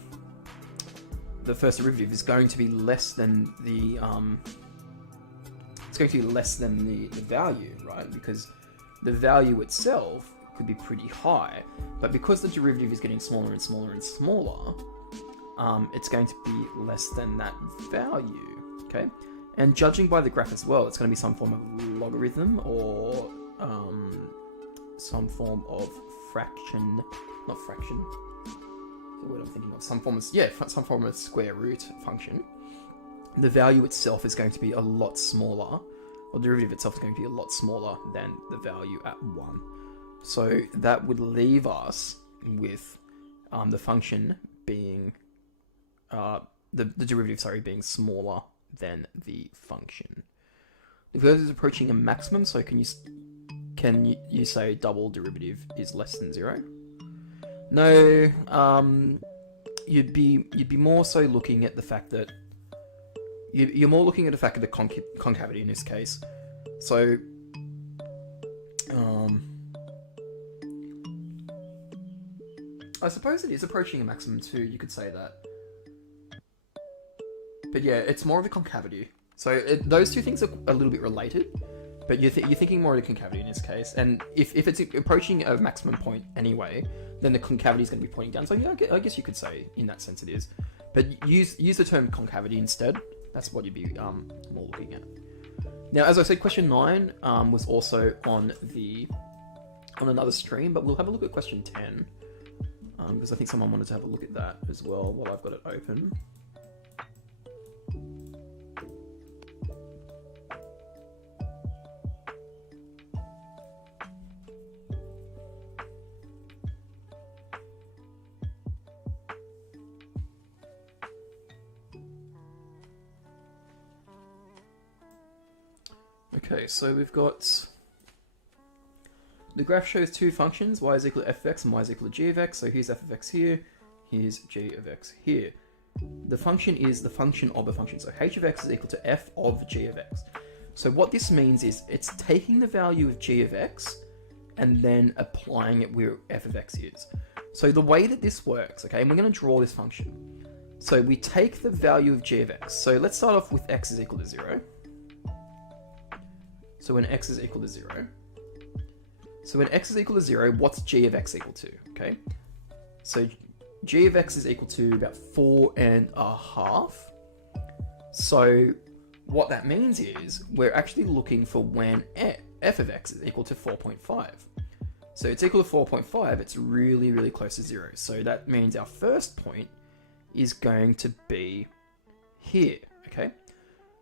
first derivative is going to be less than the value, right? Because the value itself could be pretty high, but because the derivative is getting smaller and smaller and smaller, it's going to be less than that value, okay? And judging by the graph as well, it's going to be some form of logarithm or some form of fraction, not fraction, the word I'm thinking of, some form of square root function. The value itself is going to be a lot smaller, or the derivative itself is going to be a lot smaller than the value at 1. So that would leave us with the function being, the derivative, being smaller than the function. The curve is approaching a maximum, so can you say double derivative is less than 0? No, you'd be more so looking at the fact that you're more looking at the fact of the concavity in this case. So, I suppose it is approaching a maximum too. You could say that, but yeah, it's more of the concavity. So those two things are a little bit related, but you're thinking more of the concavity in this case. And if it's approaching a maximum point anyway, then the concavity is going to be pointing down. So yeah, I guess you could say in that sense it is. But use the term concavity instead. That's what you'd be more looking at. Now, as I said, question 9 was also on another stream, but we'll have a look at question 10 because I think someone wanted to have a look at that as well while I've got it open. Okay, so we've got the graph shows two functions, y is equal to f of x and y is equal to g of x. So here's f of x here, here's g of x here. The function is the function of a function. So h of x is equal to f of g of x. So what this means is it's taking the value of g of x and then applying it where f of x is. So the way that this works, okay, and we're going to draw this function. So we take the value of g of x. So let's start off with x is equal to 0. So when x is equal to 0. So when x is equal to 0, what's g of x equal to? Okay. So g of x is equal to about 4.5. So what that means is we're actually looking for when f of x is equal to 4.5. So it's equal to 4.5, it's really, really close to 0. So that means our first point is going to be here, okay?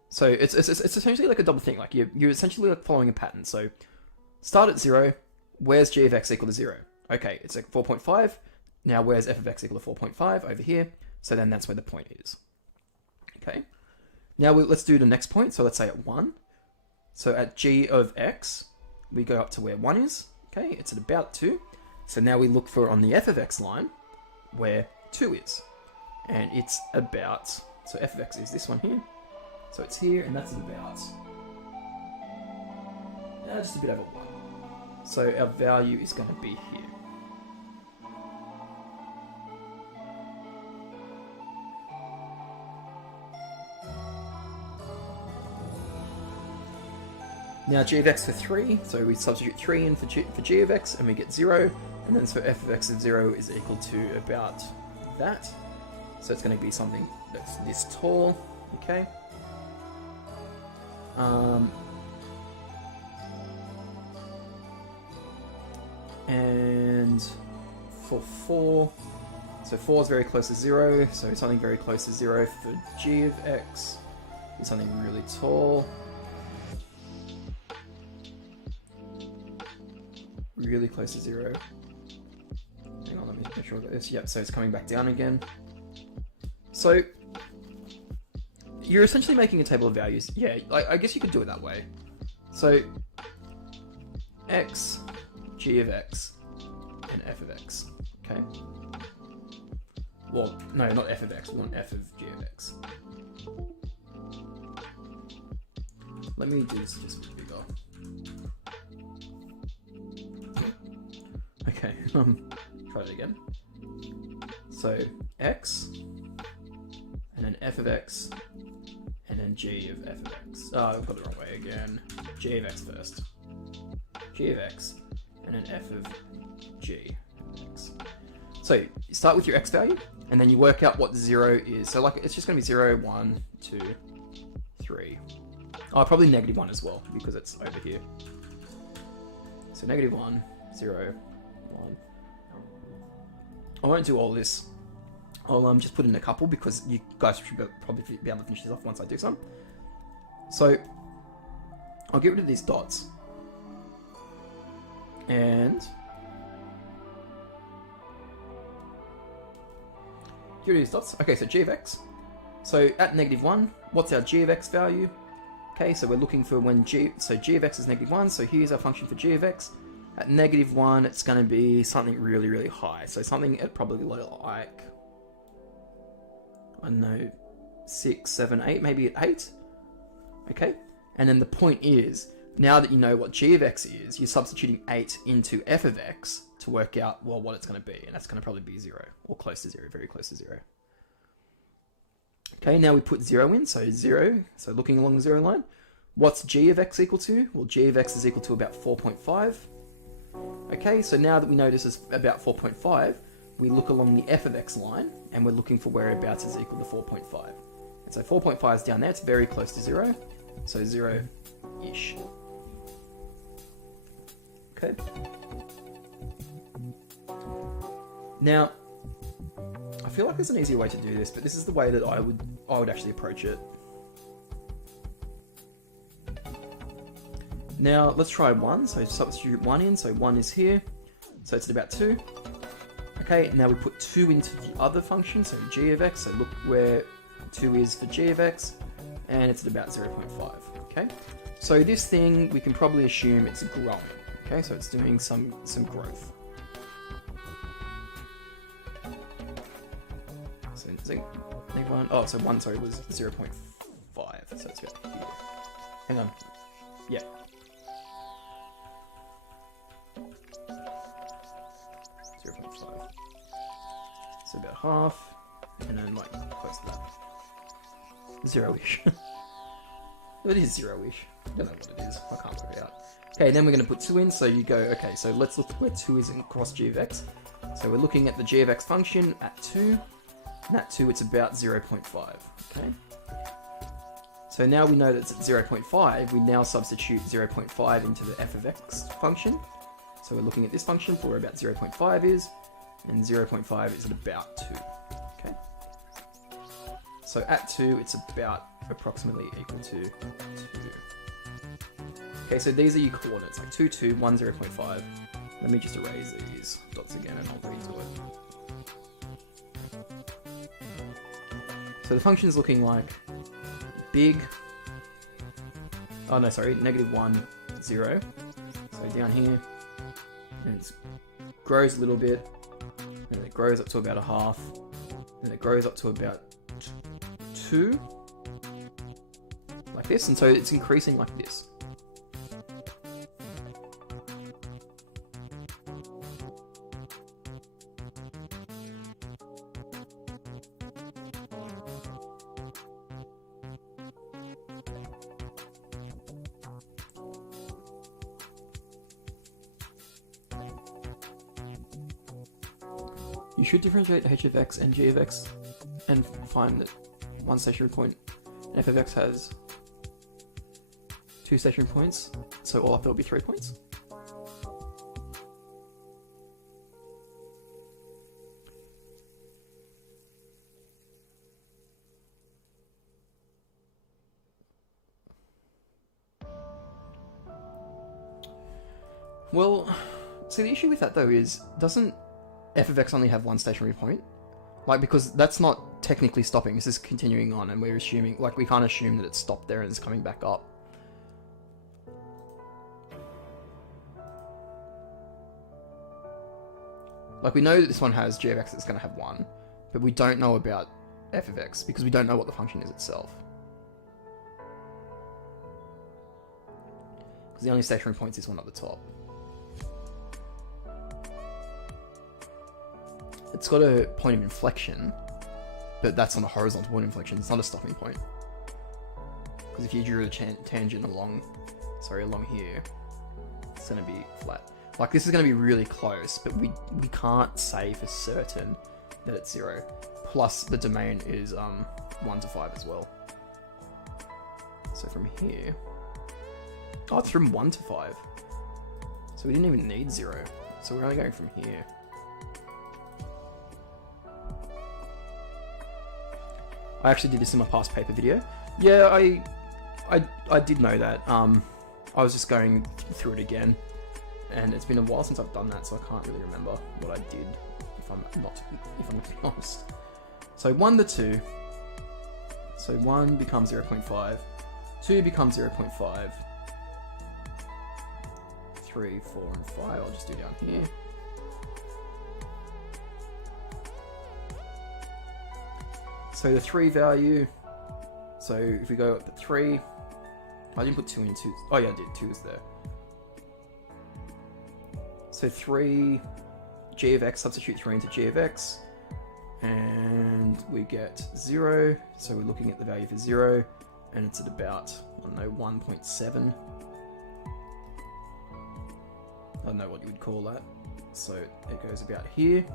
So it's essentially like a double thing. Like you're essentially like following a pattern. So start at 0, where's g of x equal to 0? Okay, it's like 4.5. Now where's f of x equal to 4.5? Over here. So then that's where the point is. Okay. Now let's do the next point. So let's say at 1. So at g of x, we go up to where 1 is. Okay, it's at about 2. So now we look for on the f of x line where 2 is. And it's about, so f of x is this one here. So it's here, and that's at about, just a bit over 1. So our value is going to be here. Now g of x for 3, so we substitute 3 in for g of x, and we get 0, and then so f of x of 0 is equal to about that. So it's going to be something that's this tall, okay? And for 4, so 4 is very close to 0, so something very close to 0 for g of x is something really tall. Really close to 0. Hang on, let me make sure I got this. Yep, so it's coming back down again. So you're essentially making a table of values. Yeah, I guess you could do it that way. So x, g of x, and f of x. Okay. Well, no, not f of x. We want f of g of x. Let me do this just a bit bigger. Okay, try it again. So x, and then f of x, and then g of f of x. Oh, I've got it the wrong way again. G of x first. G of x, and then f of g of x. So you start with your x value, and then you work out what 0 is. So like it's just going to be 0, 1, 2, 3. Oh, probably -1 as well, because it's over here. So -1, 0, 1. I won't do all this. I'll just put in a couple because you guys should probably be able to finish this off once I do some. So I'll get rid of these dots. And get rid of these dots. Okay, so g of x. So at -1, what's our g of x value? Okay, so we're looking for when g of x is -1, so here's our function for g of x. At -1, it's going to be something really, really high. So something at probably like, I don't know, 6, 7, 8, maybe at 8. Okay, and then the point is, now that you know what g of x is, you're substituting 8 into f of x to work out, well, what it's going to be. And that's going to probably be 0, or close to 0, very close to 0. Okay, now we put 0 in, so 0, so looking along the 0 line. What's g of x equal to? Well, g of x is equal to about 4.5. Okay, so now that we know this is about 4.5, we look along the f of x line, and we're looking for whereabouts is equal to 4.5. And so 4.5 is down there, it's very close to 0, so 0-ish. Okay. Now, I feel like there's an easier way to do this, but this is the way that I would actually approach it. Now, let's try 1. So substitute 1 in. So 1 is here. So it's at about 2. Okay, now we put 2 into the other function, so g of x. So look where 2 is for g of x, and it's at about 0.5. Okay, so this thing, we can probably assume it's growing. Okay, so it's doing some growth. So -1, oh, so 1, sorry, was 0.5. So it's about here. Hang on. Yeah. So about half, and then like close to that. 0-ish. It is 0-ish. I don't know what it is. I can't work it out. Okay, then we're going to put 2 in, so you go, okay, so let's look where 2 is across g of x. So we're looking at the g of x function at 2, and at 2 it's about 0.5, okay? So now we know that it's at 0.5, we now substitute 0.5 into the f of x function. So we're looking at this function for where about 0.5 is, and 0.5 is at about 2, okay? So at 2, it's about approximately equal to 2. Okay, so these are your coordinates, like 2, 2, 1, 0.5. Let me just erase these dots again and I'll redo it. So the function is looking like big, oh no, sorry, -1, 0. So down here, and it grows a little bit, and it grows up to about a half, and it grows up to about 2, like this, and so it's increasing like this. You should differentiate h of x and g of x and find that one stationary point and f of x has 2 stationary points, so all up there will be 3 points. Well, see, the issue with that though is, doesn't f of x only have one stationary point? Like, because that's not technically stopping, this is continuing on, and we're assuming, like, we can't assume that it's stopped there and it's coming back up. Like, we know that this one has g of x that's going to have 1, but we don't know about f of x, because we don't know what the function is itself. Because the only stationary point is this one at the top. It's got a point of inflection, but that's not a horizontal point of inflection, it's not a stopping point. Because if you drew a tangent along here, it's going to be flat. Like, this is going to be really close, but we can't say for certain that it's 0. Plus, the domain is 1 to 5 as well. So from here... Oh, it's from 1 to 5. So we didn't even need 0. So we're only going from here. I actually did this in my past paper video. Yeah, I did know that. I was just going through it again, and it's been a while since I've done that, so I can't really remember what I did, if I'm to be honest. So 1 to 2. So 1 becomes 0.5. 2 becomes 0.5. 3, 4, and 5. I'll just do down here. So the 3 value, so if we go up to 3, I didn't put 2 in 2, oh yeah I did, 2 is there. So 3, g of x, substitute 3 into g of x, and we get 0, so we're looking at the value for 0, and it's at about, I don't know, 1.7. I don't know what you would call that, so it goes about here.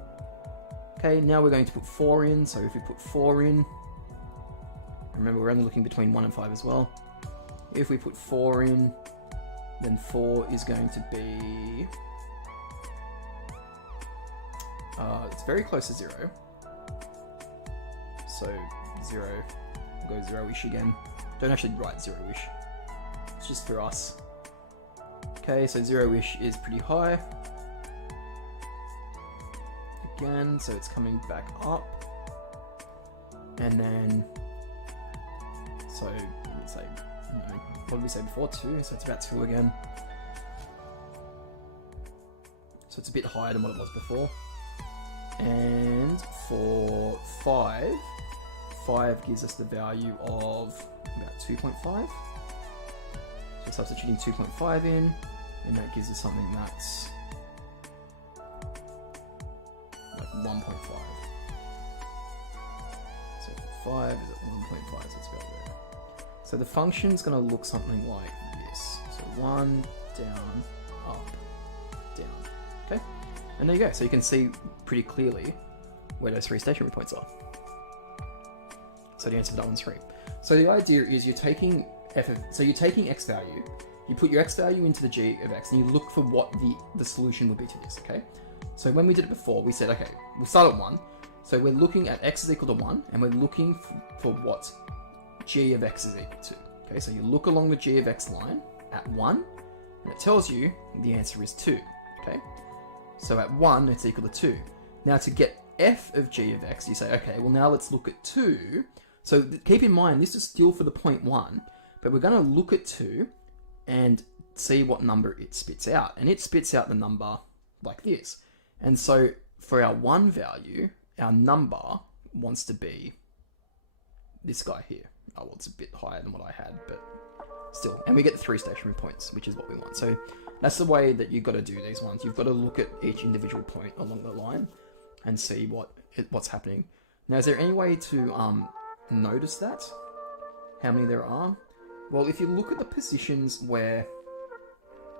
Okay, now we're going to put 4 in, so if we put 4 in, remember we're only looking between 1 and 5 as well. If we put 4 in, then 4 is going to be... it's very close to 0. So 0, we'll go 0-ish again. Don't actually write 0-ish, it's just for us. Okay, so 0-ish is pretty high. Again, so it's coming back up, and then, so let's say, what did we say before? 2, so it's about 2 again. So it's a bit higher than what it was before. And for 5, 5 gives us the value of about 2.5. So substituting 2.5 in, and that gives us something that's 1.5. So 5 is at 1.5, so it's about there. So the function's going to look something like this. So 1, down, up, down. Okay? And there you go. So you can see pretty clearly where those three stationary points are. So the answer for that one's 3. So the idea is you're taking you're taking x value, you put your x value into the g of x, and you look for what the solution would be to this, okay? So when we did it before, we said, okay, we'll start at 1. So we're looking at x is equal to 1, and we're looking for what g of x is equal to. Okay, so you look along the g of x line at 1, and it tells you the answer is 2, okay? So at 1, it's equal to 2. Now to get f of g of x, you say, okay, well now let's look at 2. So keep in mind, this is still for the point 1, but we're going to look at 2 and see what number it spits out. And it spits out the number like this. And so for our 1 value, our number wants to be this guy here. Oh, well, it's a bit higher than what I had, but still. And we get the 3 stationary points, which is what we want. So that's the way that you've got to do these ones. You've got to look at each individual point along the line and see what's happening. Now, is there any way to notice that? How many there are? Well, if you look at the positions where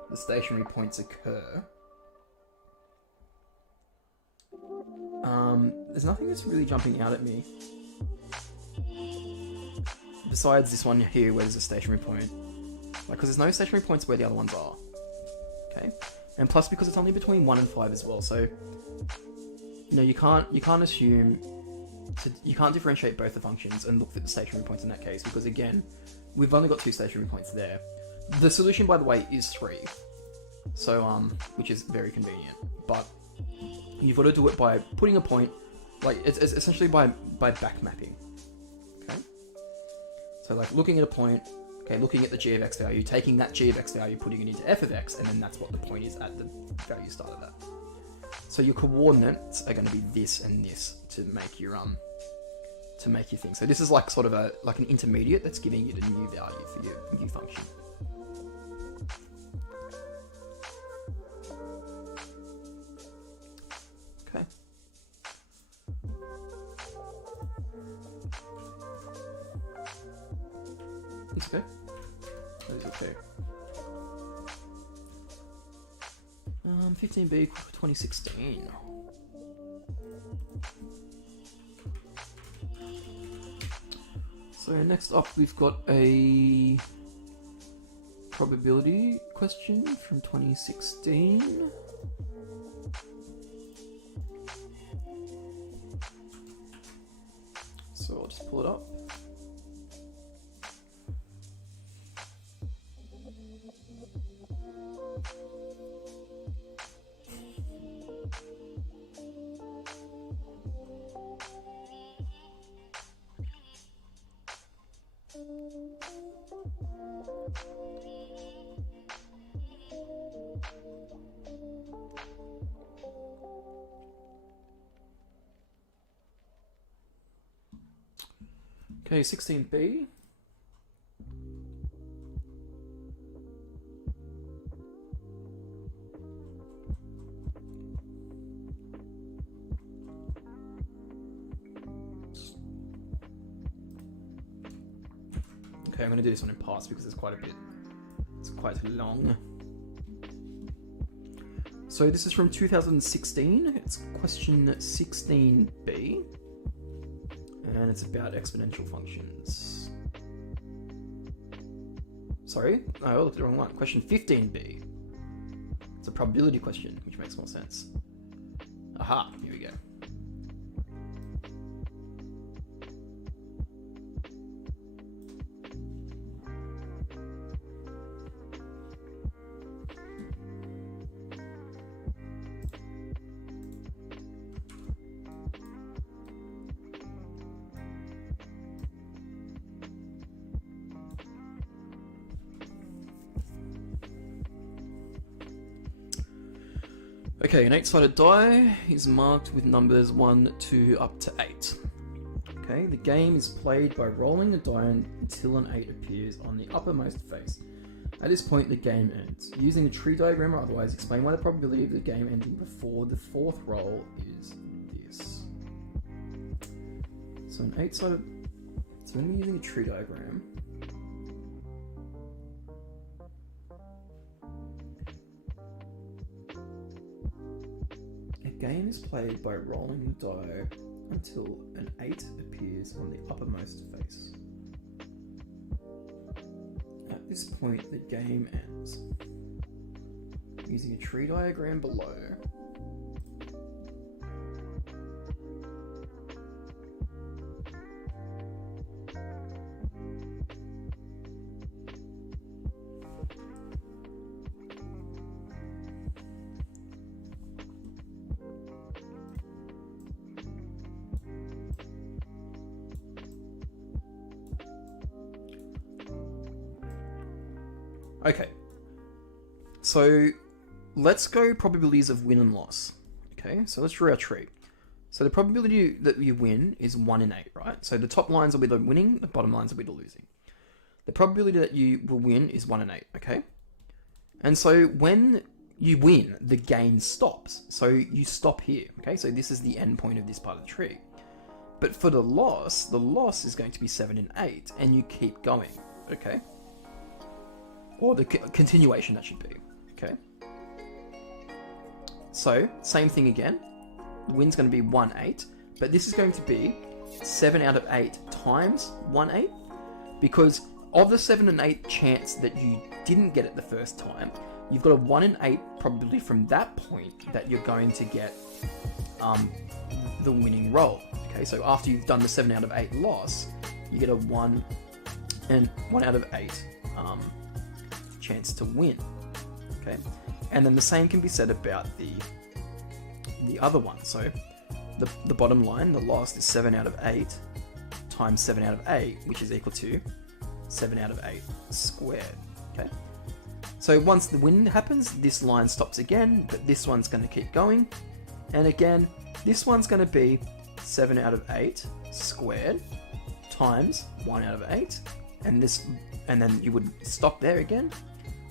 the stationary points occur, there's nothing that's really jumping out at me besides this one here where there's a stationary point. Because there's no stationary points where the other ones are. Okay? And plus because it's only between 1 and 5 as well, so you can't assume you can't differentiate both the functions and look at the stationary points in that case, because again, we've only got 2 stationary points there. The solution, by the way, is 3. So which is very convenient. But you've got to do it by putting a point, like it's essentially by back mapping. Okay? So like looking at a point, okay, looking at the g of x value, taking that g of x value, putting it into f of x, and then that's what the point is at the value start of that. So your coordinates are going to be this and this to make your thing. So this is like sort of an intermediate that's giving you the new value for your new function. Okay. It's okay. That is okay. 15B 2016. So next up we've got a probability question from 2016. So I'll just pull it up. Okay, 16B. Okay, I'm going to do this one in parts because it's quite a bit. It's quite long. So this is from 2016. It's question 16B. And it's about exponential functions. Sorry, I looked at the wrong one. Question 15B. It's a probability question, which makes more sense. Aha, here we go. Okay, an 8-sided die is marked with numbers 1, 2, up to 8. Okay, the game is played by rolling the die until an 8 appears on the uppermost face. At this point, the game ends. Using a tree diagram or otherwise, explain why the probability of the game ending before the 4th roll is this. So an 8-sided... So I'm going to be using a tree diagram. game is played by rolling the die until an 8 appears on the uppermost face. At this point, the game ends. Using a tree diagram below, okay, so let's go probabilities of win and loss. Okay, so let's draw our tree. So the probability that you win is 1 in 8, right? So the top lines will be the winning, the bottom lines will be the losing. The probability that you will win is 1 in 8, okay? And so when you win, the game stops. So you stop here, okay? So this is the end point of this part of the tree. But for the loss is going to be 7 and 8, and you keep going, okay? Or the continuation, that should be, okay? So, same thing again. The win's going to be 1/8, but this is going to be 7 out of 8 times 1/8, because of the 7 and 8 chance that you didn't get it the first time, you've got a 1 in 8 probability from that point that you're going to get the winning roll. Okay, so after you've done the 7 out of 8 loss, you get a 1 out of 8 chance to win. Okay, and then the same can be said about the other one. So the bottom line, the loss, is 7 out of 8 times 7 out of 8, which is equal to 7 out of 8 squared. Okay, so once the win happens, this line stops again, but this one's going to keep going, and again this one's going to be 7 out of 8 squared times 1 out of 8, and then you would stop there again,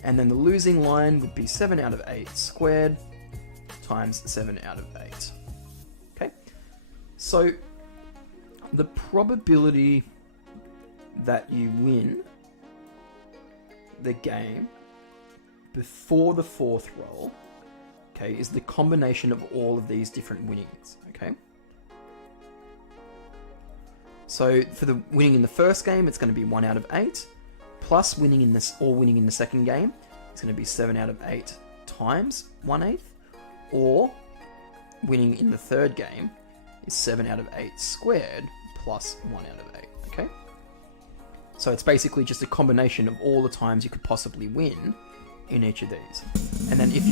and then the losing line would be 7 out of 8 squared times 7 out of 8. Okay, so the probability that you win the game before the fourth roll, okay, is the combination of all of these different winnings, okay? So for the winning in the first game, it's going to be 1 out of 8, plus winning in this, or winning in the second game, it's going to be 7 out of 8 times 1/8, or winning in the third game is 7 out of 8 squared plus 1 out of 8, okay? So it's basically just a combination of all the times you could possibly win in each of these. And then if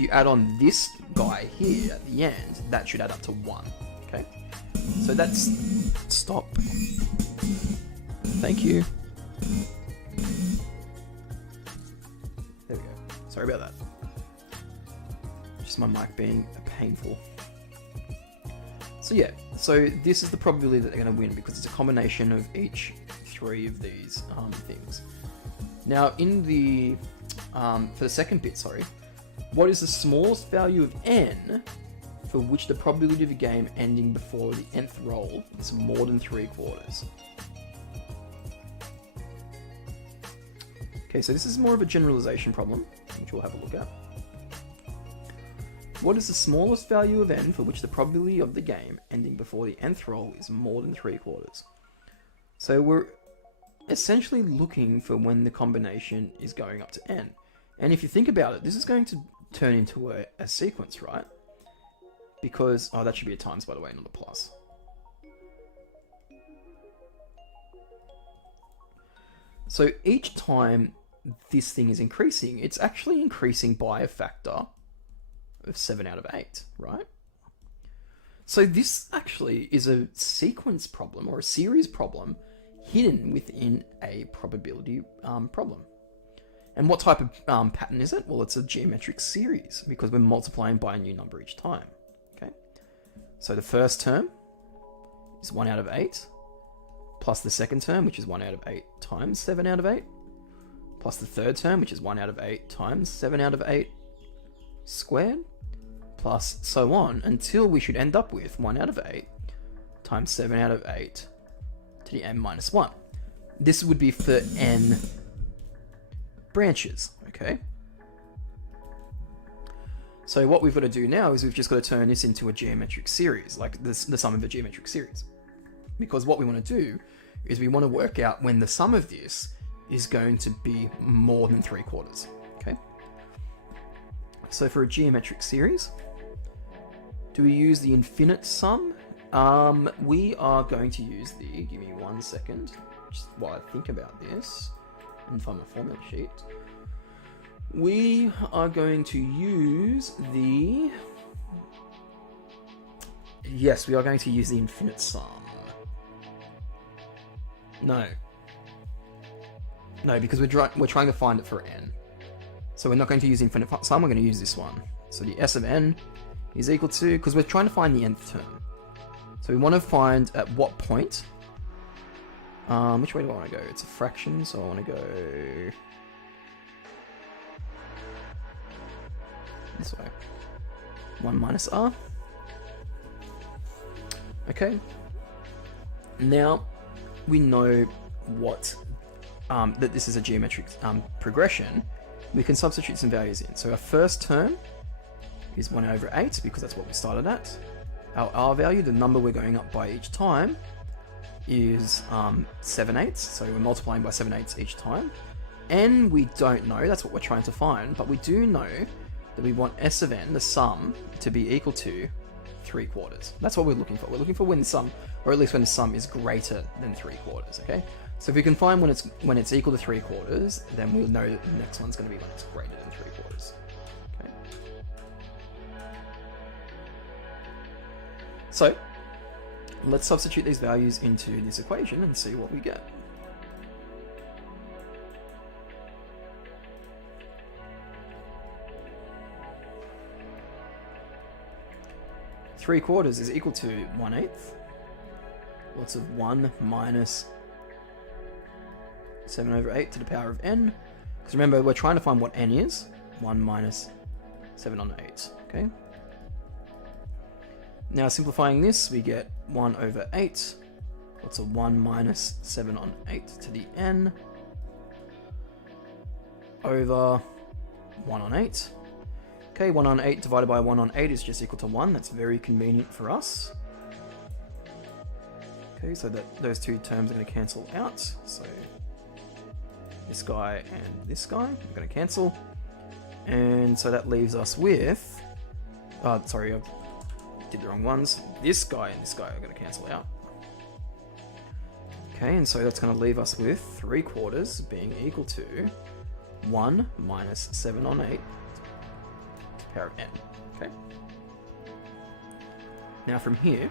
you add on this guy here at the end, that should add up to 1, okay? So that's... Stop. Thank you. There we go. Sorry about that. Just my mic being painful. So yeah, so this is the probability that they're going to win, because it's a combination of each 3 of these things. Now in the, for the second bit, what is the smallest value of n for which the probability of a game ending before the nth roll is more than 3/4? Okay, so this is more of a generalization problem, which we'll have a look at. What is the smallest value of n for which the probability of the game ending before the nth roll is more than 3/4? So we're essentially looking for when the combination is going up to n. And if you think about it, this is going to turn into a sequence, right? Because, oh, that should be a times, by the way, not a plus. So each time this thing is increasing, it's actually increasing by a factor of 7 out of 8, right? So this actually is a sequence problem, or a series problem, hidden within a probability problem. And what type of pattern is it? Well, it's a geometric series, because we're multiplying by a new number each time. Okay, so the first term is 1 out of 8, plus the second term, which is 1 out of 8 times 7 out of 8, plus the third term, which is 1 out of 8 times 7 out of 8 squared, plus so on, until we should end up with 1 out of 8 times 7 out of 8 to the n minus 1. This would be for n branches, okay? So what we've got to do now is we've just got to turn this into a geometric series, like the sum of a geometric series. Because what we want to do is we want to work out when the sum of this is going to be more than 3/4. Okay. So for a geometric series, do we use the infinite sum? We are going to use the, give me 1 second, just while I think about this and find my formula sheet. We are going to use the, yes, we are going to use the infinite sum. No, because we're trying to find it for n. So we're not going to use infinite sum, we're going to use this one. So the S of n is equal to, because we're trying to find the nth term. So we want to find at what point, which way do I want to go? It's a fraction, so I want to go this way. 1 minus r. Okay. Now we know what that this is a geometric progression. We can substitute some values in. So our first term is 1/8 because that's what we started at. Our r value, the number we're going up by each time, is 7/8. So we're multiplying by 7/8 each time. N we don't know, that's what we're trying to find, but we do know that we want S of n, the sum, to be equal to 3/4. That's what we're looking for. We're looking for when the sum, or at least when the sum is greater than 3/4, okay? So if we can find when it's equal to 3/4, then we'll know that the next one's going to be when it's greater than 3/4. Okay. So let's substitute these values into this equation and see what we get. Three quarters is equal to 1/8. Lots of 1 minus 7/8 to the power of n. Because remember, we're trying to find what n is. 1 minus 7/8. Okay. Now simplifying this, we get 1/8. Lots of 1 minus 7/8 to the n over 1/8. Okay, 1/8 divided by 1/8 is just equal to 1. That's very convenient for us. Okay, so that those two terms are going to cancel out. So this guy and this guy are going to cancel. And so that leaves us with... sorry, I did the wrong ones. This guy and this guy are going to cancel out. Okay, and so that's going to leave us with 3/4 being equal to 1 minus 7/8 to the power of n. Okay. Now from here,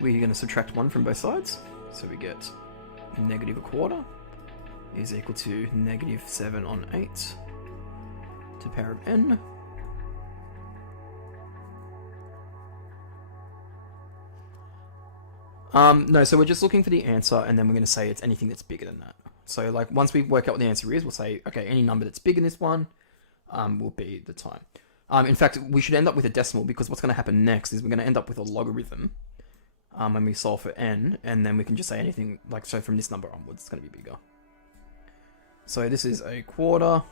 we're going to subtract 1 from both sides. So we get -1/4 is equal to -7/8 to the power of n. No, so we're just looking for the answer, and then we're going to say it's anything that's bigger than that. So like once we work out what the answer is, we'll say, okay, any number that's bigger than this one will be the time. In fact, we should end up with a decimal, because what's going to happen next is we're going to end up with a logarithm when we solve for n, and then we can just say anything, like, so from this number onwards, it's going to be bigger. So this is 1/4.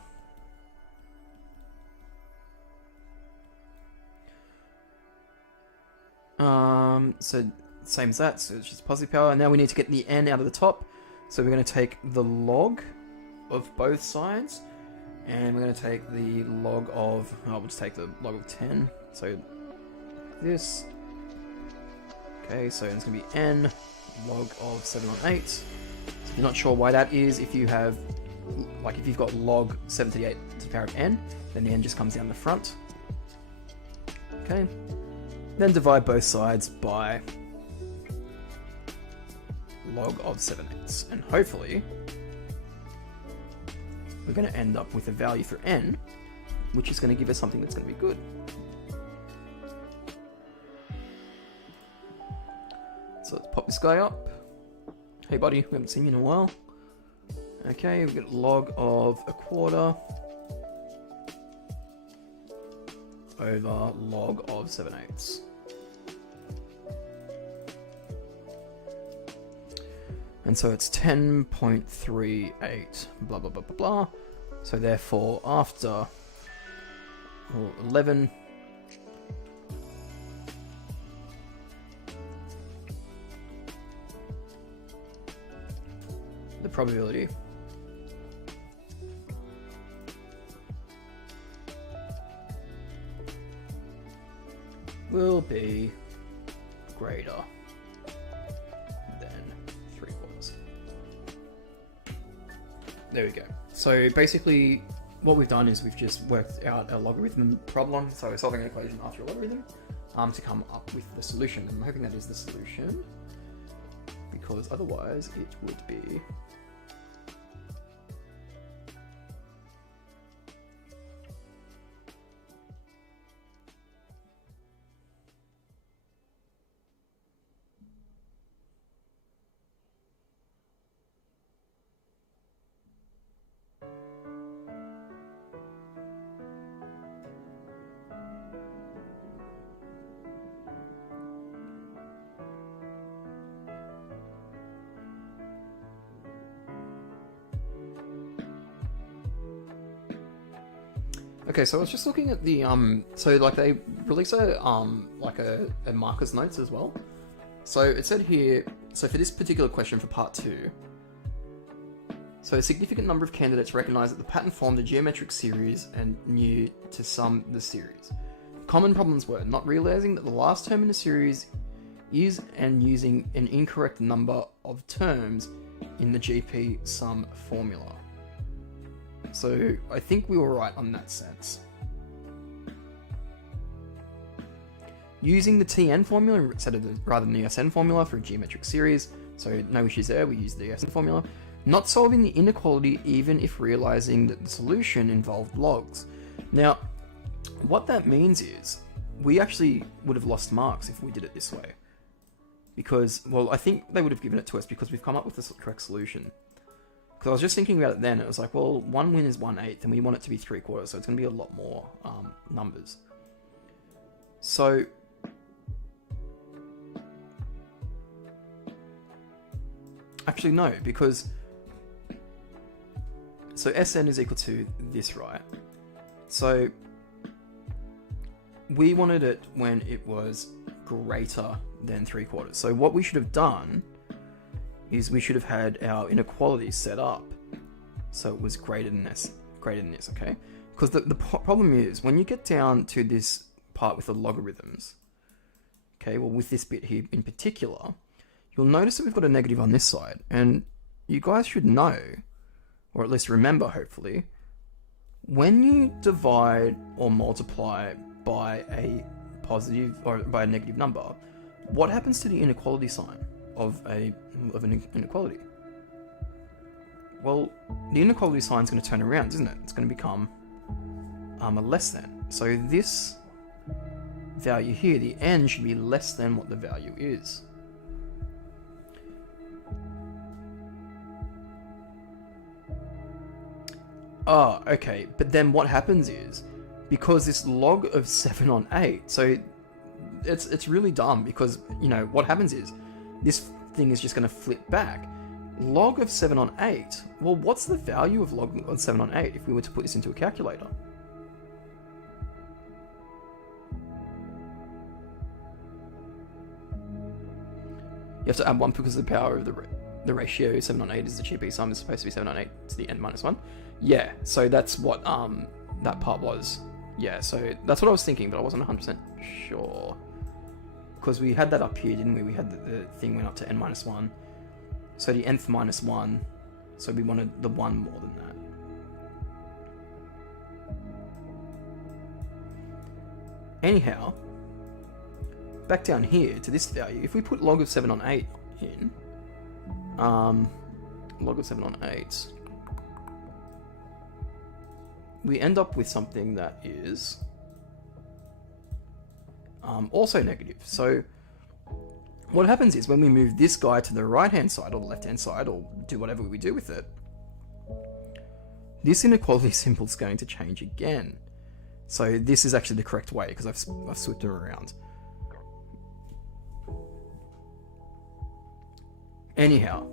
So same as that, so it's just positive power. And now we need to get the n out of the top. So we're going to take the log of both sides, and we're going to take the log of, we'll just take the log of 10. So this. Okay, so it's going to be n log of 7/8. So if you're not sure why that is, if you have, like, if you've got log 7/8 to the power of n, then the n just comes down the front. Okay. Then divide both sides by log of 7/8. And hopefully we're going to end up with a value for n, which is going to give us something that's going to be good. So let's pop this guy up. Hey buddy, we haven't seen you in a while. Okay, we've got log of 1/4 over log of 7/8. And so it's 10.38, blah, blah, blah, blah, blah. So therefore, after 11, the probability will be greater than 3/4. There we go. So basically, what we've done is we've just worked out a logarithm problem. So we're solving an equation after a logarithm to come up with the solution. And I'm hoping that is the solution, because otherwise it would be okay. So I was just looking at the so like they release a markers notes as well. So it said here, so for this particular question for part 2, so a significant number of candidates recognise that the pattern formed a geometric series and knew to sum the series. Common problems were not realising that the last term in the series is and using an incorrect number of terms in the GP sum formula. So I think we were right on that sense. Using the Tn formula instead of rather than the Sn formula for a geometric series, so no issues there, we use the Sn formula. Not solving the inequality even if realising that the solution involved logs. Now, what that means is, we actually would have lost marks if we did it this way. Because, well, I think they would have given it to us because we've come up with the correct solution. Because I was just thinking about it then, it was like, well, 1 win is 1/8, and we want it to be 3/4, so it's going to be a lot more numbers. So, actually no, because, so Sn is equal to this, right? So, we wanted it when it was greater than 3/4. So what we should have done is we should have had our inequality set up so it was greater than this, okay? Because the problem is, when you get down to this part with the logarithms, okay, well with this bit here in particular, you'll notice that we've got a negative on this side, and you guys should know, or at least remember hopefully, when you divide or multiply by a positive or by a negative number, what happens to the inequality sign of an inequality? Well, the inequality sign is going to turn around, isn't it? It's going to become a less than. So this value here, the n, should be less than what the value is. Oh, okay. But then what happens is, because this log of 7 on 8, so it's really dumb, because, you know, what happens is, this thing is just going to flip back. Log of 7 on 8, well, what's the value of log of 7 on 8 if we were to put this into a calculator? You have to add 1 because of the power of the ratio. 7 on 8 is the GP sum, is supposed to be 7 on 8 to the n minus 1. Yeah, so that's what that part was. Yeah, so that's what I was thinking, but I wasn't 100% sure. Because we had that up here, didn't we? We had the thing went up to n minus 1. So the nth minus 1. So we wanted the 1 more than that. Anyhow, back down here to this value, if we put log of 7 on 8 in, log of 7 on 8, we end up with something that is also negative. So what happens is, when we move this guy to the right hand side or the left hand side, or do whatever we do with it, this inequality symbol is going to change again. So this is actually the correct way, because I've switched them around. Anyhow,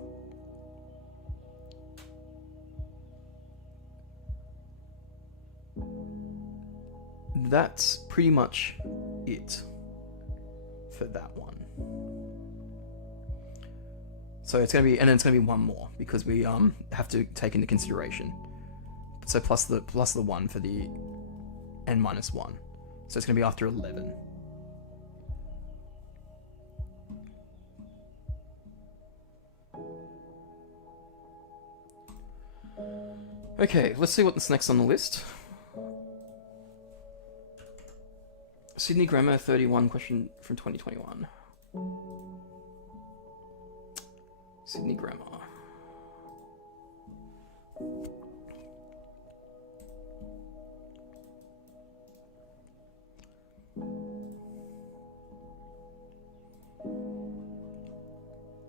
that's pretty much it for that one. So it's going to be, and then it's going to be one more because we have to take into consideration. So plus the 1 for the n minus 1. So it's going to be after 11. Okay, let's see what's next on the list. Sydney Grammar 31 question from 2021. Sydney Grammar.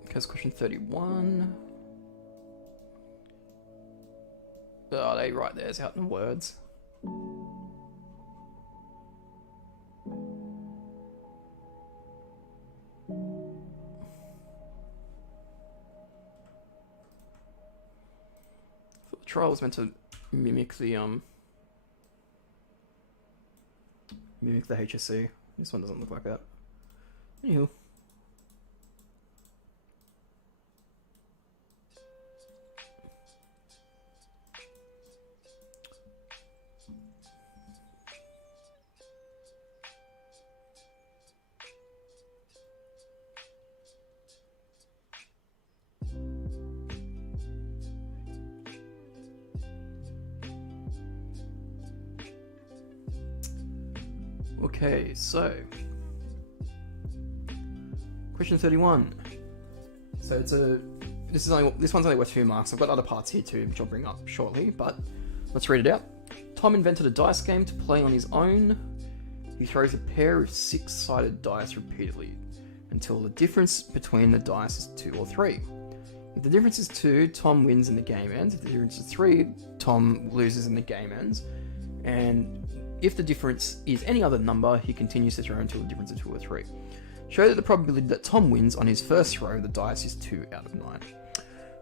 Okay, it's question 31. Oh, they write theirs out in words. The trial was meant to mimic the HSC. This one doesn't look like that. Anywho. Okay, so question 31. So this one's only worth 2 marks. I've got other parts here too, which I'll bring up shortly, but let's read it out. Tom invented a dice game to play on his own. He throws a pair of 6-sided dice repeatedly until the difference between the dice is 2 or 3. If the difference is 2, Tom wins and the game ends. If the difference is 3, Tom loses and the game ends. And if the difference is any other number, he continues to throw until the difference is 2 or 3. Show that the probability that Tom wins on his first throw of the dice is 2 out of 9.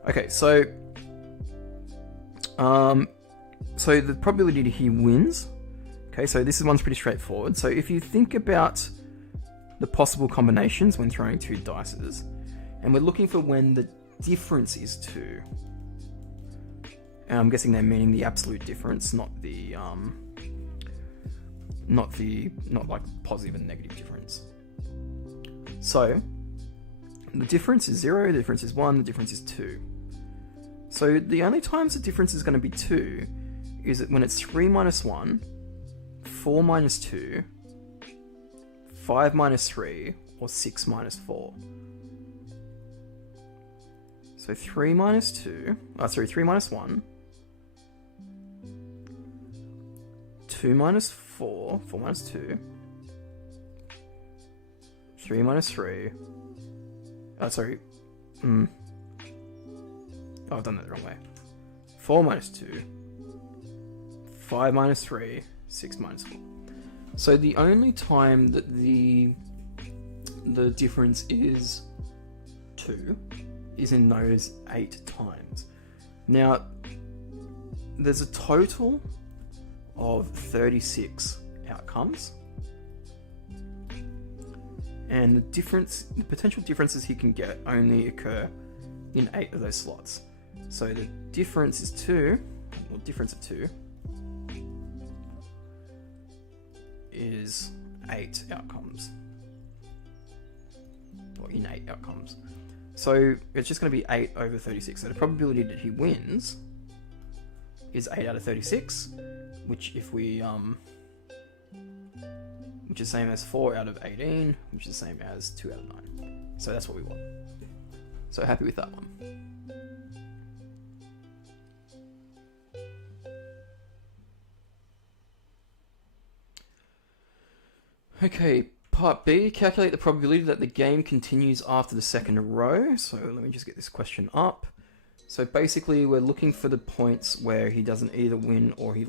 Okay, so the probability that he wins. Okay, so this one's pretty straightforward. So if you think about the possible combinations when throwing 2 dices, and we're looking for when the difference is 2. And I'm guessing they're meaning the absolute difference, not like positive and negative difference. So the difference is 0, the difference is 1, the difference is 2. So the only times the difference is going to be 2 is when it's 3 minus 1, 4 minus 2, 5 minus 3, or 6 minus 4. So 3 minus 1, 2 minus 4, 4 minus 2, 3 minus 3, I've done that the wrong way. 4 minus 2, 5 minus 3, 6 minus 4. So the only time that the difference is 2 is in those 8 times. Now, there's a total of 36 outcomes. And the potential differences he can get only occur in 8 of those slots. So the difference is 2, or difference of 2, is 8 outcomes. Or in 8 outcomes. So it's just going to be 8 over 36. So the probability that he wins is 8 out of 36, which if we which is the same as 4 out of 18, which is the same as 2 out of 9. So that's what we want. So happy with that one. Okay, part B, calculate the probability that the game continues after the second row. So let me just get this question up. So basically we're looking for the points where he doesn't either win or he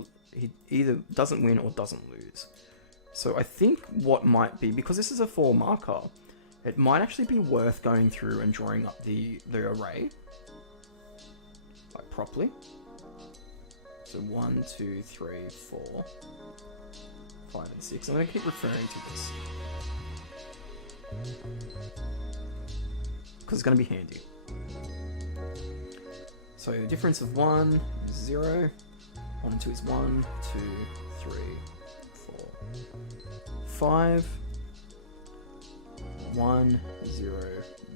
either doesn't win or doesn't lose. So I think what might be, because this is a 4 marker, it might actually be worth going through and drawing up the array, like properly. So 1, 2, 3, 4, 5, and 6. I'm going to keep referring to this, because it's going to be handy. So the difference of 1 is 0, 1 and 2 is 1, 2, 3, 4, 5, 1, 0,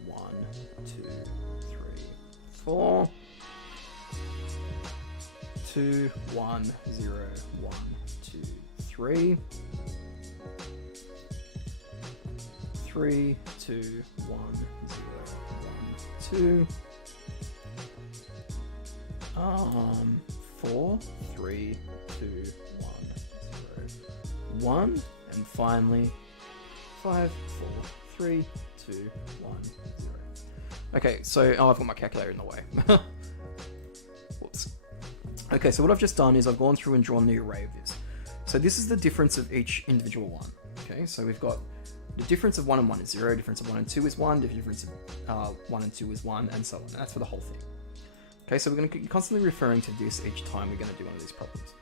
1, 2, 3, 4, 2, 1, 0, 1, 2, 3, 3, 2, 1, 0, 1, 2, 4, 3, 2, 1, 0, 1, and finally 5, 4, 3, 2, 1, 0. Okay, so I've got my calculator in the way. Whoops. Okay, so what I've just done is I've gone through and drawn the array of this. So this is the difference of each individual one. Okay, so we've got the difference of 1 and 1 is 0, difference of 1 and 2 is 1, the difference of 1 and 2 is 1, and so on. And that's for the whole thing. Okay, so we're going to be constantly referring to this each time we're going to do one of these problems.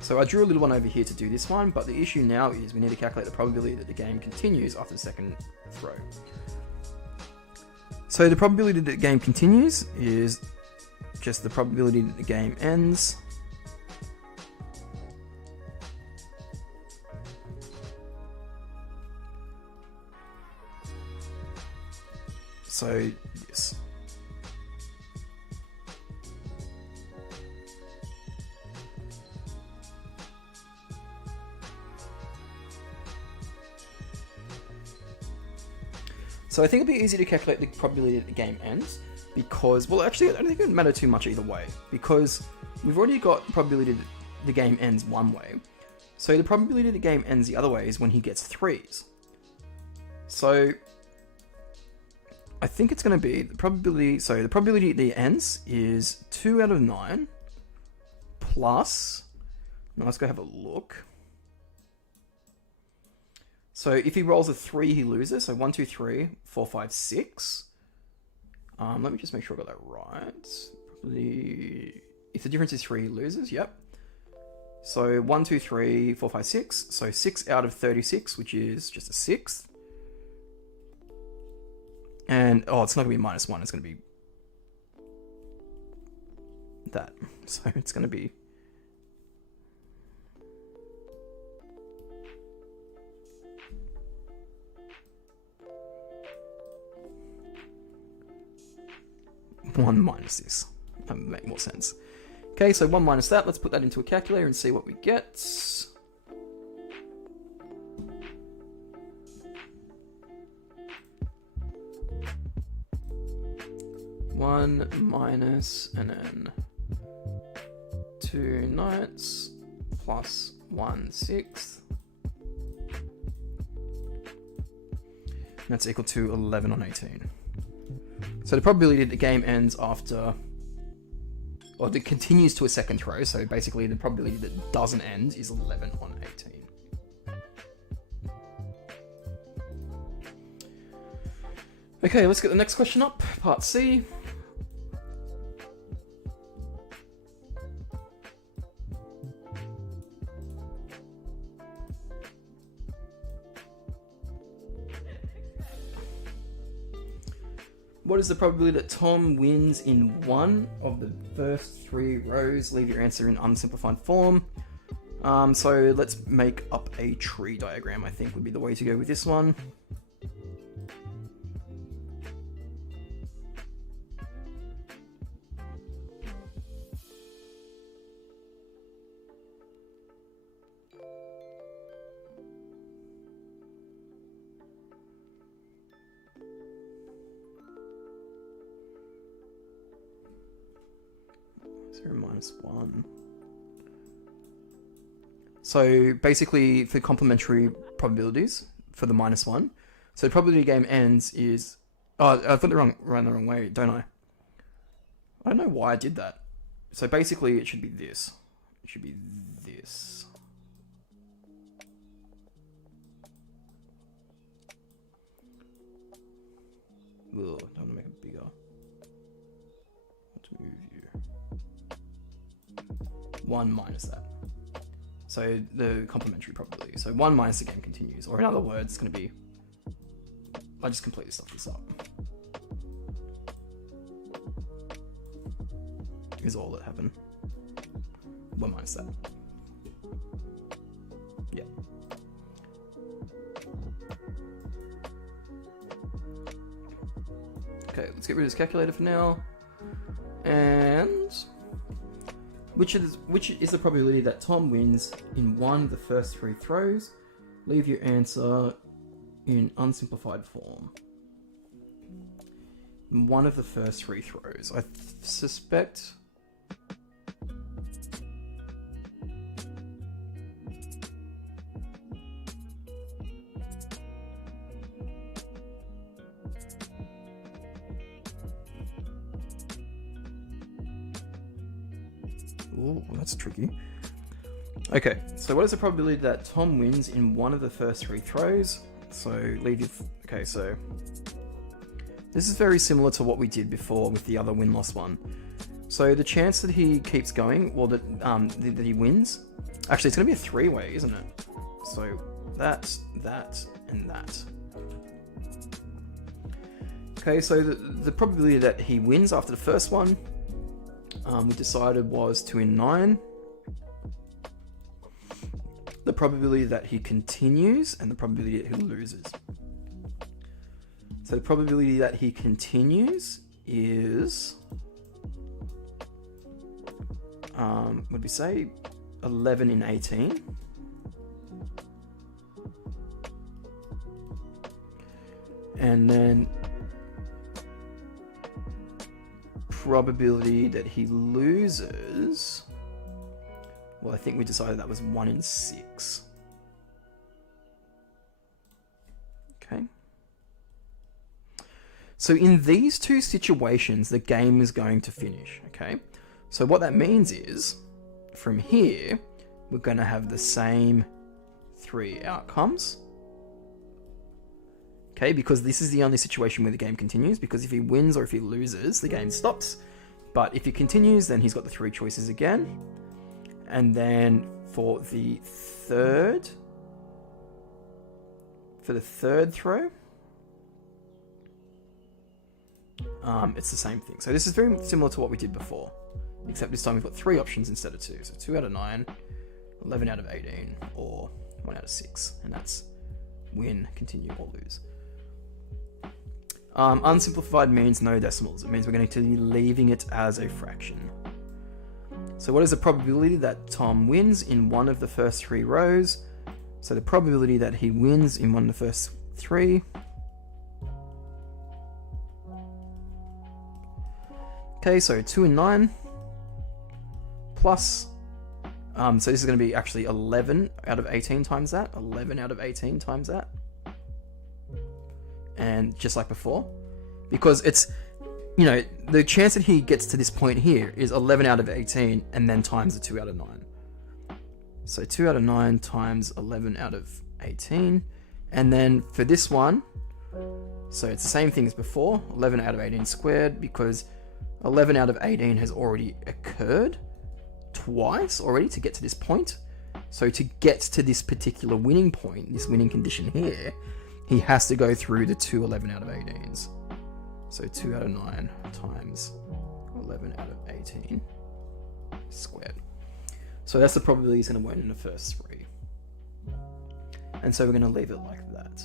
So I drew a little one over here to do this one, but the issue now is we need to calculate the probability that the game continues after the second throw. So the probability that the game continues is just the probability that the game ends. So this. So I think it'd be easy to calculate the probability that the game ends because, well, actually, I don't think it would matter too much either way because we've already got the probability that the game ends one way. So the probability that the game ends the other way is when he gets 3s. So I think it's going to be the probability. So the probability that he ends is 2 out of 9 plus. Now let's go have a look. So if he rolls a 3, he loses. So 1, 2, 3, 4, 5, 6. Let me just make sure I got that right. Probably, if the difference is 3, he loses. Yep. So 1, 2, 3, 4, 5, 6. So 6 out of 36, which is just a 6th. And, oh, it's not going to be -1. It's going to be that. So it's going to be... one minus this. That would make more sense. Okay, so 1 minus that. Let's put that into a calculator and see what we get. 1 minus, and then 2 ninths plus 1/6. That's equal to 11 on 18. So the probability that the game ends after, or that continues to a second throw, so basically the probability that doesn't end is 11 on 18. Okay, let's get the next question up, part C. What is the probability that Tom wins in one of the first 3 rows? Leave your answer in unsimplified form. So let's make up a tree diagram, I think would be the way to go with this one. -1. So basically for complementary probabilities for the -1. So the probability the game ends is... Oh, I've got the wrong way, don't I? I don't know why I did that. So basically it should be this. It should be this. Ugh, don't want to make it bigger. Let's move you. 1 minus that. So So the complementary probability. So 1 minus the game continues. Or in other words, it's going to be... I just completely stuffed this up. Is all that happened. 1 minus that. Yeah. Okay, let's get rid of this calculator for now. And which is the probability that Tom wins in one of the first 3 throws? Leave your answer in unsimplified form. In one of the first 3 throws. I suspect... Ooh, that's tricky. Okay, so what is the probability that Tom wins in one of the first 3 throws? So leave your... Okay, so... This is very similar to what we did before with the other win-loss one. So the chance that he keeps going, or that he wins... Actually, it's going to be a 3-way, isn't it? So that, and that. Okay, so the probability that he wins after the first one, we decided was 2 in 9. The probability that he continues and the probability that he loses. So the probability that he continues is, would we say 11 in 18? And then probability that he loses, well, I think we decided that was 1 in 6. Okay. So in these 2 situations, the game is going to finish, okay? So what that means is, from here, we're going to have the same 3 outcomes. Okay, because this is the only situation where the game continues, because if he wins or if he loses, the game stops. But if he continues, then he's got the 3 choices again. And then for the third throw, it's the same thing. So this is very similar to what we did before, except this time we've got 3 options instead of 2. So 2 out of 9, 11 out of 18, or 1 out of 6. And that's win, continue, or lose. Unsimplified means no decimals. It means we're going to be leaving it as a fraction. So what is the probability that Tom wins in one of the first 3 rows? So the probability that he wins in one of the first 3. Okay, so 2 in 9 plus, so this is going to be actually 11 out of 18 times that. 11 out of 18 times that. And just like before, because it's, you know, the chance that he gets to this point here is 11 out of 18 and then times the 2 out of 9. So 2 out of 9 times 11 out of 18. And then for this one, so it's the same thing as before, 11 out of 18 squared, because 11 out of 18 has already occurred twice already to get to this point. So to get to this particular winning point, this winning condition here, he has to go through the 2 11 out of 18s. So 2 out of 9 times 11 out of 18 squared. So that's the probability he's going to win in the first 3. And so we're going to leave it like that.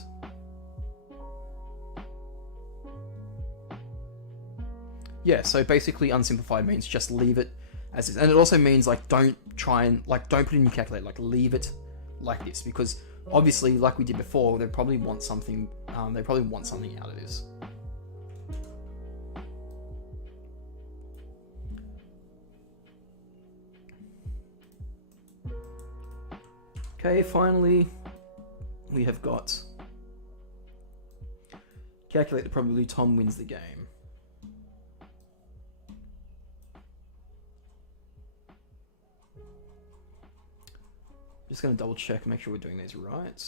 Yeah, so basically unsimplified means just leave it as is. And it also means like don't try and don't put it in your calculator, like leave it like this, because obviously, like we did before, they probably want something. They probably want something out of this. Okay, finally, we have got calculate the probability Tom wins the game. Just going to double check and make sure we're doing these right.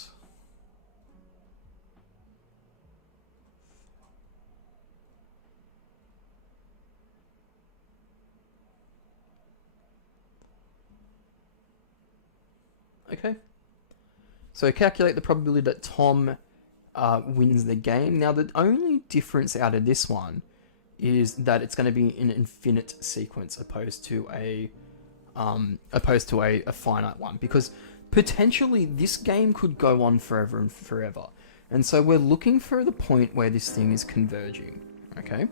Okay. So calculate the probability that Tom wins the game. Now, the only difference out of this one is that it's going to be an infinite sequence opposed to a finite one, because potentially this game could go on forever and forever. And so we're looking for the point where this thing is converging. Okay.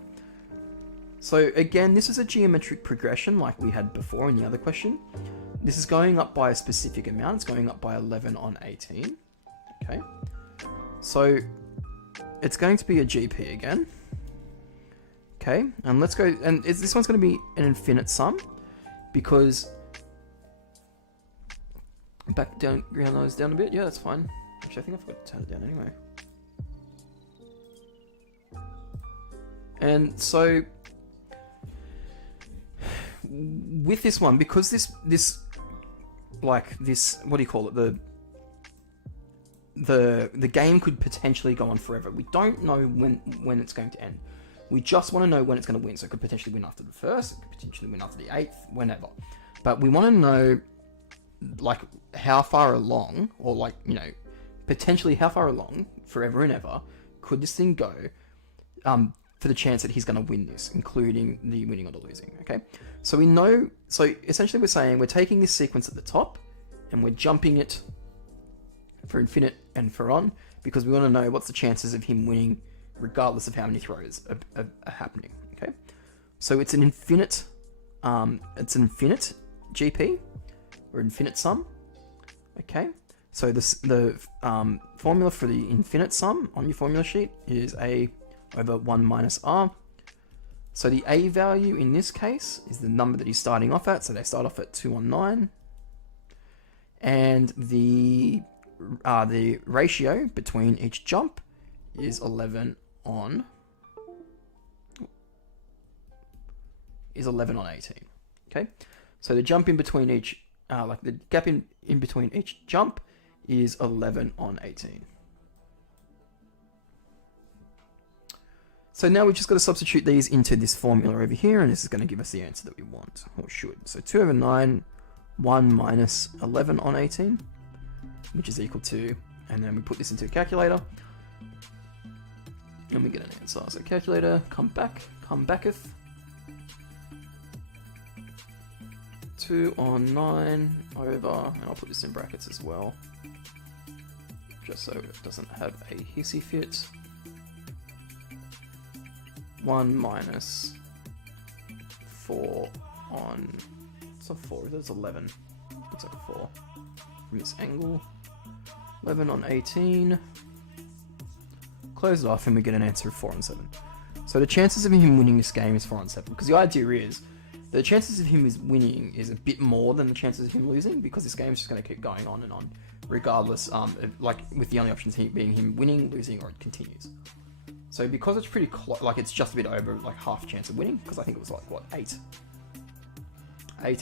So again, this is a geometric progression like we had before in the other question. This is going up by a specific amount. It's going up by 11 on 18. Okay. So it's going to be a GP again. Okay. And let's go. And this one's going to be an infinite sum, because back down, ground those down a bit. Yeah, that's fine. Actually, I think I forgot to turn it down anyway. And so with this one, because this what do you call it? The game could potentially go on forever. We don't know when it's going to end. We just want to know when it's going to win. So it could potentially win after the first, it could potentially win after the 8th, whenever. But we want to know like how far along, or like, you know, potentially how far along forever and ever could this thing go for the chance that he's going to win this, including the winning or the losing. Okay, so we know, so essentially we're saying we're taking this sequence at the top and we're jumping it for infinite and for on, because we want to know what's the chances of him winning regardless of how many throws are happening. Okay, so it's an infinite GP or infinite sum. Okay, so the formula for the infinite sum on your formula sheet is A over 1 minus R. So the A value in this case is the number that he's starting off at. So they start off at 219. And the ratio between each jump is 11 on 18. Okay, so the jump in between each, the gap in between each jump is 11 on 18. So now we've just got to substitute these into this formula over here, and this is going to give us the answer that we want, or should. So 2 over 9, 1 minus 11 on 18, which is equal to, and then we put this into a calculator, and we get an answer. So calculator, come backeth. 2 on 9 over, and I'll put this in brackets as well, just so it doesn't have a hissy fit. 1 minus 4 on, it's not 4, it's 11, looks like a 4 from this angle, 11 on 18, close it off and we get an answer of 4 on 7. So the chances of him winning this game is 4 on 7, because the idea is the chances of him winning is a bit more than the chances of him losing, because this game is just going to keep going on and on, regardless, like with the only options being him winning, losing, or it continues. So because it's pretty close, like it's just a bit over like half chance of winning, because I think it was like what, 8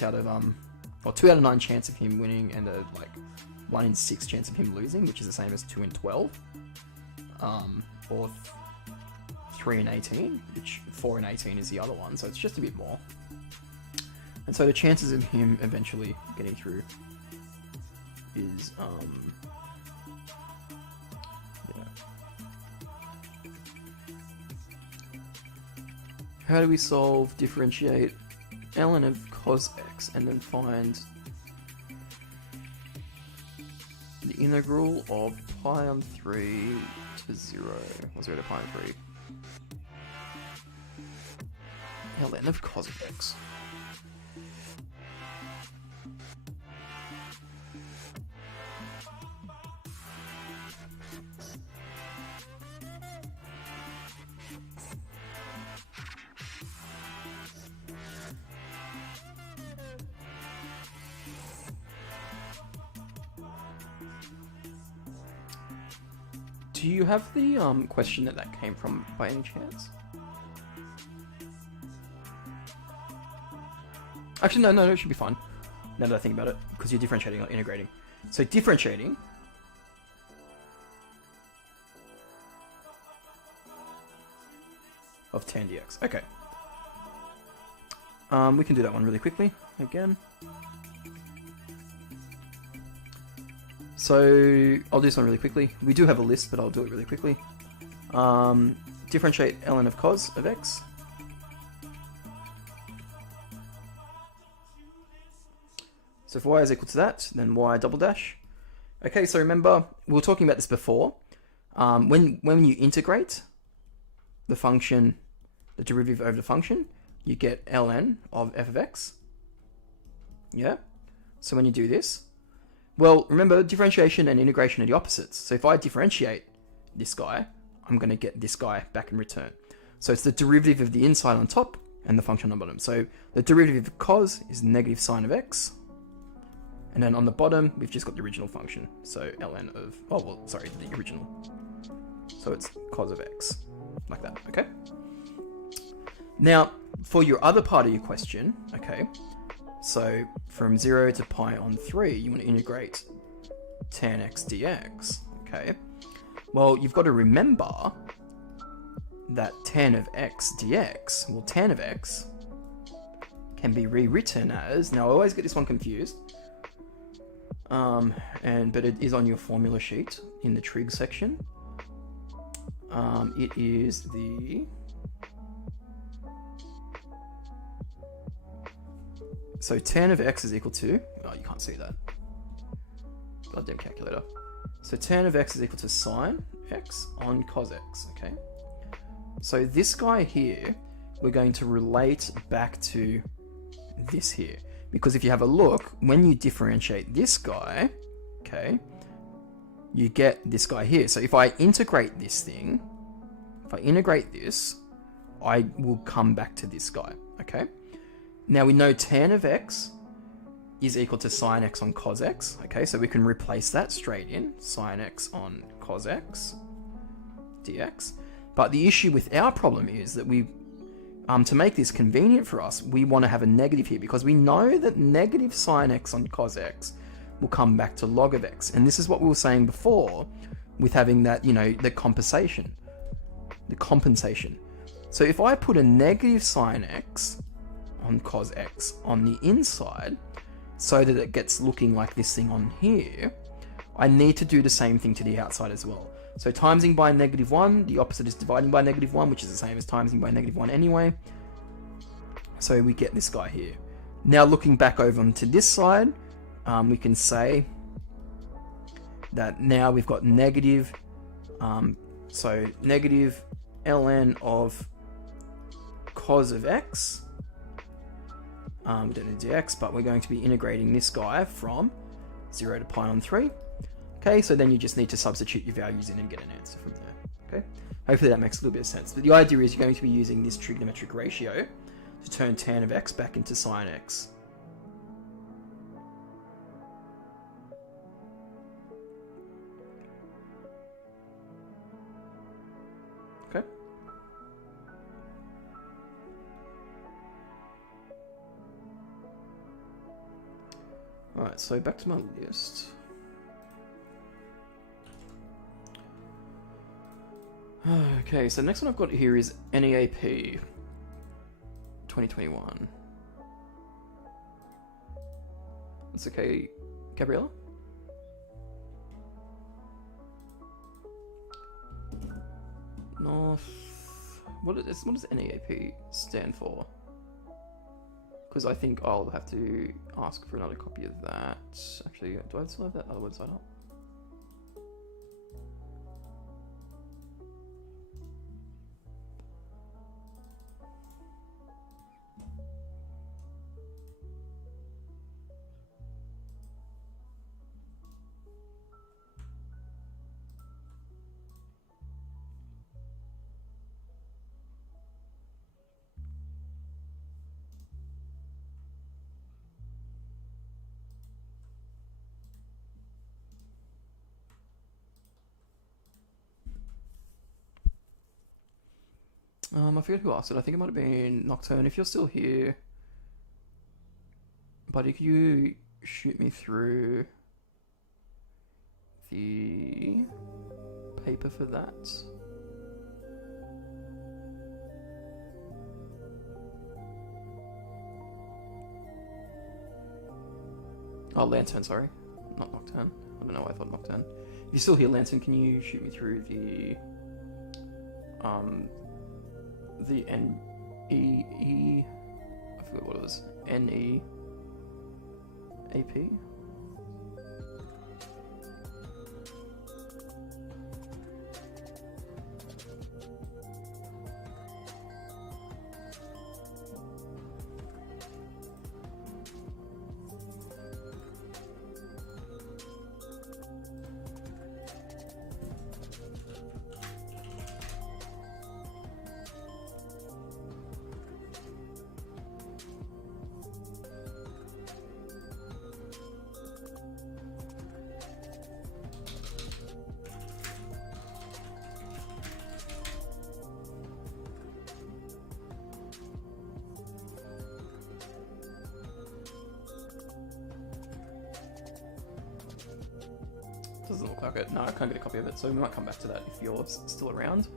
out of or 2 out of 9 chance of him winning, and a like 1 in 6 chance of him losing, which is the same as 2 in 12, or 3 in 18, which 4 in 18 is the other one. So it's just a bit more, and so the chances of him eventually getting through is how do we solve, differentiate ln of cos x, and then find the integral of pi on 3 to 0, or 0 to pi on 3, ln of cos of x. Do you have the question that came from by any chance? Actually, no, it should be fine. Now that I think about it, because you're differentiating or integrating. So differentiating of tan dx. Okay. We can do that one really quickly again. So I'll do this one really quickly. We do have a list, but I'll do it really quickly. Differentiate ln of cos of x. So if y is equal to that, then y double dash. Okay, so remember, we were talking about this before. When you integrate the function, the derivative over the function, you get ln of f of x. Yeah? So when you do this, well, remember, differentiation and integration are the opposites. So if I differentiate this guy, I'm going to get this guy back in return. So it's the derivative of the inside on top and the function on the bottom. So the derivative of cos is negative sine of x. And then on the bottom, we've just got the original function. So ln of, the original. So it's cos of x, like that, okay? Now, for your other part of your question, okay, so from 0 to pi on 3, you want to integrate tan x dx, okay? Well, you've got to remember that tan of x dx, well, tan of x can be rewritten as, now I always get this one confused, but it is on your formula sheet in the trig section. It is the... So tan of x is equal to... Oh, you can't see that. Goddamn calculator. So tan of x is equal to sine x on cos x, okay? So this guy here, we're going to relate back to this here. Because if you have a look, when you differentiate this guy, okay, you get this guy here. So if I integrate this thing, if I integrate this, I will come back to this guy, okay? Now we know tan of x is equal to sine x on cos x, okay? So we can replace that straight in, sine x on cos x dx. But the issue with our problem is that we, to make this convenient for us, we want to have a negative here because we know that negative sine x on cos x will come back to log of x. And this is what we were saying before with having that, you know, the compensation. So if I put a negative sine x on cos x on the inside so that it gets looking like this thing on here, I need to do the same thing to the outside as well. So timesing by -1, the opposite is dividing by -1, which is the same as timesing by -1 anyway. So we get this guy here. Now looking back over onto this side, we can say that now we've got negative, so negative ln of cos of x. We don't need dx, but we're going to be integrating this guy from 0 to pi on 3. Okay, so then you just need to substitute your values in and get an answer from there. Okay, hopefully that makes a little bit of sense. But the idea is you're going to be using this trigonometric ratio to turn tan of x back into sine x. Okay. Alright, so back to my list. Okay, so the next one I've got here is NEAP 2021. That's okay, Gabriella? North... What does NEAP stand for? Because I think I'll have to ask for another copy of that. Actually, do I still have that other website up? I forget who asked it. I think it might have been Nocturne. If you're still here, buddy, could you shoot me through the paper for that? Oh, Lantern, sorry. Not Nocturne. I don't don't know why I thought Nocturne. If you're still here, Lantern, can you shoot me through the NEE, I forgot what it was, NEAP? Doesn't look like it. No, I can't get a copy of it, so we might come back to that if you're still around.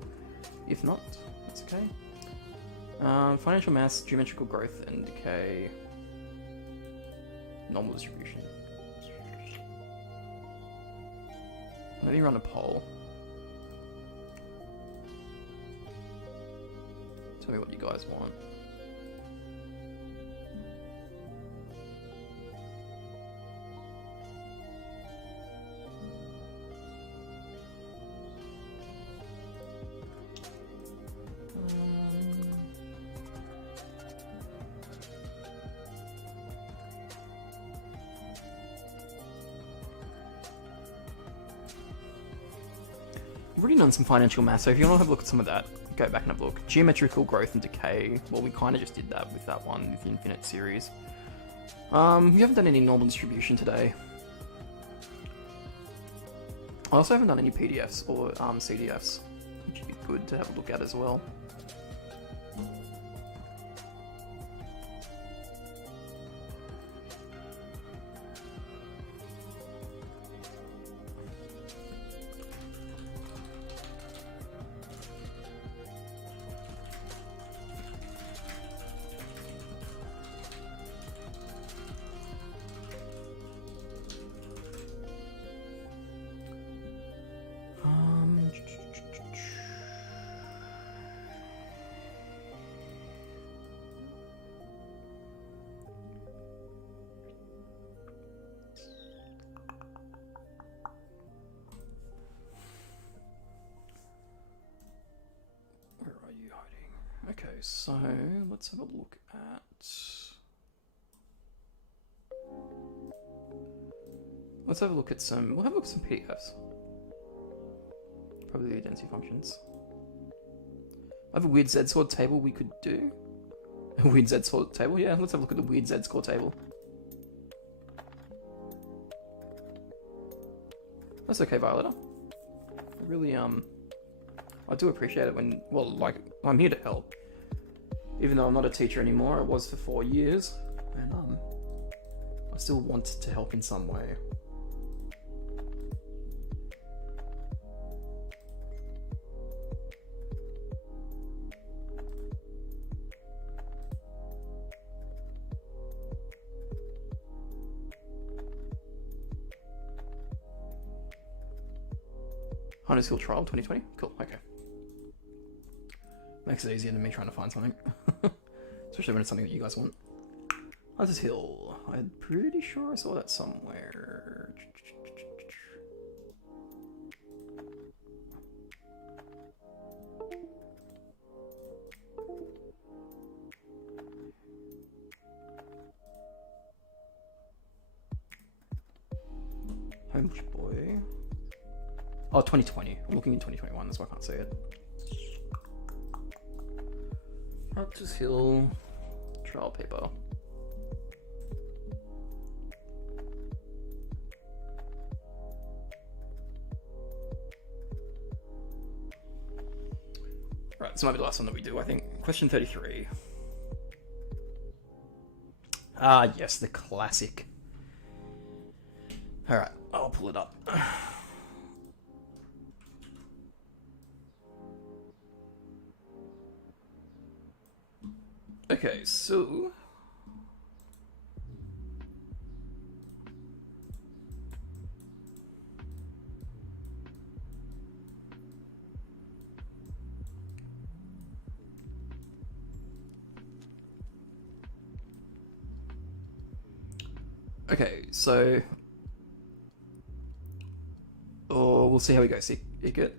If not, that's okay. Financial maths, geometrical growth and decay, normal distribution. Let me run a poll. Tell me what you guys want. We've already done some financial math, so if you want to have a look at some of that, go back and have a look. Geometrical growth and decay, well, we kind of just did that with that one, with the infinite series. We haven't done any normal distribution today. I also haven't done any PDFs or CDFs, which would be good to have a look at as well. Okay, so let's have a look at... Let's have a look at some... We'll have a look at some PDFs. Probability density functions. I have a weird z-score table we could do. A weird z-score table? Yeah, let's have a look at the weird z-score table. That's okay, Violetta. I really, I do appreciate it when... Well, like, I'm here to help. Even though I'm not a teacher anymore, I was for 4 years. And, I still want to help in some way. Hunter's Hill Trial 2020? Cool, okay. Makes it easier than me trying to find something. Especially when it's something that you guys want. Hunter's Hill. I'm pretty sure I saw that somewhere. Homebush Boy. Oh, 2020. I'm looking in 2021, that's why I can't see it. Hunter's Hill trial paper. Right, this might be the last one that we do, I think. Question 33. Ah, yes, the classic. Alright, I'll pull it up. Okay, so... Okay, so we'll see how we go, Icket.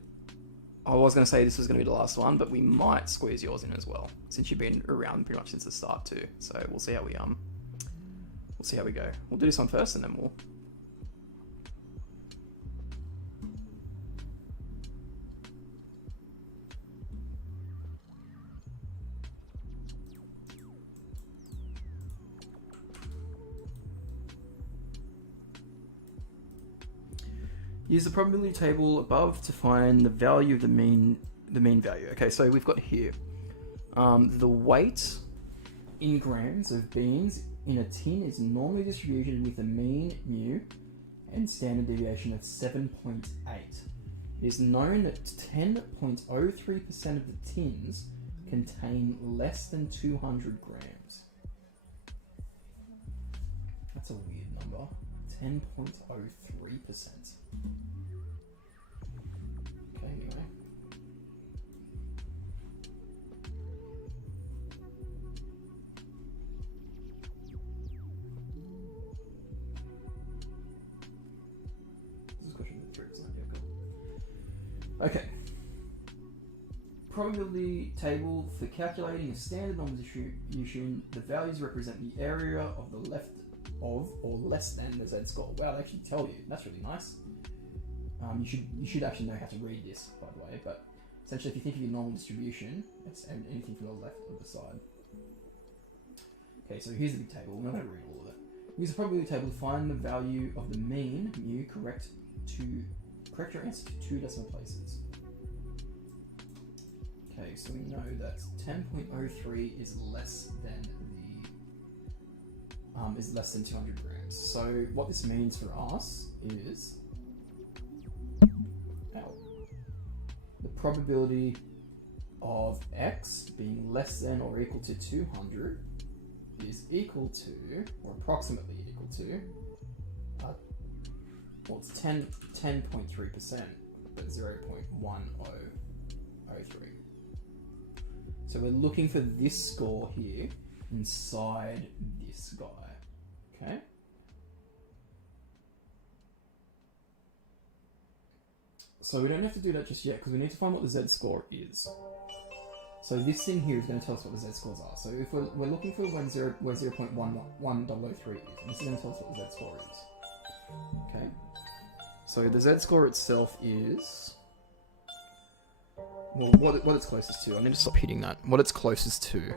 I was going to say this was going to be the last one, but we might squeeze yours in as well, since you've been around pretty much since the start too. So we'll see how we go. We'll do this one first, and then we'll. Use the probability table above to find the value of the mean value. Okay, so we've got here the weight in grams of beans in a tin is normally distributed with a mean mu and standard deviation of 7.8. It is known that 10.03% of the tins contain less than 200 grams. That's a weird number. 10.03%. Okay, anyway. This is question 3%. Yeah, cool. Okay. Probability table for calculating a standard normal distribution. The values represent the area of the left of or less than the z-score. Wow, they actually tell you. That's really nice. You should actually know how to read this, by the way, but essentially if you think of your normal distribution, it's anything from the left of the side. Okay, so here's the big table. We're not going to read all of it. Use the probability table to find the value of the mean, mu, correct your answer to 2 decimal places. Okay, so we know that 10.03 is less than 200 grams. So what this means for us is the probability of x being less than or equal to 200 is equal to, or approximately equal to, well, it's 10.3%, but 0.1003. So we're looking for this score here inside this guy. Okay. So we don't have to do that just yet because we need to find what the z-score is. So this thing here is going to tell us what the z-scores are. So if we're looking for where 0.1003 is, and this is going to tell us what the z-score is. Okay. So the z-score itself is, well, what it's closest to. I need to stop hitting that. What it's closest to.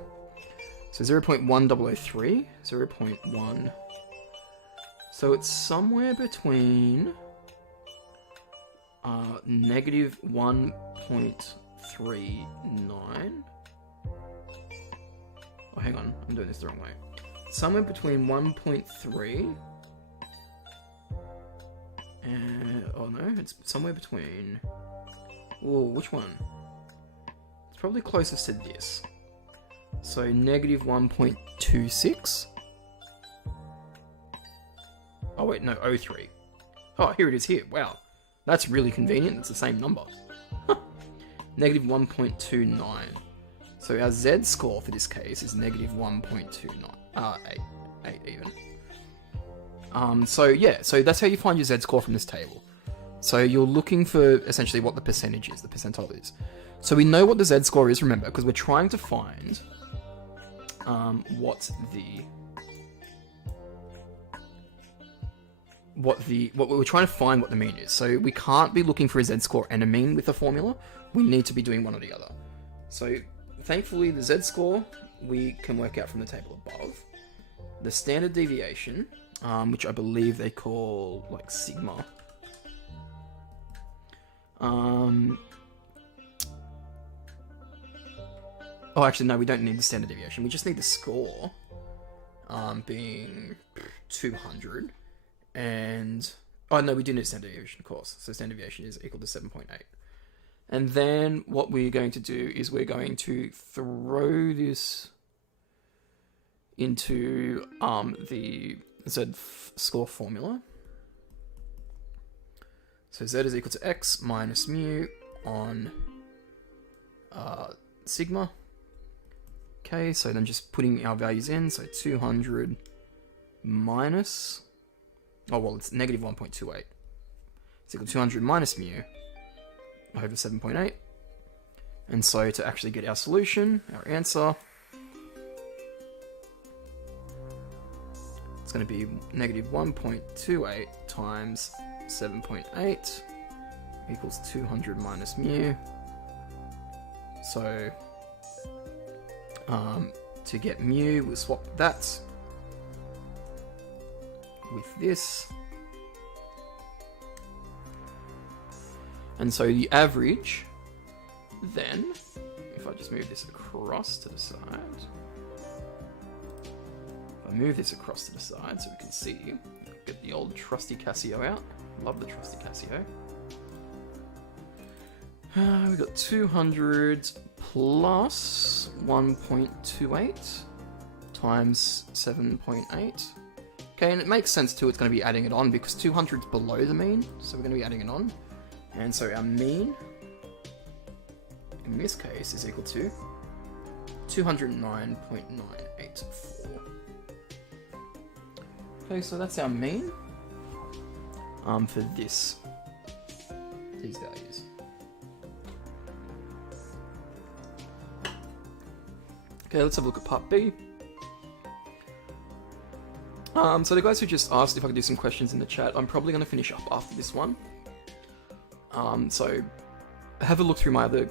So 0.1003, 0.1. So it's somewhere between negative 1.39. Oh, hang on, I'm doing this the wrong way. Somewhere between 1.3 and, oh no, it's somewhere between, oh, which one? It's probably closest to this. So negative 1.26. Oh wait, no, 03. Oh, here it is here. Wow. That's really convenient. It's the same number. Negative 1.29. So our z-score for this case is negative 1.29. 8 even. So yeah, so that's how you find your z-score from this table. So you're looking for essentially what the percentage is, the percentile is. So we know what the z-score is, remember, because we're trying to find what we're trying to find what the mean is. So we can't be looking for a z-score and a mean with a formula. We need to be doing one or the other. So thankfully the z-score we can work out from the table above. The standard deviation, which I believe they call like sigma. Oh, actually no, we don't need the standard deviation. We just need the score being 200. And, oh no, we do need standard deviation, of course. So standard deviation is equal to 7.8. And then what we're going to do is we're going to throw this into the z-score formula. So z is equal to x minus mu on sigma. Okay, so then just putting our values in, so 200 minus Oh, well, it's negative 1.28. It's equal to 200 minus mu over 7.8. And so to actually get our solution, our answer, it's going to be negative 1.28 times 7.8 equals 200 minus mu. So to get mu, we'll swap that with this. And so the average, then, if I just move this across to the side, if I move this across to the side so we can see, get the old trusty Casio out. Love the trusty Casio. We've got 200 plus 1.28 times 7.8. Okay, and it makes sense too, it's going to be adding it on because 200 is below the mean, so we're going to be adding it on. And so our mean, in this case, is equal to 209.984. Okay, so that's our mean for these values. Okay, let's have a look at part B. So the guys who just asked if I could do some questions in the chat, I'm probably going to finish up after this one. So have a look through my other,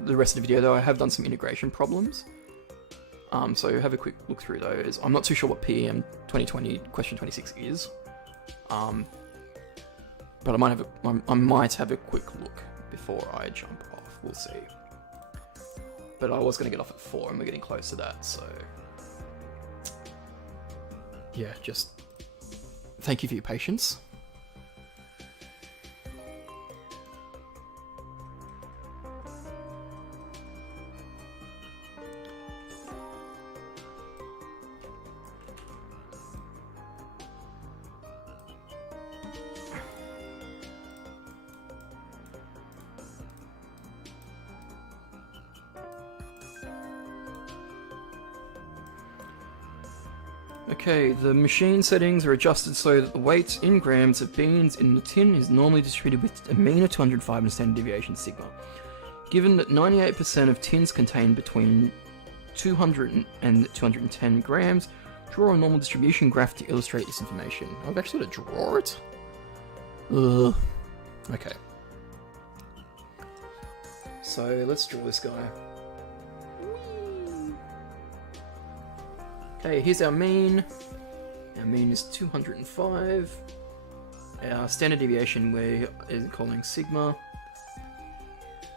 the rest of the video though. I have done some integration problems. So have a quick look through those. I'm not too sure what PEM 2020 question 26 is. But I might have a quick look before I jump off. We'll see. But I was going to get off at 4 and we're getting close to that, so yeah, just thank you for your patience. Okay, the machine settings are adjusted so that the weight in grams of beans in the tin is normally distributed with a mean of 205 and a standard deviation sigma. Given that 98% of tins contain between 200 and 210 grams, draw a normal distribution graph to illustrate this information. I've actually got to draw it? Ugh. Okay. So let's draw this guy. Okay, here's our mean. Our mean is 205. Our standard deviation we're calling sigma.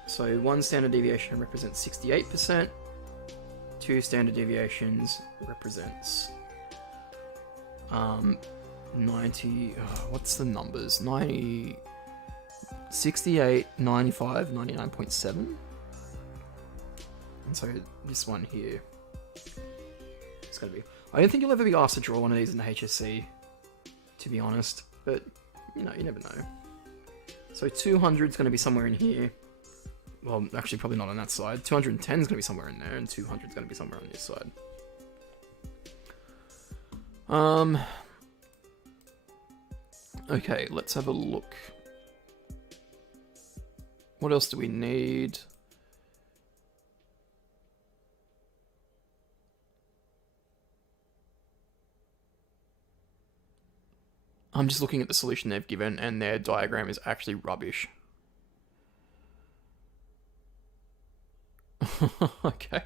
So one standard deviation represents 68%. Two standard deviations represents 90. What's the numbers? 90, 68, 95, 99.7. And so this one here. It's gonna be. I don't think you'll ever be asked to draw one of these in the HSC, to be honest. But you know, you never know. So 200 is gonna be somewhere in here. Well, actually, probably not on that side. 210 is gonna be somewhere in there, and 200 is gonna be somewhere on this side. Okay, let's have a look. What else do we need? I'm just looking at the solution they've given, and their diagram is actually rubbish. Okay.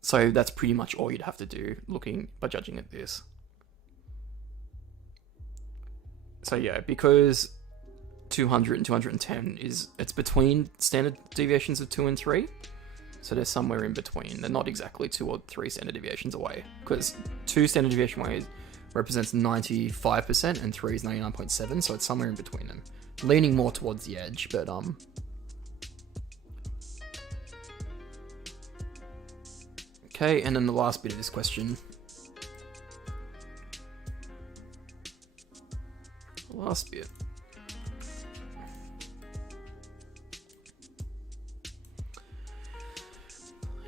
So that's pretty much all you'd have to do by judging at this. So yeah, because 200 and 210 it's between standard deviations of 2 and 3. So they're somewhere in between. They're not exactly 2 or 3 standard deviations away. Because 2 standard deviation away represents 95% and 3 is 99.7, so it's somewhere in between them. Leaning more towards the edge, but okay, and then the last bit of this question. The last bit.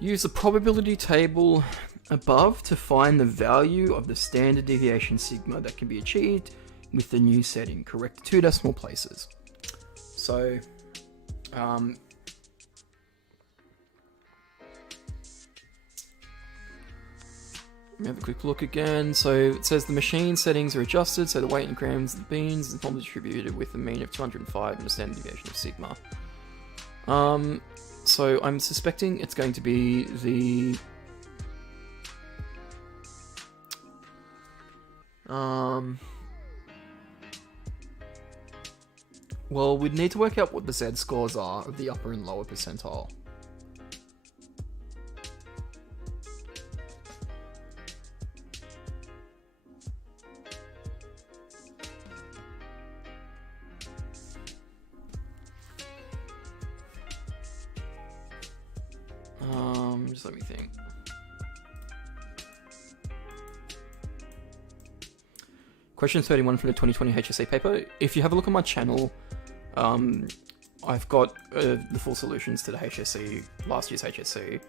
Use the probability table above to find the value of the standard deviation sigma that can be achieved with the new setting. Correct 2 decimal places. So, let me have a quick look again. So it says the machine settings are adjusted, so the weight in grams of the beans is normally distributed with a mean of 205 and a standard deviation of sigma. So I'm suspecting it's going to be the... well, we'd need to work out what the Z scores are of the upper and lower percentile. Just let me think. Question 31 from the 2020 HSC paper. If you have a look at my channel, I've got the full solutions to the HSC, last year's HSC.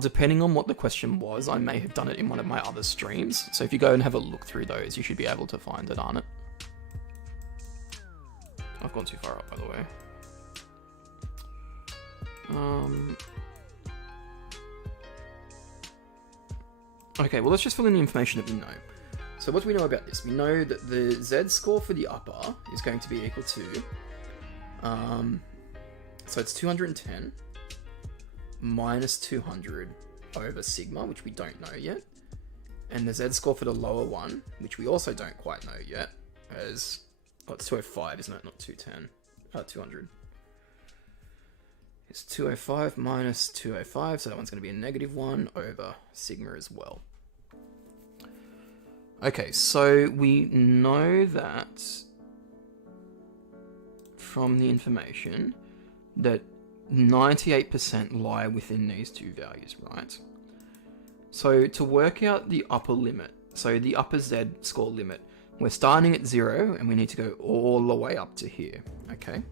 Depending on what the question was, I may have done it in one of my other streams. So if you go and have a look through those, you should be able to find it on it. I've gone too far up, by the way. Okay, well, let's just fill in the information that we know. So what do we know about this? We know that the Z score for the upper is going to be equal to, so it's 210 minus 200 over sigma, which we don't know yet. And the Z score for the lower one, which we also don't quite know yet, as, oh, it's 205, isn't it? Not 210, 200. It's 205 minus 205, so that one's going to be a negative 1 over sigma as well. Okay, so we know that from the information that 98% lie within these two values, right? So to work out the upper limit, so the upper Z score limit, we're starting at 0 and we need to go all the way up to here, okay?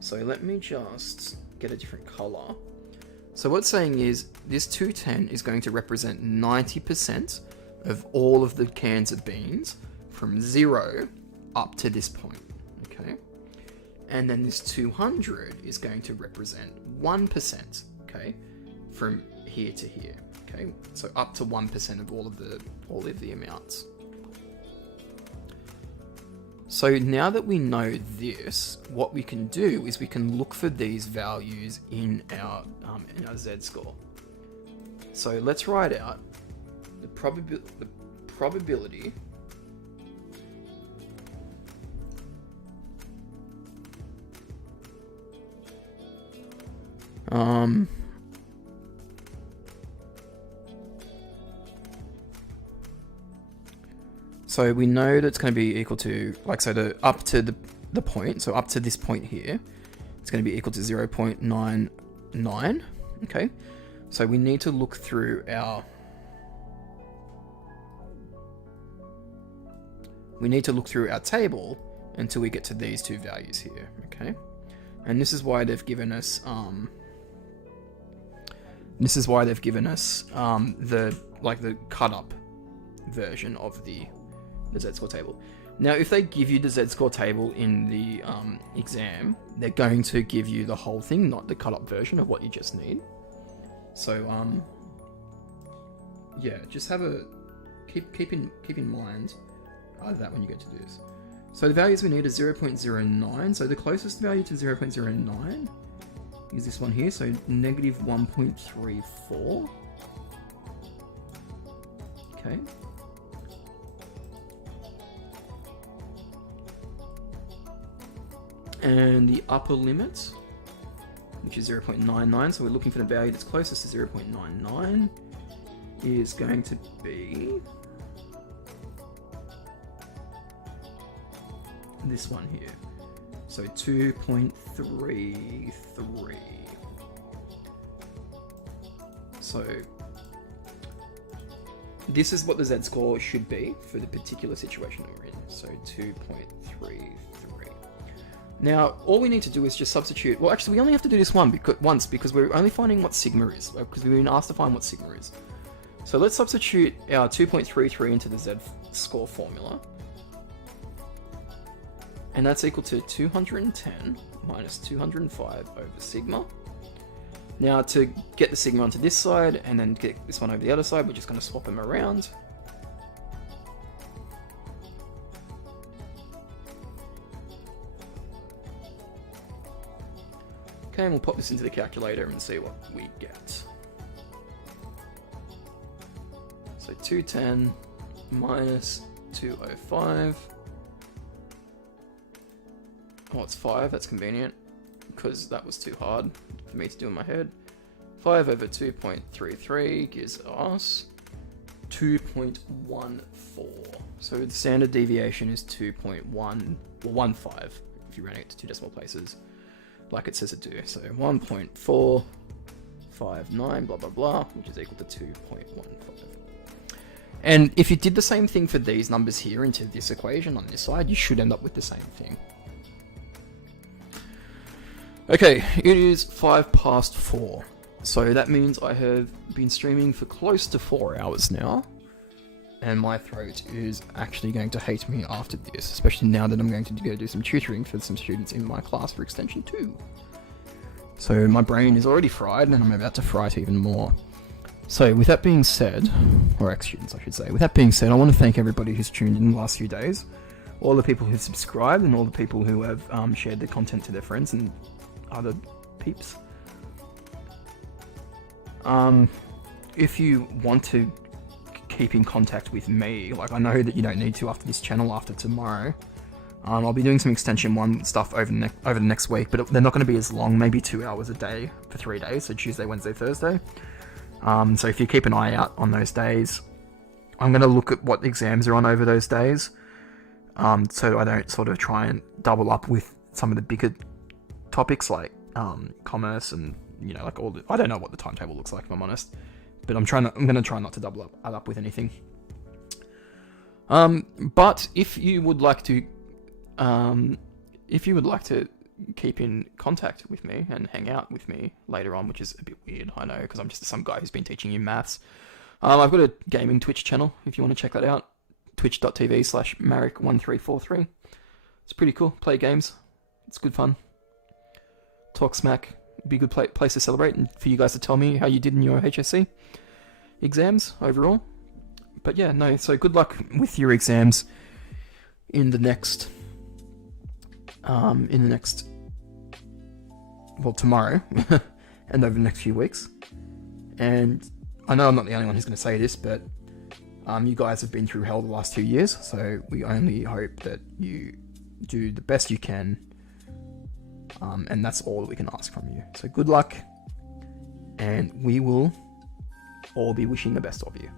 So let me just get a different color. So what's saying is this 210 is going to represent 90% of all of the cans of beans from 0 up to this point, okay? And then this 200 is going to represent 1%, okay, from here to here, okay? So up to 1% of all of the amounts. So now that we know this, what we can do is we can look for these values in our Z score. So let's write out the probability so we know that it's going to be equal to, like, so the up to the point, so up to this point here, it's going to be equal to 0.99, okay? So we need to look through our table until we get to these two values here, okay? And this is why they've given us the cut up version of the Z-score table. Now, if they give you the Z-score table in the exam, they're going to give you the whole thing, not the cut up version of what you just need. So yeah, just have a keep in mind that when you get to do this. So the values we need are 0.09. So the closest value to 0.09 is this one here. So negative 1.34. Okay. And the upper limit, which is 0.99, so we're looking for the value that's closest to 0.99, is going to be this one here. So 2.33. So this is what the Z-score should be for the particular situation that we're in. So 2.33. Now, all we need to do is just substitute. Well, actually, we only have to do this once because we're only finding what sigma is, because we've been asked to find what sigma is. So let's substitute our 2.33 into the Z-score formula. And that's equal to 210 minus 205 over sigma. Now to get the sigma onto this side and then get this one over the other side, we're just going to swap them around. Okay, and we'll pop this into the calculator and see what we get. So 210 minus 205. Oh, it's 5, that's convenient, because that was too hard for me to do in my head. 5 over 2.33 gives us 2.14. So the standard deviation is 2.1, or 15, if you round it to two decimal places, like it says it do. So 1.459, blah, blah, blah, which is equal to 2.15. And if you did the same thing for these numbers here into this equation on this side, you should end up with the same thing. Okay, it is 4:05, so that means I have been streaming for close to 4 hours now, and my throat is actually going to hate me after this, especially now that I'm going to go do some tutoring for some students in my class for Extension 2. So my brain is already fried, and I'm about to fry it even more. So with that being said, or ex-students I should say, with that being said, I want to thank everybody who's tuned in the last few days, all the people who've subscribed, and all the people who have shared the content to their friends and other peeps. If you want to keep in contact with me, like I know that you don't need to after this channel, after tomorrow, I'll be doing some Extension 1 stuff over the next week, but they're not going to be as long, maybe 2 hours a day for 3 days, so Tuesday, Wednesday, Thursday. So if you keep an eye out on those days, I'm going to look at what exams are on over those days, so I don't sort of try and double up with some of the bigger topics like commerce and, you know, like all the, I don't know what the timetable looks like if I'm honest, but I'm going to try not to double up with anything. But if you would like to keep in contact with me and hang out with me later on, which is a bit weird, I know, because I'm just some guy who's been teaching you maths. I've got a gaming Twitch channel if you want to check that out, twitch.tv/Marek1343. It's pretty cool. Play games. It's good fun. Talk smack. Be a good place to celebrate, and for you guys to tell me how you did in your HSC exams overall. But yeah, no, so good luck with your exams in the next, well, tomorrow, and over the next few weeks. And I know I'm not the only one who's going to say this, but you guys have been through hell the last 2 years, so we only hope that you do the best you can, and that's all that we can ask from you. So good luck, and we will all be wishing the best of you.